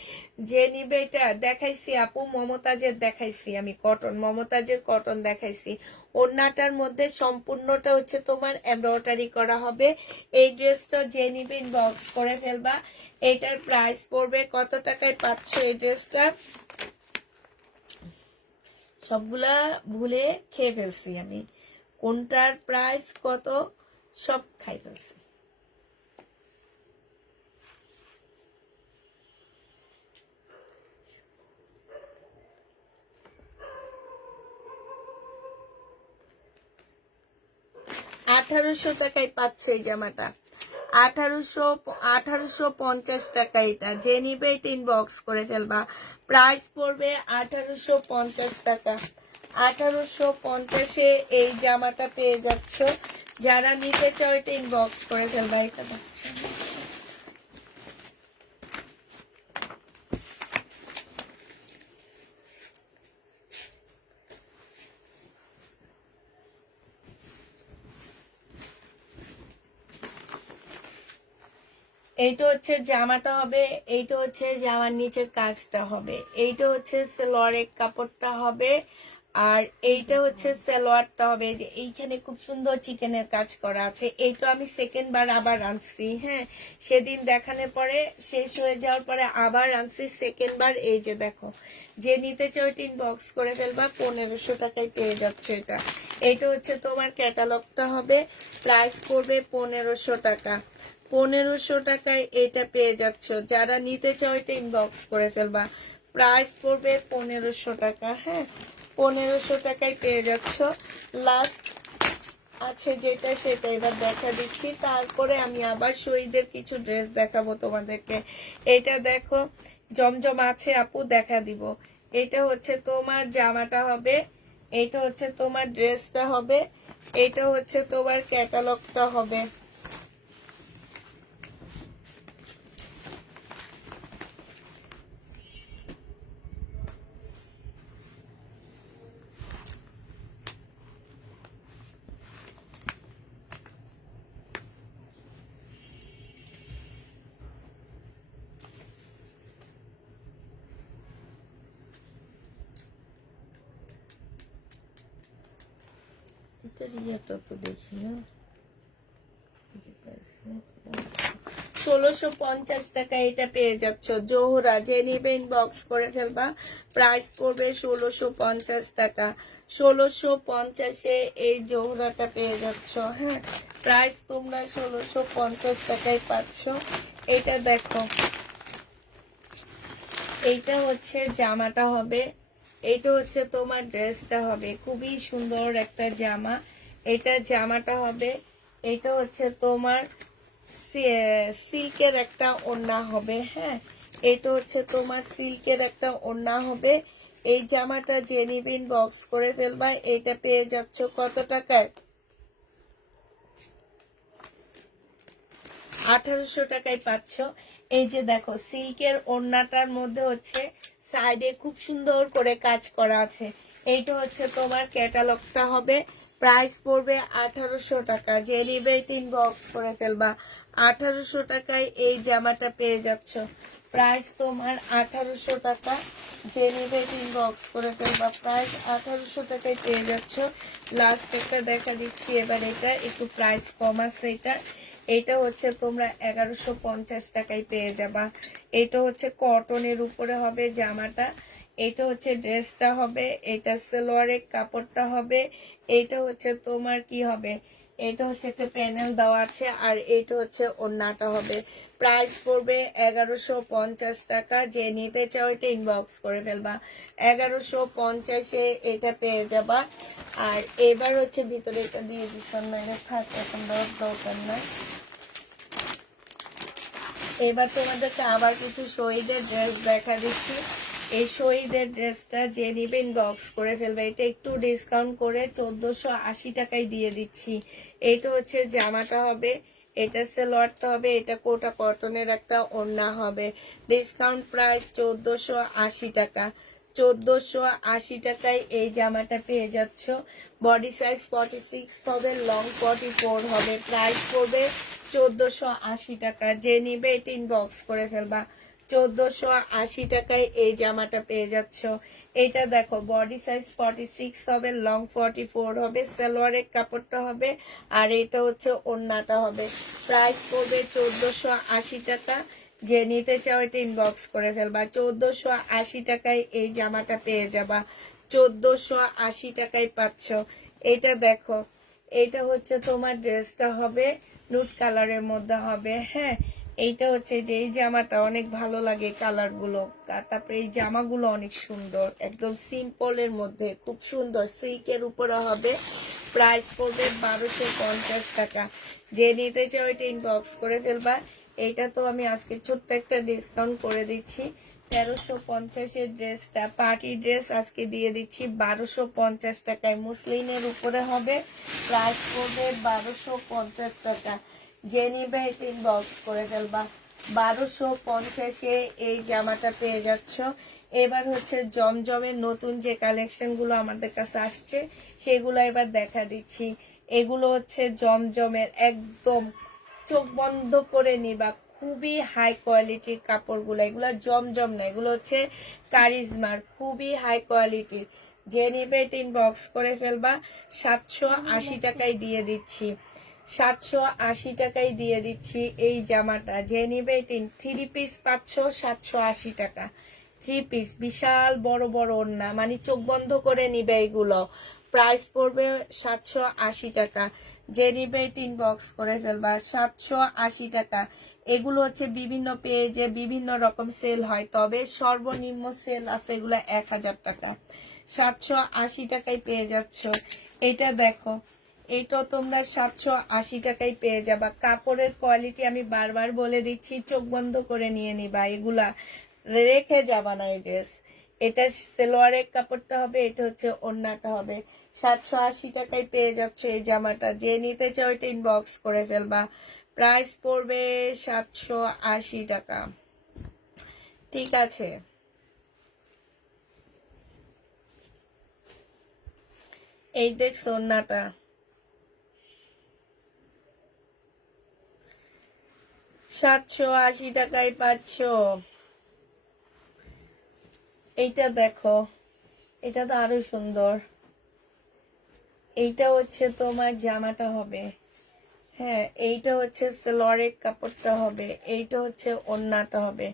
যে নিবে এটা দেখাইছি আপু, মমতাজের দেখাইছি আমি, কটন, মমতাজের কটন দেখাইছি। ওড়নাটার মধ্যে সম্পূর্ণটা হচ্ছে তোমার এমব্রয়ডারি করা হবে। এই ড্রেসটা যে নিবে ইনবক্স করে ফেলবা। এটার প্রাইস পড়বে, কত টাকায় পাচ্ছ এই ড্রেসটা? সবগুলা ভুলে খেয়ে ফেলছি আমি, কোনটার প্রাইস কত সব খাই ফেলছি। আঠারোশো টাকায় পাচ্ছ এই জামাটা, 1850 টাকা। এটা যে নিবে এটা ইনবক্স করে ফেলবা। প্রাইস পড়বে 1850 টাকা। 1850-এ এই জামাটা পেয়ে যাচ্ছ। যারা নিতে চাও এটা ইনবক্স করে ফেলবা। এটা এইটা হচ্ছে জামাটা হবে, এইটা হচ্ছে জামার নিচের কাজটা হবে, এইটা হচ্ছে সালোয়ারের কাপড়টা হবে, আর এইটা হচ্ছে সালোয়ারটা হবে। যে এইখানে খুব সুন্দর চিকেনের কাজ করা আছে। এইটা আমি সেকেন্ড বার আবার আনছি, হ্যাঁ সেদিন দেখানোর পরে শেষ হয়ে যাওয়ার পরে আবার আনছি সেকেন্ড বার। এই যে দেখো, যে নিতে চাও এটা ইনবক্স করে ফেলবা। 1500 টাকায় পেয়ে যাচ্ছে এটা। এইটা হচ্ছে তোমার ক্যাটালগটা হবে, প্রাইস পড়বে 1500 টাকা। 1500 টাকায় এটা পেয়ে যাচ্ছ। যারা নিতে চাও এটা ইনবক্স করে ফেলবা। প্রাইস পড়বে 1500 টাকা, হ্যাঁ 1500 টাকায় পেয়ে যাচ্ছ। লাস্ট আছে যেটা সেটা এবার দেখা দিচ্ছি, তারপরে আমি আবার শহীদের কিছু ড্রেস দেখাবো তোমাদেরকে। এটা দেখো, জমজম আছে আপু, দেখা দিব। এটা হচ্ছে তোমার জামাটা হবে, এটা হচ্ছে তোমার ড্রেসটা হবে, এটা হচ্ছে তোমার ক্যাটালগটা হবে। এটার ইয়েটা তো দেখি না, 1650 টাকা এটা পেয়ে যাচ্ছ। জোহরা যে নিবে ইনবক্স করে ফেলবা। প্রাইস পড়বে 1650 টাকা। 1650-এ এই জোহরাটা পেয়ে যাচ্ছ, হ্যাঁ প্রাইস তোমরা 1650 টাকায় পাচ্ছ। এটা দেখো, এইটা হচ্ছে জামাটা হবে, এইটা হচ্ছে তোমার ড্রেসটা হবে। খুবই সুন্দর একটা জামা, এটা জামাটা হবে। এটা হচ্ছে তোমার সিল্কের একটা ওড়না হবে, হ্যাঁ এটা হচ্ছে তোমার সিল্কের একটা ওড়না হবে। এই জামাটা যে নিবে ইনবক্স করে ফেলবা। এইটা পেয়ে যাচ্ছ কত টাকায়? 1800 টাকায় পাচ্ছ। এই যে দেখো সিল্কের ওড়নাটার মধ্যে হচ্ছে সাইডে খুব সুন্দর করে কাজ করা আছে। এইটা হচ্ছে তোমার ক্যাটালগটা হবে, প্রাইস পড়বে 1800 টাকা। যে নিবে ইনবক্স করে ফেলবা। 1800 টাকায় এই জামাটা পেয়ে যাচ্ছ, প্রাইস তোমার 1800 টাকা। যে নিবে ইনবক্স করে ফেলবা, প্রাইস 1800 টাকায় পেয়ে যাচ্ছ। লাস্ট একটা দেখা দিচ্ছি এবার, এটা একটু প্রাইস কম আছে। এটা হচ্ছে তোমরা 1150 টাকায় পেয়ে যাবা। এটা হচ্ছে কটনের উপরে হবে জামাটা, এটা হচ্ছে ড্রেসটা হবে, এটা সালোয়ারের কাপড়টা হবে, এটা হচ্ছে তোমার কি হবে, এটা হচ্ছে একটা প্যানেল দেওয়া আছে, আর এটা হচ্ছে ওড়নাটা হবে। প্রাইস পড়বে 1150 টাকা। যে নিতে চাও এটা ইনবক্স করে ফেলবা। 1150-এ এটা পেয়ে যাবা। আর এবার হচ্ছে ভিতরে এটা দিয়ে দিচ্ছেন না, এটা থাক, এখন দেওয়ার দরকার নাই। এবার তোমাদেরকে আবার কিছু শহীদের ড্রেস দেখা দিচ্ছি। এই শহীদের ড্রেসটা যে নিবে ইনবক্স করে ফেলবে। এটা একটু ডিসকাউন্ট করে 1480 টাকায় দিয়ে দিচ্ছি। এটা হচ্ছে জামাটা হবে, এটা সালোয়ারটা হবে, এটা কোটা কটনের একটা ওড়না হবে। ডিসকাউন্ট প্রাইস 1480 টাকা। 1480 টাকায় এই জামাটা পেয়ে যাচ্ছ। বডি সাইজ 46 হবে, লং 44 হবে। প্রাইস পড়বে 1480 টাকা। যে নিবে এটা ইনবক্স করে ফেলবা। 1480 টাকায় এই জামাটা পেয়ে যাচ্ছ। এটা দেখো বডি সাইজ 46 হবে, লং 44 হবে, সালোয়ারের কাপড়টা হবে, আর এটা হচ্ছে ওড়নাটা হবে। প্রাইস পড়বে 1480 টাকা। যে নিতে চাও এটা ইনবক্স করে ফেলবা। 1480 টাকায় এই জামাটা পেয়ে যাবা। 1480 টাকায় পাচ্ছ। এটা দেখো, এটা হচ্ছে তোমার ড্রেসটা হবে নুট কালারের মধ্যে হবে। হ্যাঁ, এইটা হচ্ছে যে এই জামাটা অনেক ভালো লাগে কালার গুলো, তারপরে এই জামাগুলো অনেক সুন্দর, একদম সিম্পলের মধ্যে খুব সুন্দর, সিল্কের উপরে হবে। প্রাইস পড়বে 1250 টাকা। যে নিতে চাও এটা ইনবক্স করে ফেলবা। এইটা তো আমি আজকে ছোট্ট একটা ডিসকাউন্ট করে দিচ্ছি। 1350-এর ড্রেসটা পার্টি ড্রেস আজকে দিয়ে দিচ্ছি 1250 টাকায়। মুসলিনের উপরে হবে, প্রাইস পড়বে 1250 টাকা। যে নিবে এটা ইনবক্স করে ফেলবা। 1250-এ এই জামাটা পেয়ে যাচ্ছ। এবার হচ্ছে জমজমের নতুন যে কালেকশন গুলো আমাদের কাছে আসছে সেগুলো এবার দেখা দিচ্ছি। এগুলো হচ্ছে জমজমের, একদম চোখ বন্ধ করে নিবা, খুবই হাই কোয়ালিটির কাপড়গুলো। এগুলো জমজম না, এগুলো হচ্ছে কারিজমার, খুবই হাই কোয়ালিটির। যে নিবে এটা ইনবক্স করে ফেলবা। 780 টাকায় দিয়ে দিচ্ছি। 780 টাকায় দিয়ে দিচ্ছি এই জামাটা। যে নিবে 3 পিস পাচ্ছ 780 টাকা। 3 পিস, বিশাল বড় বড় ওড়না, মানে চোখ বন্ধ করে নিবে এগুলো। প্রাইস পড়বে 780 টাকা। যে নিবে ইনবক্স করে ফেলবা। 780 টাকা। এগুলো হচ্ছে বিভিন্ন পেজে বিভিন্ন রকম সেল হয়, তবে সর্বনিম্ন সেল আছে এগুলো 1000 টাকা। 780 টাকায় পেয়ে যাচ্ছ। এটা দেখো, এটা তোমরা 780 টাকায় পেয়ে যাবা। কাপড়ের কোয়ালিটি আমি বারবার বলে দিচ্ছি, চোখ বন্ধ করে নিয়ে নিবা, এগুলা রেখে যাবা না এই ড্রেস। এটা সালোয়ারের কাপড়টা হবে, এটা হচ্ছে ওড়নাটা হবে। 780 টাকায় পেয়ে যাচ্ছ এই জামাটা। যে নিতে চাও এটা ইনবক্স করে ফেলবা। প্রাইস পড়বে 780 টাকা। ঠিক আছে, এই দেখছো ওড়নাটা, 780 টাকায় পাচ্ছ। এইটা দেখো, এটা তো আরো সুন্দর। এইটা হচ্ছে তোমার জামাটা হবে, হ্যাঁ, এইটা হচ্ছে সালোয়ারের কাপড়টা হবে, এইটা হচ্ছে ওড়নাটা হবে।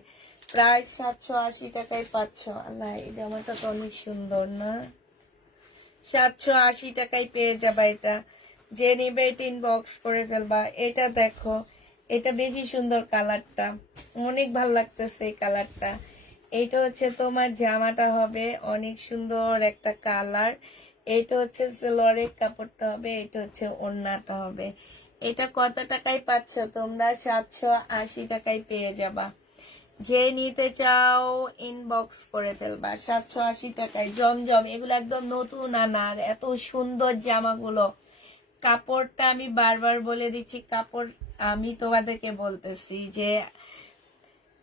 প্রায় 780 টাকায় পাচ্ছ। আল্লাহ, এই জামাটা তো অনেক সুন্দর না? 780 টাকায় পেয়ে যাবা এটা। যে নিবে এটা ইনবক্স করে ফেলবা। এটা দেখো, এটা বেশি সুন্দর কালারটা, অনেক ভাল লাগতেছে এই কালারটা। এইটা হচ্ছে তোমার জামাটা হবে, অনেক সুন্দর একটা কালার। এটা হচ্ছে সালোয়ারের কাপড়টা হবে, এটা হচ্ছে ওড়নাটা হবে। এটা কত টাকায় পাচ্ছ তোমরা? 780 টাকায় পেয়ে যাবা। যে নিতে চাও ইনবক্স করে ফেলবা। 780 টাকায় জমজম, এগুলো একদম নতুন আনার, এত সুন্দর জামাগুলো। কাপড়টা আমি বারবার বলে দিচ্ছি, কাপড় আমি তোমাদেরকে বলতেছি যে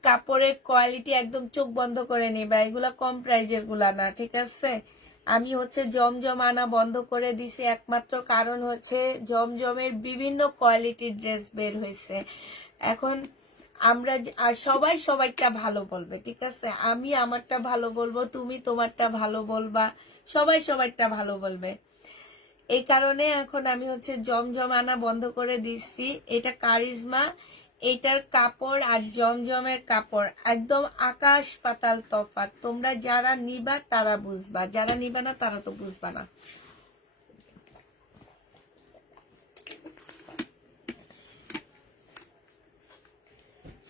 কাপড়ের কোয়ালিটি একদম চোখ বন্ধ করে নিবা, এগুলা কম প্রাইজের গুলা না, ঠিক আছে। আমি হচ্ছে জমজম আনা বন্ধ করে দিছি একমাত্র কারণ হচ্ছে জমজমের বিভিন্ন কোয়ালিটির ড্রেস বের হয়েছে এখন। আমরা আর সবাই সবাইটা ভালো বলবে, ঠিক আছে। আমি আমারটা ভালো বলবো, তুমি তোমারটা ভালো বলবা, সবাই সবাইটা ভালো বলবে। এই কারণে এখন আমি হচ্ছে জমজম আনা বন্ধ করে দিচ্ছি। এটা কারিজমা, এটার কাপড় আর জমজমের কাপড় একদম আকাশ পাতাল তফাৎ। তোমরা যারা নিবা তারা বুঝবা, যারা নিবা না তারা তো বুঝবা না।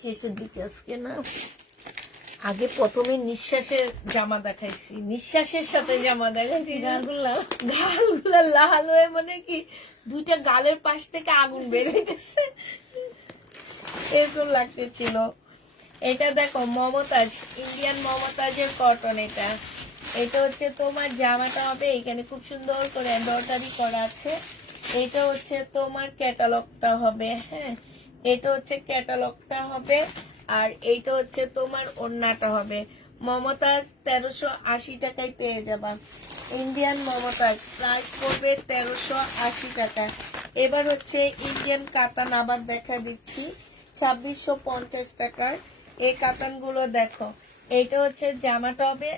শেষের দিকে আজকে না, আগে প্রথমে নিঃশ্বাসের জামা দেখাইছি, নিঃশ্বাসের সাথে জামা দেখাইছি, গালগুলা লাল হয়ে মানে কি দুইটা গালের পাশ থেকে আগুন বের হইতেছে এরকম লাগতেছিল। এটা দেখো মমতাজ, ইন্ডিয়ান মমতাজের কটন। এটা এটা হচ্ছে তোমার জামাটা হবে এখানে খুব সুন্দর করে এমব্রয়ডারি করা আছে। এটা হচ্ছে তোমার ক্যাটালগটা হবে, হ্যাঁ এটা হচ্ছে ক্যাটালগটা হবে। আর এইটা হচ্ছে তোমার ওড়নাটা হবে। মমতাজ 1380 টাকায় পেয়ে যাবা। ইন্ডিয়ান মমতাজ প্রাইস পড়বে 1380 টাকা। এবার হচ্ছে ইন্ডিয়ান কাতান আবার দেখা দিচ্ছি 2650 টাকার। এই কাতানগুলো দেখো, এইটা হচ্ছে জামাটা হবে,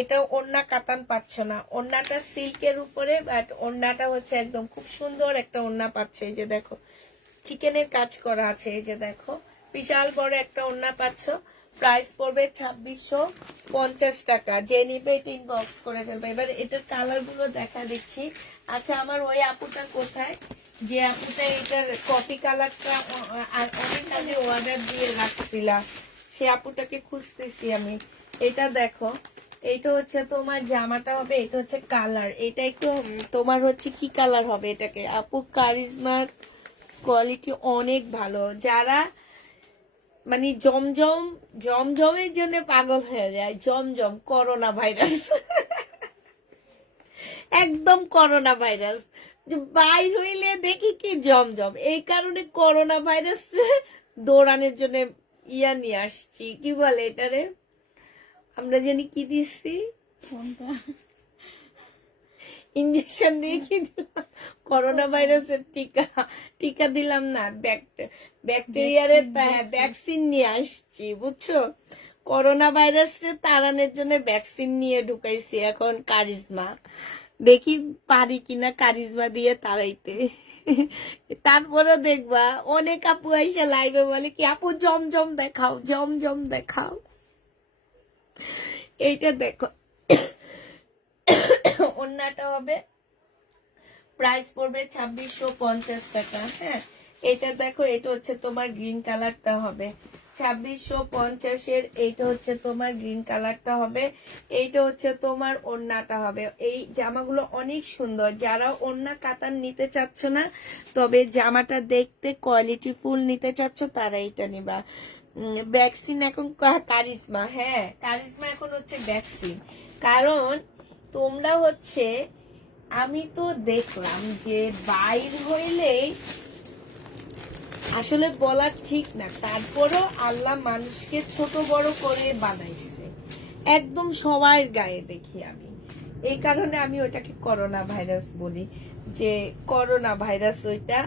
এটা ওড়না কাতান পাচ্ছ না, ওড়নাটা সিল্কের উপরে, বাট ওড়নাটা হচ্ছে একদম খুব সুন্দর একটা ওড়না পাচ্ছে। এই যে দেখো চিকেনের কাজ করা আছে, এই যে দেখো বিশাল বড় একটা ওড়না পাচ্ছ। প্রাইস পড়বে 2650 টাকা। যে নিবে এটা ইনবক্স করে ফেলবে। এবার এটার কালার গুলো দেখা দিচ্ছি। আচ্ছা আমার ওই আপুটা কোথায়, যে আপুটা এটার কফি কালারটা অনেক আগে অর্ডার দিয়ে রাখছিলাম, সে আপুটাকে খুঁজতেছি আমি। এটা দেখো, এইটা হচ্ছে তোমার জামাটা হবে, এটা হচ্ছে কালার, এটা একটু তোমার হচ্ছে কি কালার হবে এটাকে আপু। কারিজমার কোয়ালিটি অনেক ভালো। যারা মানে জমজম জমজমের জন্য পাগল হয়ে যায়, জমজম করোনা ভাইরাস একদম করোনা ভাইরাস, বাইর হইলে দেখি কি জমজম। এই কারণে করোনা ভাইরাস দৌড়ানোর জন্য ইয়া নিয়ে আসছি, কি বলে এটারে, আমরা জানি কি দিচ্ছি, ইঞ্জেকশন দিয়ে কি দিলাম, করোনা ভাইরাসের টিকা, টিকা দিলাম না, ব্যাকটেরিয়ার ভ্যাকসিন নিয়ে আসছি, বুঝছো। করোনা ভাইরাসে তাড়ানোর জন্য ভ্যাকসিন নিয়ে ঢুকাইছি এখন কারিজমা। দেখি পারি কিনা কারিজমা দিয়ে তাড়াইতে। তারপরে দেখবা অনেক আপু এসে লাইভে বলে কি আপু জমজম দেখাও, জমজম দেখাও। এইটা দেখো ওড়নাটা হবে, প্রাইস পড়বে 2650 টাকা। হ্যাঁ এটা দেখো, এটা হচ্ছে তোমার গ্রিন কালারটা হবে 2650 এইটা হচ্ছে তোমার গ্রিন কালারটা হবে। এইটা হচ্ছে তোমার ওড়নাটা হবে। এই জামাগুলো অনেক সুন্দর। যারা ওড়না কাতান নিতে চাচ্ছ না, তবে জামাটা দেখতে কোয়ালিটি ফুল নিতে চাচ্ছ, তারা এইটা নিবা। ভ্যাকসিন এখন কারিজমা, হ্যাঁ কারিজমা এখন হচ্ছে ভ্যাকসিন। কারণ তোমরা হচ্ছে, আমি তো দেখলাম যে বাইর হইলেই আসলে বলার ঠিক না, তারপরও আল্লাহ মানুষকে ছোট বড় করে বানাইছে একদম সবার গায়ে দেখি আমি। এই কারণে আমি ওইটাকে করোনা ভাইরাস বলি, যে করোনা ভাইরাস ওইটা।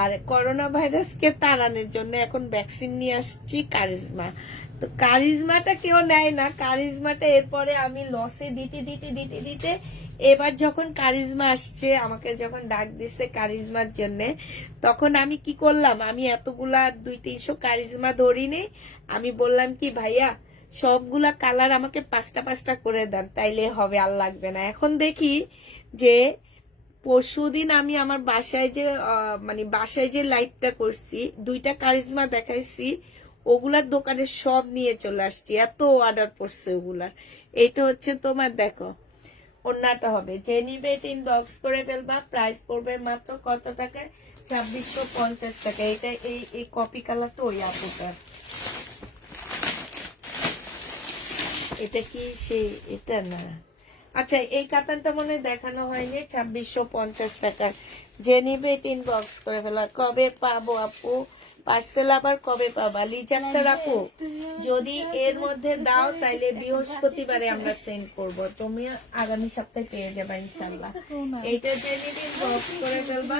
আর করোনা ভাইরাসকে তাড়ানোর জন্য এখন ভ্যাকসিন নিয়ে আসছি কারিজমা। তো কারিজমাটা কেউ নেয় না, কারিজমাটা এরপরে আমি লসে দিতে দিতে দিতে দিতে এবার যখন কারিজমা আসছে, আমাকে যখন ডাক দিচ্ছে কারিজমার জন্য, তখন আমি কি করলাম, আমি এতগুলা 200-300 কারিজমা ধরিনি। আমি বললাম কি ভাইয়া সবগুলা কালার আমাকে 5টা করে দেন, তাইলে হবে, আর লাগবে না। এখন দেখি যে পরশুদিন আমি আমার বাসায় যে মানে বাসায় যে লাইভটা করছি, 2টা কারিজমা দেখাইছি, ওগুলার দোকানে সব নিয়ে চলে আসছি, এত অর্ডার পড়ছে ওগুলার। এটা হচ্ছে তোমার দেখো ওড়নাটা হবে, যে নিবে এটা ইনবক্স করে ফেলবা। প্রাইস পড়বে মাত্র কত টাকায়, 2650 টাকা। এটা এই কপি কালারটা ওই আপুটার। এটা কি সে, এটা না, আচ্ছা এই কাতানটা মনে হয় দেখানো হয়নি, 2650 টাকা। যে নিবে এটা ইনবক্স করে ফেলা। কবে পাবো আপু, পার্সেল আবার কবে পাবা লিজাক্তার আপু? যদি এর মধ্যে দাও তাইলে বৃহস্পতিবারে আমরা সেন্ড করব, তুমি আগামী সপ্তাহে পেয়ে যাবে ইনশাল্লাহ। এইটা যেদিন বক্স করে ফেলবা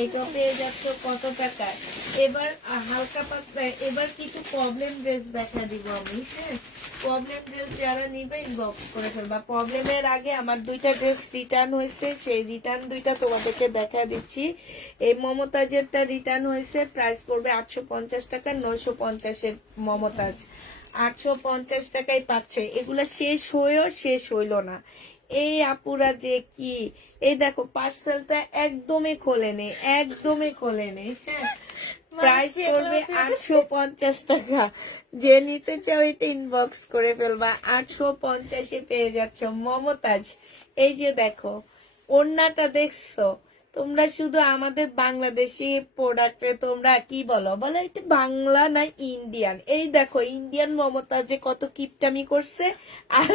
এইটা পেয়ে যাচ্ছ কত টাকা। এবার হালকা পাতলা এবার কিছু প্রবলেম ড্রেস দেখা দিব আমি, হ্যাঁ প্রবলেম ড্রেস যারা নিবে ইনবক্স করে ফেলবা। প্রবলেমের আগে আমার 2টা ড্রেস রিটার্ন হয়েছে, সেই রিটার্ন 2টা তোমাদেরকে দেখা দিচ্ছি। এই মমতাজেরটা রিটার্ন হয়েছে, প্রাইস পড়বে 850 টাকা, 950 এর মমতাজ 850 টাকায় পাচ্ছে। এগুলা শেষ হয়েও শেষ হইল না। এই আপুরা যে কি, এই দেখো পার্সেলটা একদমই খোলেনি, একদমই খোলেনি, হ্যাঁ প্রাইস পড়বে 850 টাকা। যে নিতে চাও এটা ইনবক্স করে ফেলবা, 850 এ পেয়ে যাচ্ছ মমতাজ। এই যে দেখো ওড়নাটা দেখছো, তোমরা শুধু আমাদের বাংলাদেশি প্রোডাক্টে তোমরা কি বলো, বলো এটা বাংলা না ইন্ডিয়ান। এই দেখো ইন্ডিয়ান মমতাজে কত কিপটামি করছে, আর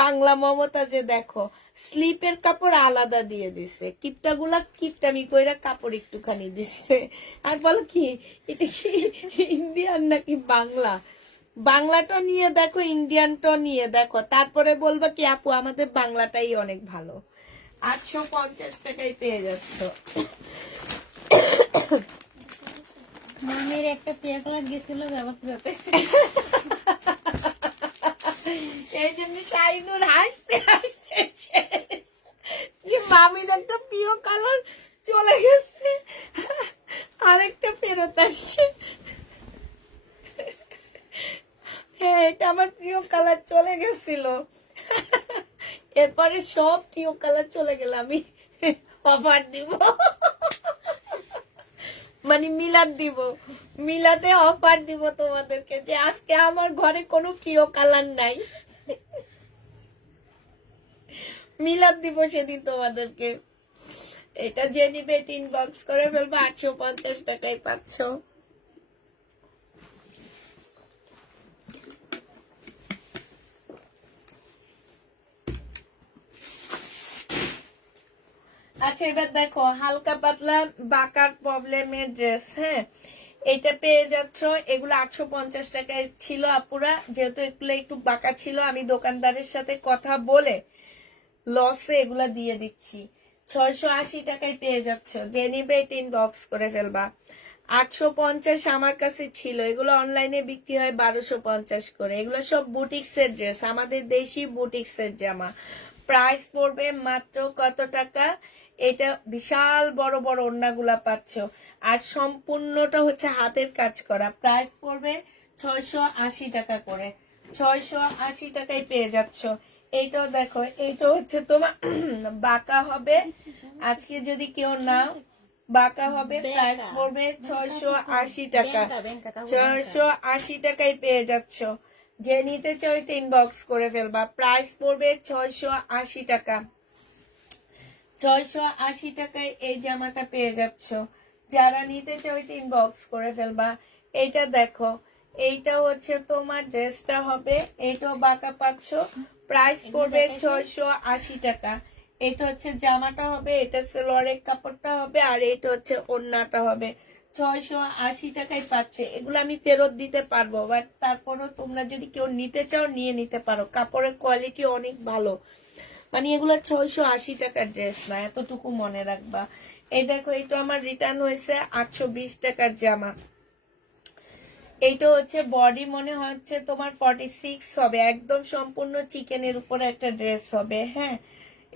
বাংলা মমতাজে দেখো স্লিপের কাপড় আলাদা দিয়ে দিছে, কিপটাগুলা কিপটামি কইরা কাপড় একটুখানি দিচ্ছে, আর বলো কি এটা কি ইন্ডিয়ান নাকি বাংলা। বাংলাটা নিয়ে দেখো, ইন্ডিয়ানটা নিয়ে দেখো, তারপরে বলবা কি আপু আমাদের বাংলাটাই অনেক ভালো। 850 টাকায় পেয়ে যাচ্ছ। মামির একটা প্রিয় কালার গেছিল ব্যবহার। এই জন্য শাইনুর হাসতে হাসতে শেষ। যে মামির একটা প্রিয় কালার চলে গেছে, আরেকটা ফেরত আসছে। হ্যাঁ এটা আমার প্রিয় কালার চলে গেছিল, এরপরে সব প্রিয় কালার চলে গেল, আমি অফার দিব, মানে মিলাদ দিব, মিলাদে অফার দিব তোমাদেরকে যে আজকে আমার ঘরে কোনো প্রিয় কালার নাই, মিলাদ দিব সেদিন তোমাদেরকে। এটা যে নিবে এটা ইনবক্স করে ফেলবো, 850 টাকায় পাচ্ছ। আচ্ছা এবার দেখো হালকা পাতলা বাঁকার প্রবলেমের ড্রেস, হ্যাঁ এটা পেয়ে যাচ্ছ। এগুলো 850 টাকায় ছিল আপুরা, যেহেতু এগুলো একটু বাঁকা ছিল আমি দোকানদারের সাথে কথা বলে লসে এগুলা দিয়ে দিচ্ছি। 680 টাকায় পেয়ে যাচ্ছ, যে নিবে এটা ইনবক্স করে ফেলবা। 850 আমার কাছে ছিল, এগুলো অনলাইনে বিক্রি হয় 1250 করে। এগুলো সব বুটিক্সের ড্রেস, আমাদের দেশি বুটিক্সের জামা। প্রাইস পড়বে মাত্র কত টাকা, এটা বিশাল বড় বড় ওড়নাগুলা পাচ্ছ, আর সম্পূর্ণটা হচ্ছে হাতের কাজ করা। প্রাইস পড়বে 680 টাকা করে, 680 টাকায় পেয়ে যাচ্ছ। এইটাও দেখো, এইটা হচ্ছে তোমার বাঁকা হবে, আজকে যদি কেউ নাও বাঁকা হবে, প্রাইস পড়বে 680 টাকা, 680 টাকায় পেয়ে যাচ্ছ। যে নিতে চাও এটা ইনবক্স করে ফেলবা, প্রাইস পড়বে 680 টাকা, 680 টাকায় এই জামাটা পেয়ে যাচ্ছ। যারা নিতে চাও এটা ইনবক্স করে ফেলবা। এইটা দেখো, এইটা হচ্ছে তোমার ড্রেসটা হবে, এইটাও বাঁকা পাচ্ছ, প্রাইস পড়বে 680 টাকা। এটা হচ্ছে জামাটা হবে, এটা সালোয়ারের কাপড়টা হবে, আর এটা হচ্ছে ওড়নাটা হবে। 680 টাকায় পাচ্ছে। এগুলো আমি ফেরত দিতে পারবো, বাট তারপরও তোমরা যদি কেউ নিতে চাও নিয়ে নিতে পারো, কাপড়ের কোয়ালিটি অনেক ভালো। মানে এগুলো 680 টাকার ড্রেস না, এতটুকু মনে রাখবা। এই দেখো এটা আমার রিটার্ন হয়েছে 820 টাকার জামা। এইটা হচ্ছে বডি মনে হচ্ছে তোমার 46 হবে, একদম সম্পূর্ণ চিকেনের উপরে একটা ড্রেস হবে, হ্যাঁ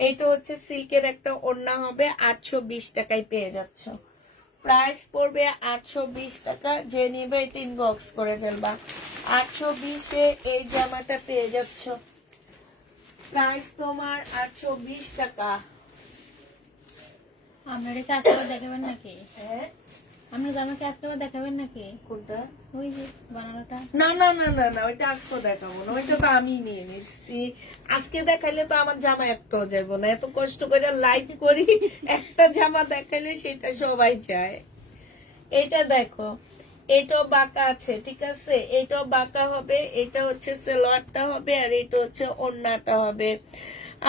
এইটা হচ্ছে সিল্কের একটা ওড়না হবে, 820 টাকায় পেয়ে যাচ্ছ। প্রাইস পড়বে 820 টাকা, যে নিবে এটা ইনবক্স করে ফেলবা। 820 এ এই জামাটা পেয়ে যাচ্ছ, প্রাইস তোমার 820 টাকা। আপনার এটা আজকে দেখাবেন নাকি? হ্যাঁ আপনার জামাকে আজকে দেখাবেন নাকি? কোনটা? ওই যে বানানোটা। না না না না না, ওইটা আজকে দেখাবো না, ওইটা তো আমি নিয়ে নিচ্ছি। আজকে দেখাইলে তো আমার জামা একটাও যাবো না, এত কষ্ট করে লাইভ করি, একটা জামা দেখাইলে সেটা সবাই চায়। এটা দেখো, এটাও বাঁকা আছে, ঠিক আছে, এটাও বাঁকা হবে, এটা হচ্ছে সালোয়ারটা হবে, আর এটা হচ্ছে ওড়নাটা হবে।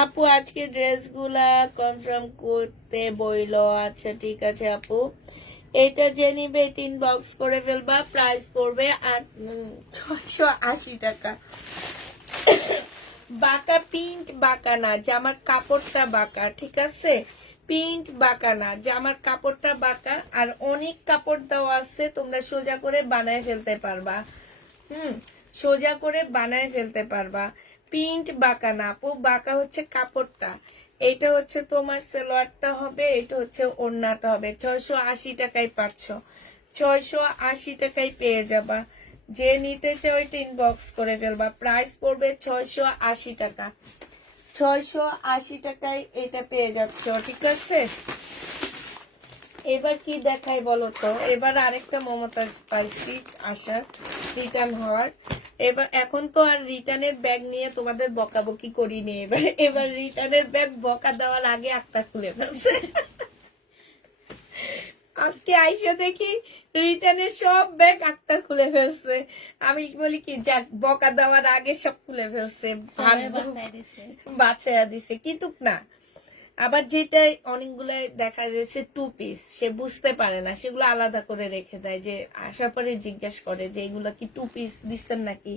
আপু আজকে ড্রেসগুলা কনফার্ম করতে বইলো, আচ্ছা ঠিক আছে আপু। এটা যে নিবে ইনবক্স করে ফেলবা, প্রাইস পড়বে 680 টাকা। বাঁকা প্রিন্ট বাঁকা না, জামার কাপড়টা বাঁকা, ঠিক আছে? প্রিন্ট বাঁকা না, জামার কাপড়টা বাঁকা, আর অনেক কাপড় দেওয়া আছে, তোমরা সোজা করে বানায় ফেলতে পারবা। সোজা করে বানায় ফেলতে পারবা। প্রিন্ট বাঁকা না আপু, বাঁকা হচ্ছে কাপড়টা। এইটা হচ্ছে তোমার সালোয়ারটা হবে, এটা হচ্ছে ওড়নাটা হবে। 680 টাকায় পাচ্ছ, 680 টাকায় পেয়ে যাবা। যে নিতে চাও ওইটা ইনবক্স করে ফেলবা, প্রাইস পড়বে 680 টাকা। 680 টাকায় এটা পেয়ে যাচ্ছ, ঠিক আছে? এবার কি দেখাই বলো তো? এবার আরেকটা মমতাজ পাইছি আসার, রিটার্ন হওয়ার। এবার এখন তো আর রিটার্নের ব্যাগ নিয়ে তোমাদের বকাবকি করিনি, এবার রিটার্নের ব্যাগ বকা দেওয়ার আগে আক্তার খুলে ফেলছে। আজকে আইসা দেখি রিটার্নের সব ব্যাগ আক্তার খুলে ফেলছে। আমি বলি কি, যাক, বকা দেওয়ার আগে সব খুলে ফেলছে, বাছাইয়া দিছে। কিন্তু না, আবার যেটা অনেকগুলো দেখা যাচ্ছে 2 পিস, সে বুঝতে পারে না, সেগুলো আলাদা করে রেখে দেয়। যে আসার পরে জিজ্ঞেস করে যে এগুলো কি 2 পিস দিচ্ছেন নাকি,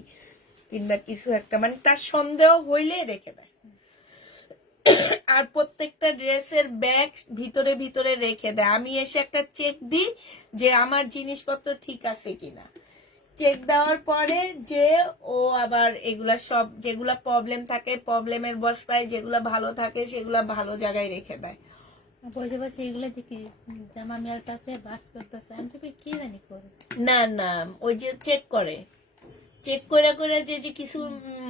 কিংবা কিছু একটা, মানে তার সন্দেহ হইলে রেখে দেয়। আর প্রত্যেকটা ড্রেসের ব্যাগ ভিতরে ভিতরে রেখে দেয়। আমি এসে একটা চেক দিই যে আমার জিনিসপত্র ঠিক আছে কিনা। চেক দেওয়ার পরে যে ও আবার এগুলা সব, যেগুলা প্রবলেম থাকে প্রবলেমের বস্তায়, যেগুলা ভালো থাকে সেগুলা ভালো জায়গায় রেখে দেয়। বসে বসে এগুলো দেখি জামা মেলতেছে, বাস করতেছে, আমি তো কি জানি করে। না না, ওই যে চেক করে, চেক করে করে যে কিছু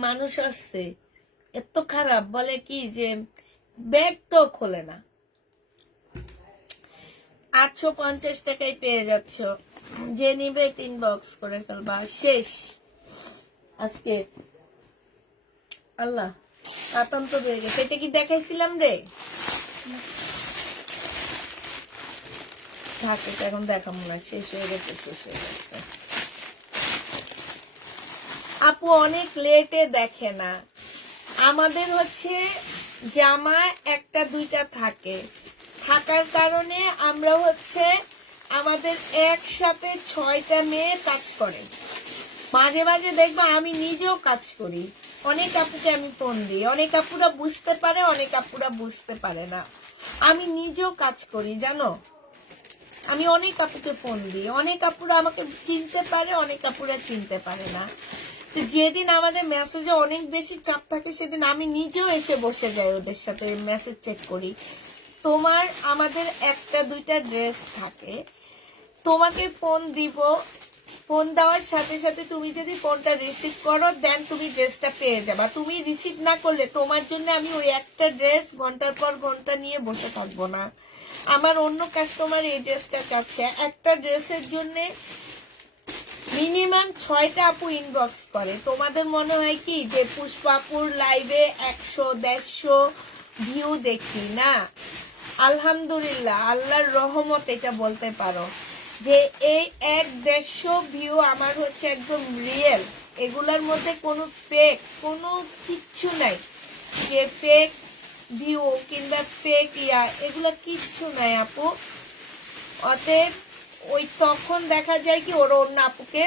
মানুষ আসছে এত খারাপ, বলে কি যে ব্যাগ তো খোলে না। 850 টাকায় পেয়ে যাচ্ছ, যে নিবে ইনবক্স করে ফেলবা। শেষ আজকে। আল্লাহ, আতঙ্ক বেড়ে গেছে। এটা কি দেখাইছিলাম রে? থাকে, এখন দেখাবো না, শেষ হয়ে গেছে, শেষ হয়ে গেছে। আপু অনেক লেটে দেখে না, আমাদের হচ্ছে জামা একটা দুইটা থাকে, থাকার কারণে আমরা হচ্ছে আমাদের একসাথে 6টা মেয়ে কাজ করে। মাঝে মাঝে দেখবা আমি নিজেও কাজ করি, অনেক আপুকে আমি ফোন দিই, অনেক আপুরা বুঝতে পারে, অনেক আপুরা বুঝতে পারে না। আমি নিজেও কাজ করি জানো, আমি অনেক আপুকে ফোন দিই, অনেক আপুরা আমাকে চিনতে পারে, অনেক আপুরা চিনতে পারে না। তো যেদিন আমাদের মেসেজে অনেক বেশি চাপ থাকে সেদিন আমি নিজেও এসে বসে যাই ওদের সাথে, মেসেজ চেক করি। তোমার আমাদের একটা দুইটা ড্রেস থাকে, তোমাকে ফোন দিব, ফোন দেওয়ার সাথে সাথে তুমি যদি ফোনটা রিসিভ করো দেন তুমি ড্রেসটা পেয়ে যাবা। তুমি রিসিভ না করলে তোমার জন্য আমি ওই একটা ড্রেস ঘন্টার পর ঘন্টা নিয়ে বসে থাকবো না। আমার অন্য কাস্টমার এই ড্রেসটা চাচ্ছে, একটা ড্রেসের জন্য মিনিমাম 6টা আপু ইনবক্স করে। তোমাদের মনে হয় কি যে পুষ্পাপুর লাইভে 100-150 ভিউ দেখি না? আলহামদুলিল্লাহ, আল্লাহর রহমত, এটা বলতে পারো যে এই 150 ভিউ আমার হচ্ছে একদম রিয়েল। এগুলার মধ্যে কোনো ফেক, কোনো কিচ্ছু নাই যে ফেক ভিউ কিংবা ফেক এগুলা কিচ্ছু নাই আপু। অতএব ওই তখন দেখা যায় কি ওর অন্য আপুকে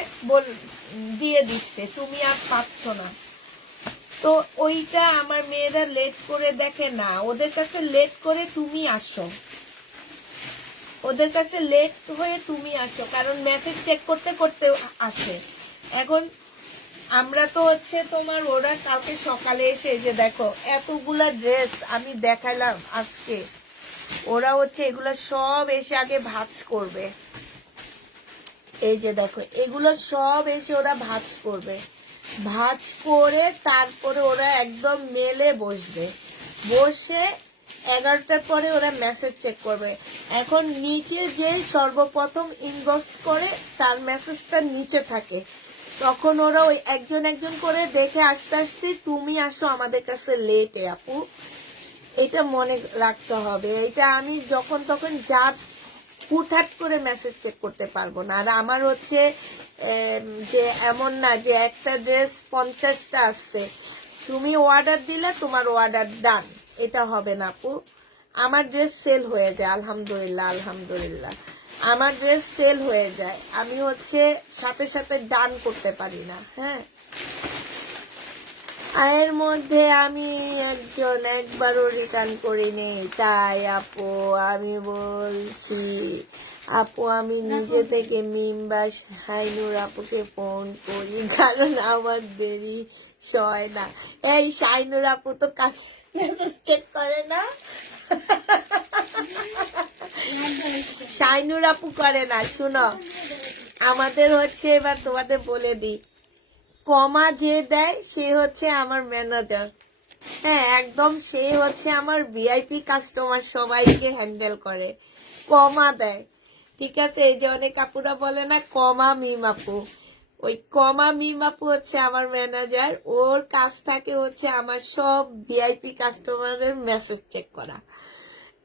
দিয়ে দিচ্ছে, তুমি আর পাচ্ছ না। তো ওইটা আমার মেয়েরা লেট করে দেখে না, ওদের কাছে লেট করে তুমি আসো, ওদের কাছে লেট হয়ে তুমি আসো, কারণ মেসেজ চেক করতে করতে আসে। এখন আমরা তো হচ্ছে তোমার, ওরা কালকে সকালে এসে যে দেখো এতগুলা ড্রেস আমি দেখাইলাম আজকে, ওরা হচ্ছে এগুলা সব এসে আগে ভাঁজ করবে। এই যে দেখো এগুলো সব এসে ওরা ভাঁজ করবে, ভাঁজ করে তারপরে ওরা একদম মেলে বসবে, বসে 11টার পরে ওরা মেসেজ চেক করবে। এখন নিচে যে সর্বপ্রথম ইনবক্স করে তার মেসেজটা নিচে থাকে, তখন ওরা ওই একজন একজন করে দেখে আস্তে আস্তে তুমি আসো আমাদের কাছে লেটে আপু, এটা মনে রাখতে হবে। এটা আমি যখন তখন যা হুটহাট করে মেসেজ চেক করতে পারবো না। আর আমার হচ্ছে যে এমন না যে একটা ড্রেস 50টা আসছে, তুমি অর্ডার দিলে তোমার অর্ডার ডান, এটা হবে না আপু। আমার ড্রেস সেল হয়ে যায় আলহামদুলিল্লাহ, আলহামদুলিল্লাহ। আমার ড্রেস সেল হয়ে যায়, আমি হচ্ছে সাথে সাথে ডান করতে পারি না। হ্যাঁ, এর মধ্যে আমি একবারও রিটার্ন করিনি। তাই আপু আমি বলছি, আপু আমি নিজে থেকে মিম বা শাইনুর আপুকে ফোন করি, কারণ আমার দেরি সয় না। এই শাইনুর আপু তো কাছে মেসেজ চেক করে না, শাইনুর আপু করে না। শুনো, আমাদের হচ্ছে, এবার তোমাদের বলে দিই, কমা যে দেয় সে হচ্ছে আমার ম্যানেজার। হ্যাঁ, একদম সে হচ্ছে আমার ভিআইপি কাস্টমার, সবাইকে হ্যান্ডেল করে, কমা দেয়। ঠিক আছে, এই যে অনেক আপুরা বলে না কমা মিম আপু, ওই কমা মিম আপু হচ্ছে আমার ম্যানেজার। ওর কাজ থাকে হচ্ছে আমার সব ভিআইপি কাস্টমারের মেসেজ চেক করা।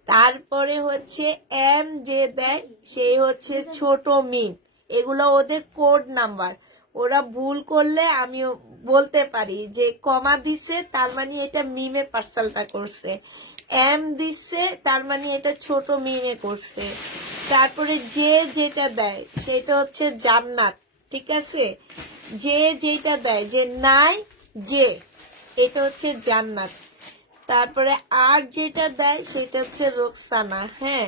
তারপরে হচ্ছে এম যে দেয় সেই হচ্ছে ছোট মিম, এগুলো ওদের কোড নাম্বার। ওরা ভুল করলে আমি বলতে পারি যে কমা দিছে তার মানে এটা মিমে পার্সেলটা করছে, এম দিচ্ছে তার মানে এটা ছোট মিমে করছে। তারপরে যে যেটা দেয় সেটা হচ্ছে জান্নাত। ঠিক আছে, যে যেটা দেয়, যে নাই যে, এটা হচ্ছে জান্নাত। তারপরে আর যেটা দেয় সেটা হচ্ছে রোকসানা। হ্যাঁ,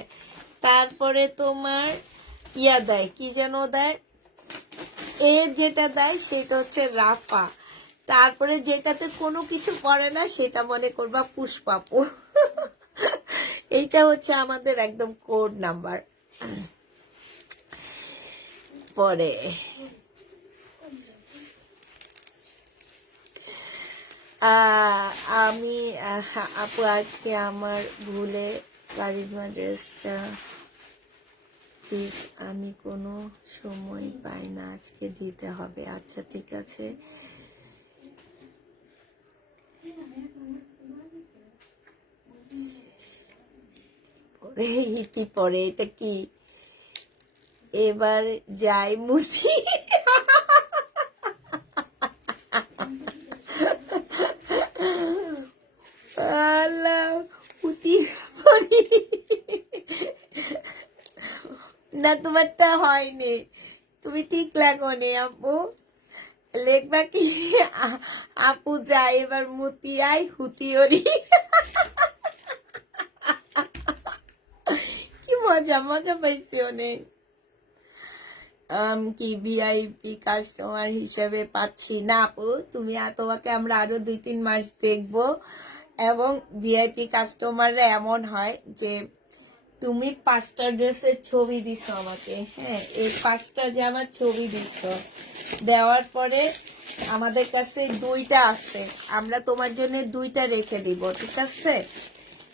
তারপরে তোমার ইয়া দেয়, কি যেন দেয়, এ যেটা দেয় সেটা হচ্ছে রাফা। তারপরে যেটাতে কোনো কিছু পড়ে না সেটা মনে করবা পুষ্পাপু। এইটা হচ্ছে আমাদের একদম কোড নাম্বার। পরে আমি আপু আজকে আমার ভুলে কারিজমা ড্রেসটা প্লিজ, আমি কোনো সময় পাই না, আজকে দিতে হবে। আচ্ছা ঠিক আছে, পরে ইতি পরে এটা কি, এবার যাই মুছি। আল্লাহ, উতি পরি না, তোমারটা হয়নি, তুমি ঠিক লেখনি আপু। লেখবা কি, আপু যাই এবার মুতিয়াই হুতিওরি। কি মজা, মজা পাইছি অনেক। কি ভিআইপি কাস্টমার হিসেবে পাচ্ছি না আপু, তুমি তোমাকে আমরা আরো 2-3 মাস দেখবো। এবং ভিআইপি কাস্টমাররা এমন হয় যে তুমি 5টা ড্রেসের ছবি দিছো আমাকে। হ্যাঁ, এই 5টা যে আমার ছবি দিছো, দেওয়ার পরে আমাদের কাছে 2টা আছে, আমরা তোমার জন্য 2টা রেখে দিব। ঠিক আছে,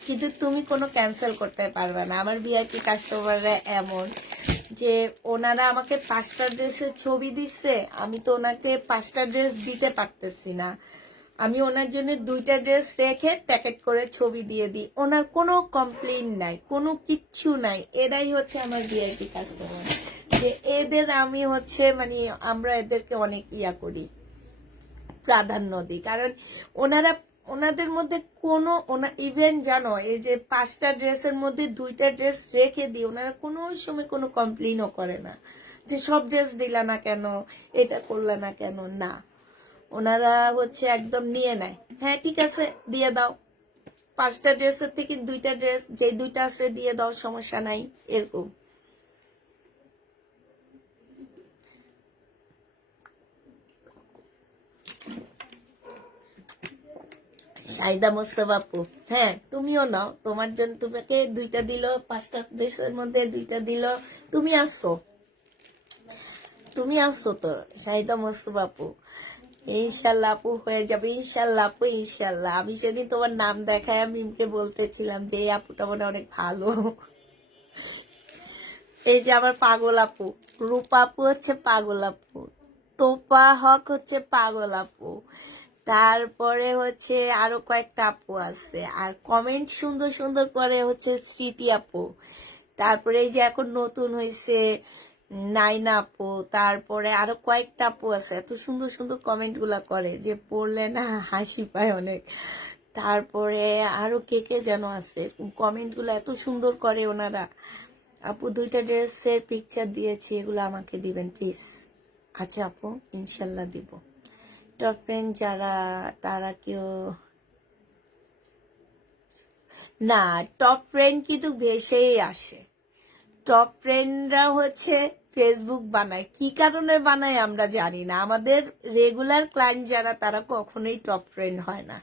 কিন্তু তুমি কোনো ক্যান্সেল করতে পারবে না। আমার ভিআইপি কাস্টমাররা এমন যে ওনারা আমাকে 5টা ড্রেসের ছবি দিচ্ছে, আমি তো ওনাকে 5টা ড্রেস দিতে পারতেছি না। আমি ওনার জন্য 2টা ড্রেস রেখে প্যাকেট করে ছবি দিয়ে দিই, ওনার কোনো কমপ্লেইন নাই, কোনো কিচ্ছু নাই। এরাই হচ্ছে আমার ভিআইপি কাস্টমার, যে এদের আমি হচ্ছে মানে আমরা এদেরকে অনেক ইয়া করি, প্রাধান্য দিই। কারণ ওনারা, ওনাদের মধ্যে কোনো ইভেন জানো, এই যে 5টা ড্রেসের মধ্যে 2টা ড্রেস রেখে দিই, ওনারা কোনো সময় কোনো কমপ্লেইনও করে না যে সব ড্রেস দিলা না কেন, এটা করলে না কেন। না, ওনারা হচ্ছে একদম নিয়ে নেয়, হ্যাঁ ঠিক আছে দিয়ে দাও, 5টা ড্রেসের থেকে 2টা ড্রেস, যে 2টা আছে দিয়ে দাও, সমস্যা নাই, এরকম। সাইদা মোস্তফা আপু, হ্যাঁ তুমিও নাও, তোমার জন্য তোমাকে 2টা দিল, 5টা ড্রেসের মধ্যে 2টা দিল, তুমি আসছো, তুমি আসছো তো সাইদা মোস্তফা আপু। ইনশাল্লাহ আপু হয়ে যাবে, ইনশাল্লাহ আপু, ইনশাল্লাহ। আমি সেদিন তোমার নাম দেখায় মিমকে বলতেছিলাম যে এই আপুটা মনে অনেক ভালো। এই যে আমার পাগল আপু, রূপা আপু হচ্ছে পাগল আপু, তোপা হক হচ্ছে পাগল আপু, তারপরে হচ্ছে আরো কয়েকটা আপু আছে, আর কমেন্ট সুন্দর সুন্দর করে হচ্ছে স্মৃতি আপু, তারপরে এই যে এখন নতুন হয়েছে নাইনা আপু, তারপরে আরো কয়েকটা আপু আছে, এত সুন্দর সুন্দর কমেন্ট গুলা করে যে পড়লে না হাসি পায় অনেক। তারপরে আরো কে কে যেন আছে, কমেন্ট গুলো এত সুন্দর করে ওনারা, আপু 2টা ড্রেসের পিকচার দিয়েছি, এগুলো আমাকে দিবেন প্লিজ। আচ্ছা আপু, ইনশাল্লাহ দিব। টপ ফ্রেন্ড যারা, তারা কেউ না, টপ ফ্রেন্ড কিন্তু ভেসেই আসে। টপ ফ্রেন্ডরা হচ্ছে ফেসবুক বানায়, কি কারণে বানায় আমরা জানি না। আমাদের রেগুলার ক্লায়েন্ট যারা, তারা কখনোই টপ ফ্রেন্ড হয় না।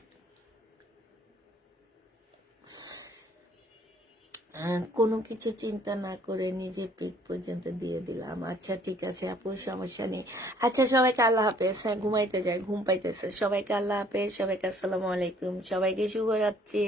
কোনো কিছু চিন্তা না করে নিজে পিক পর্যন্ত দিয়ে দিলাম। আচ্ছা ঠিক আছে আপু, সমস্যা নেই। আচ্ছা সবাইকে আল্লাহ হাফেজ। হ্যাঁ ঘুমাইতে যাই, ঘুম পাইতেছে। সবাইকে আল্লাহ হাফেজ, সবাইকে আসসালামু আলাইকুম, সবাইকে শুভরাত্রি।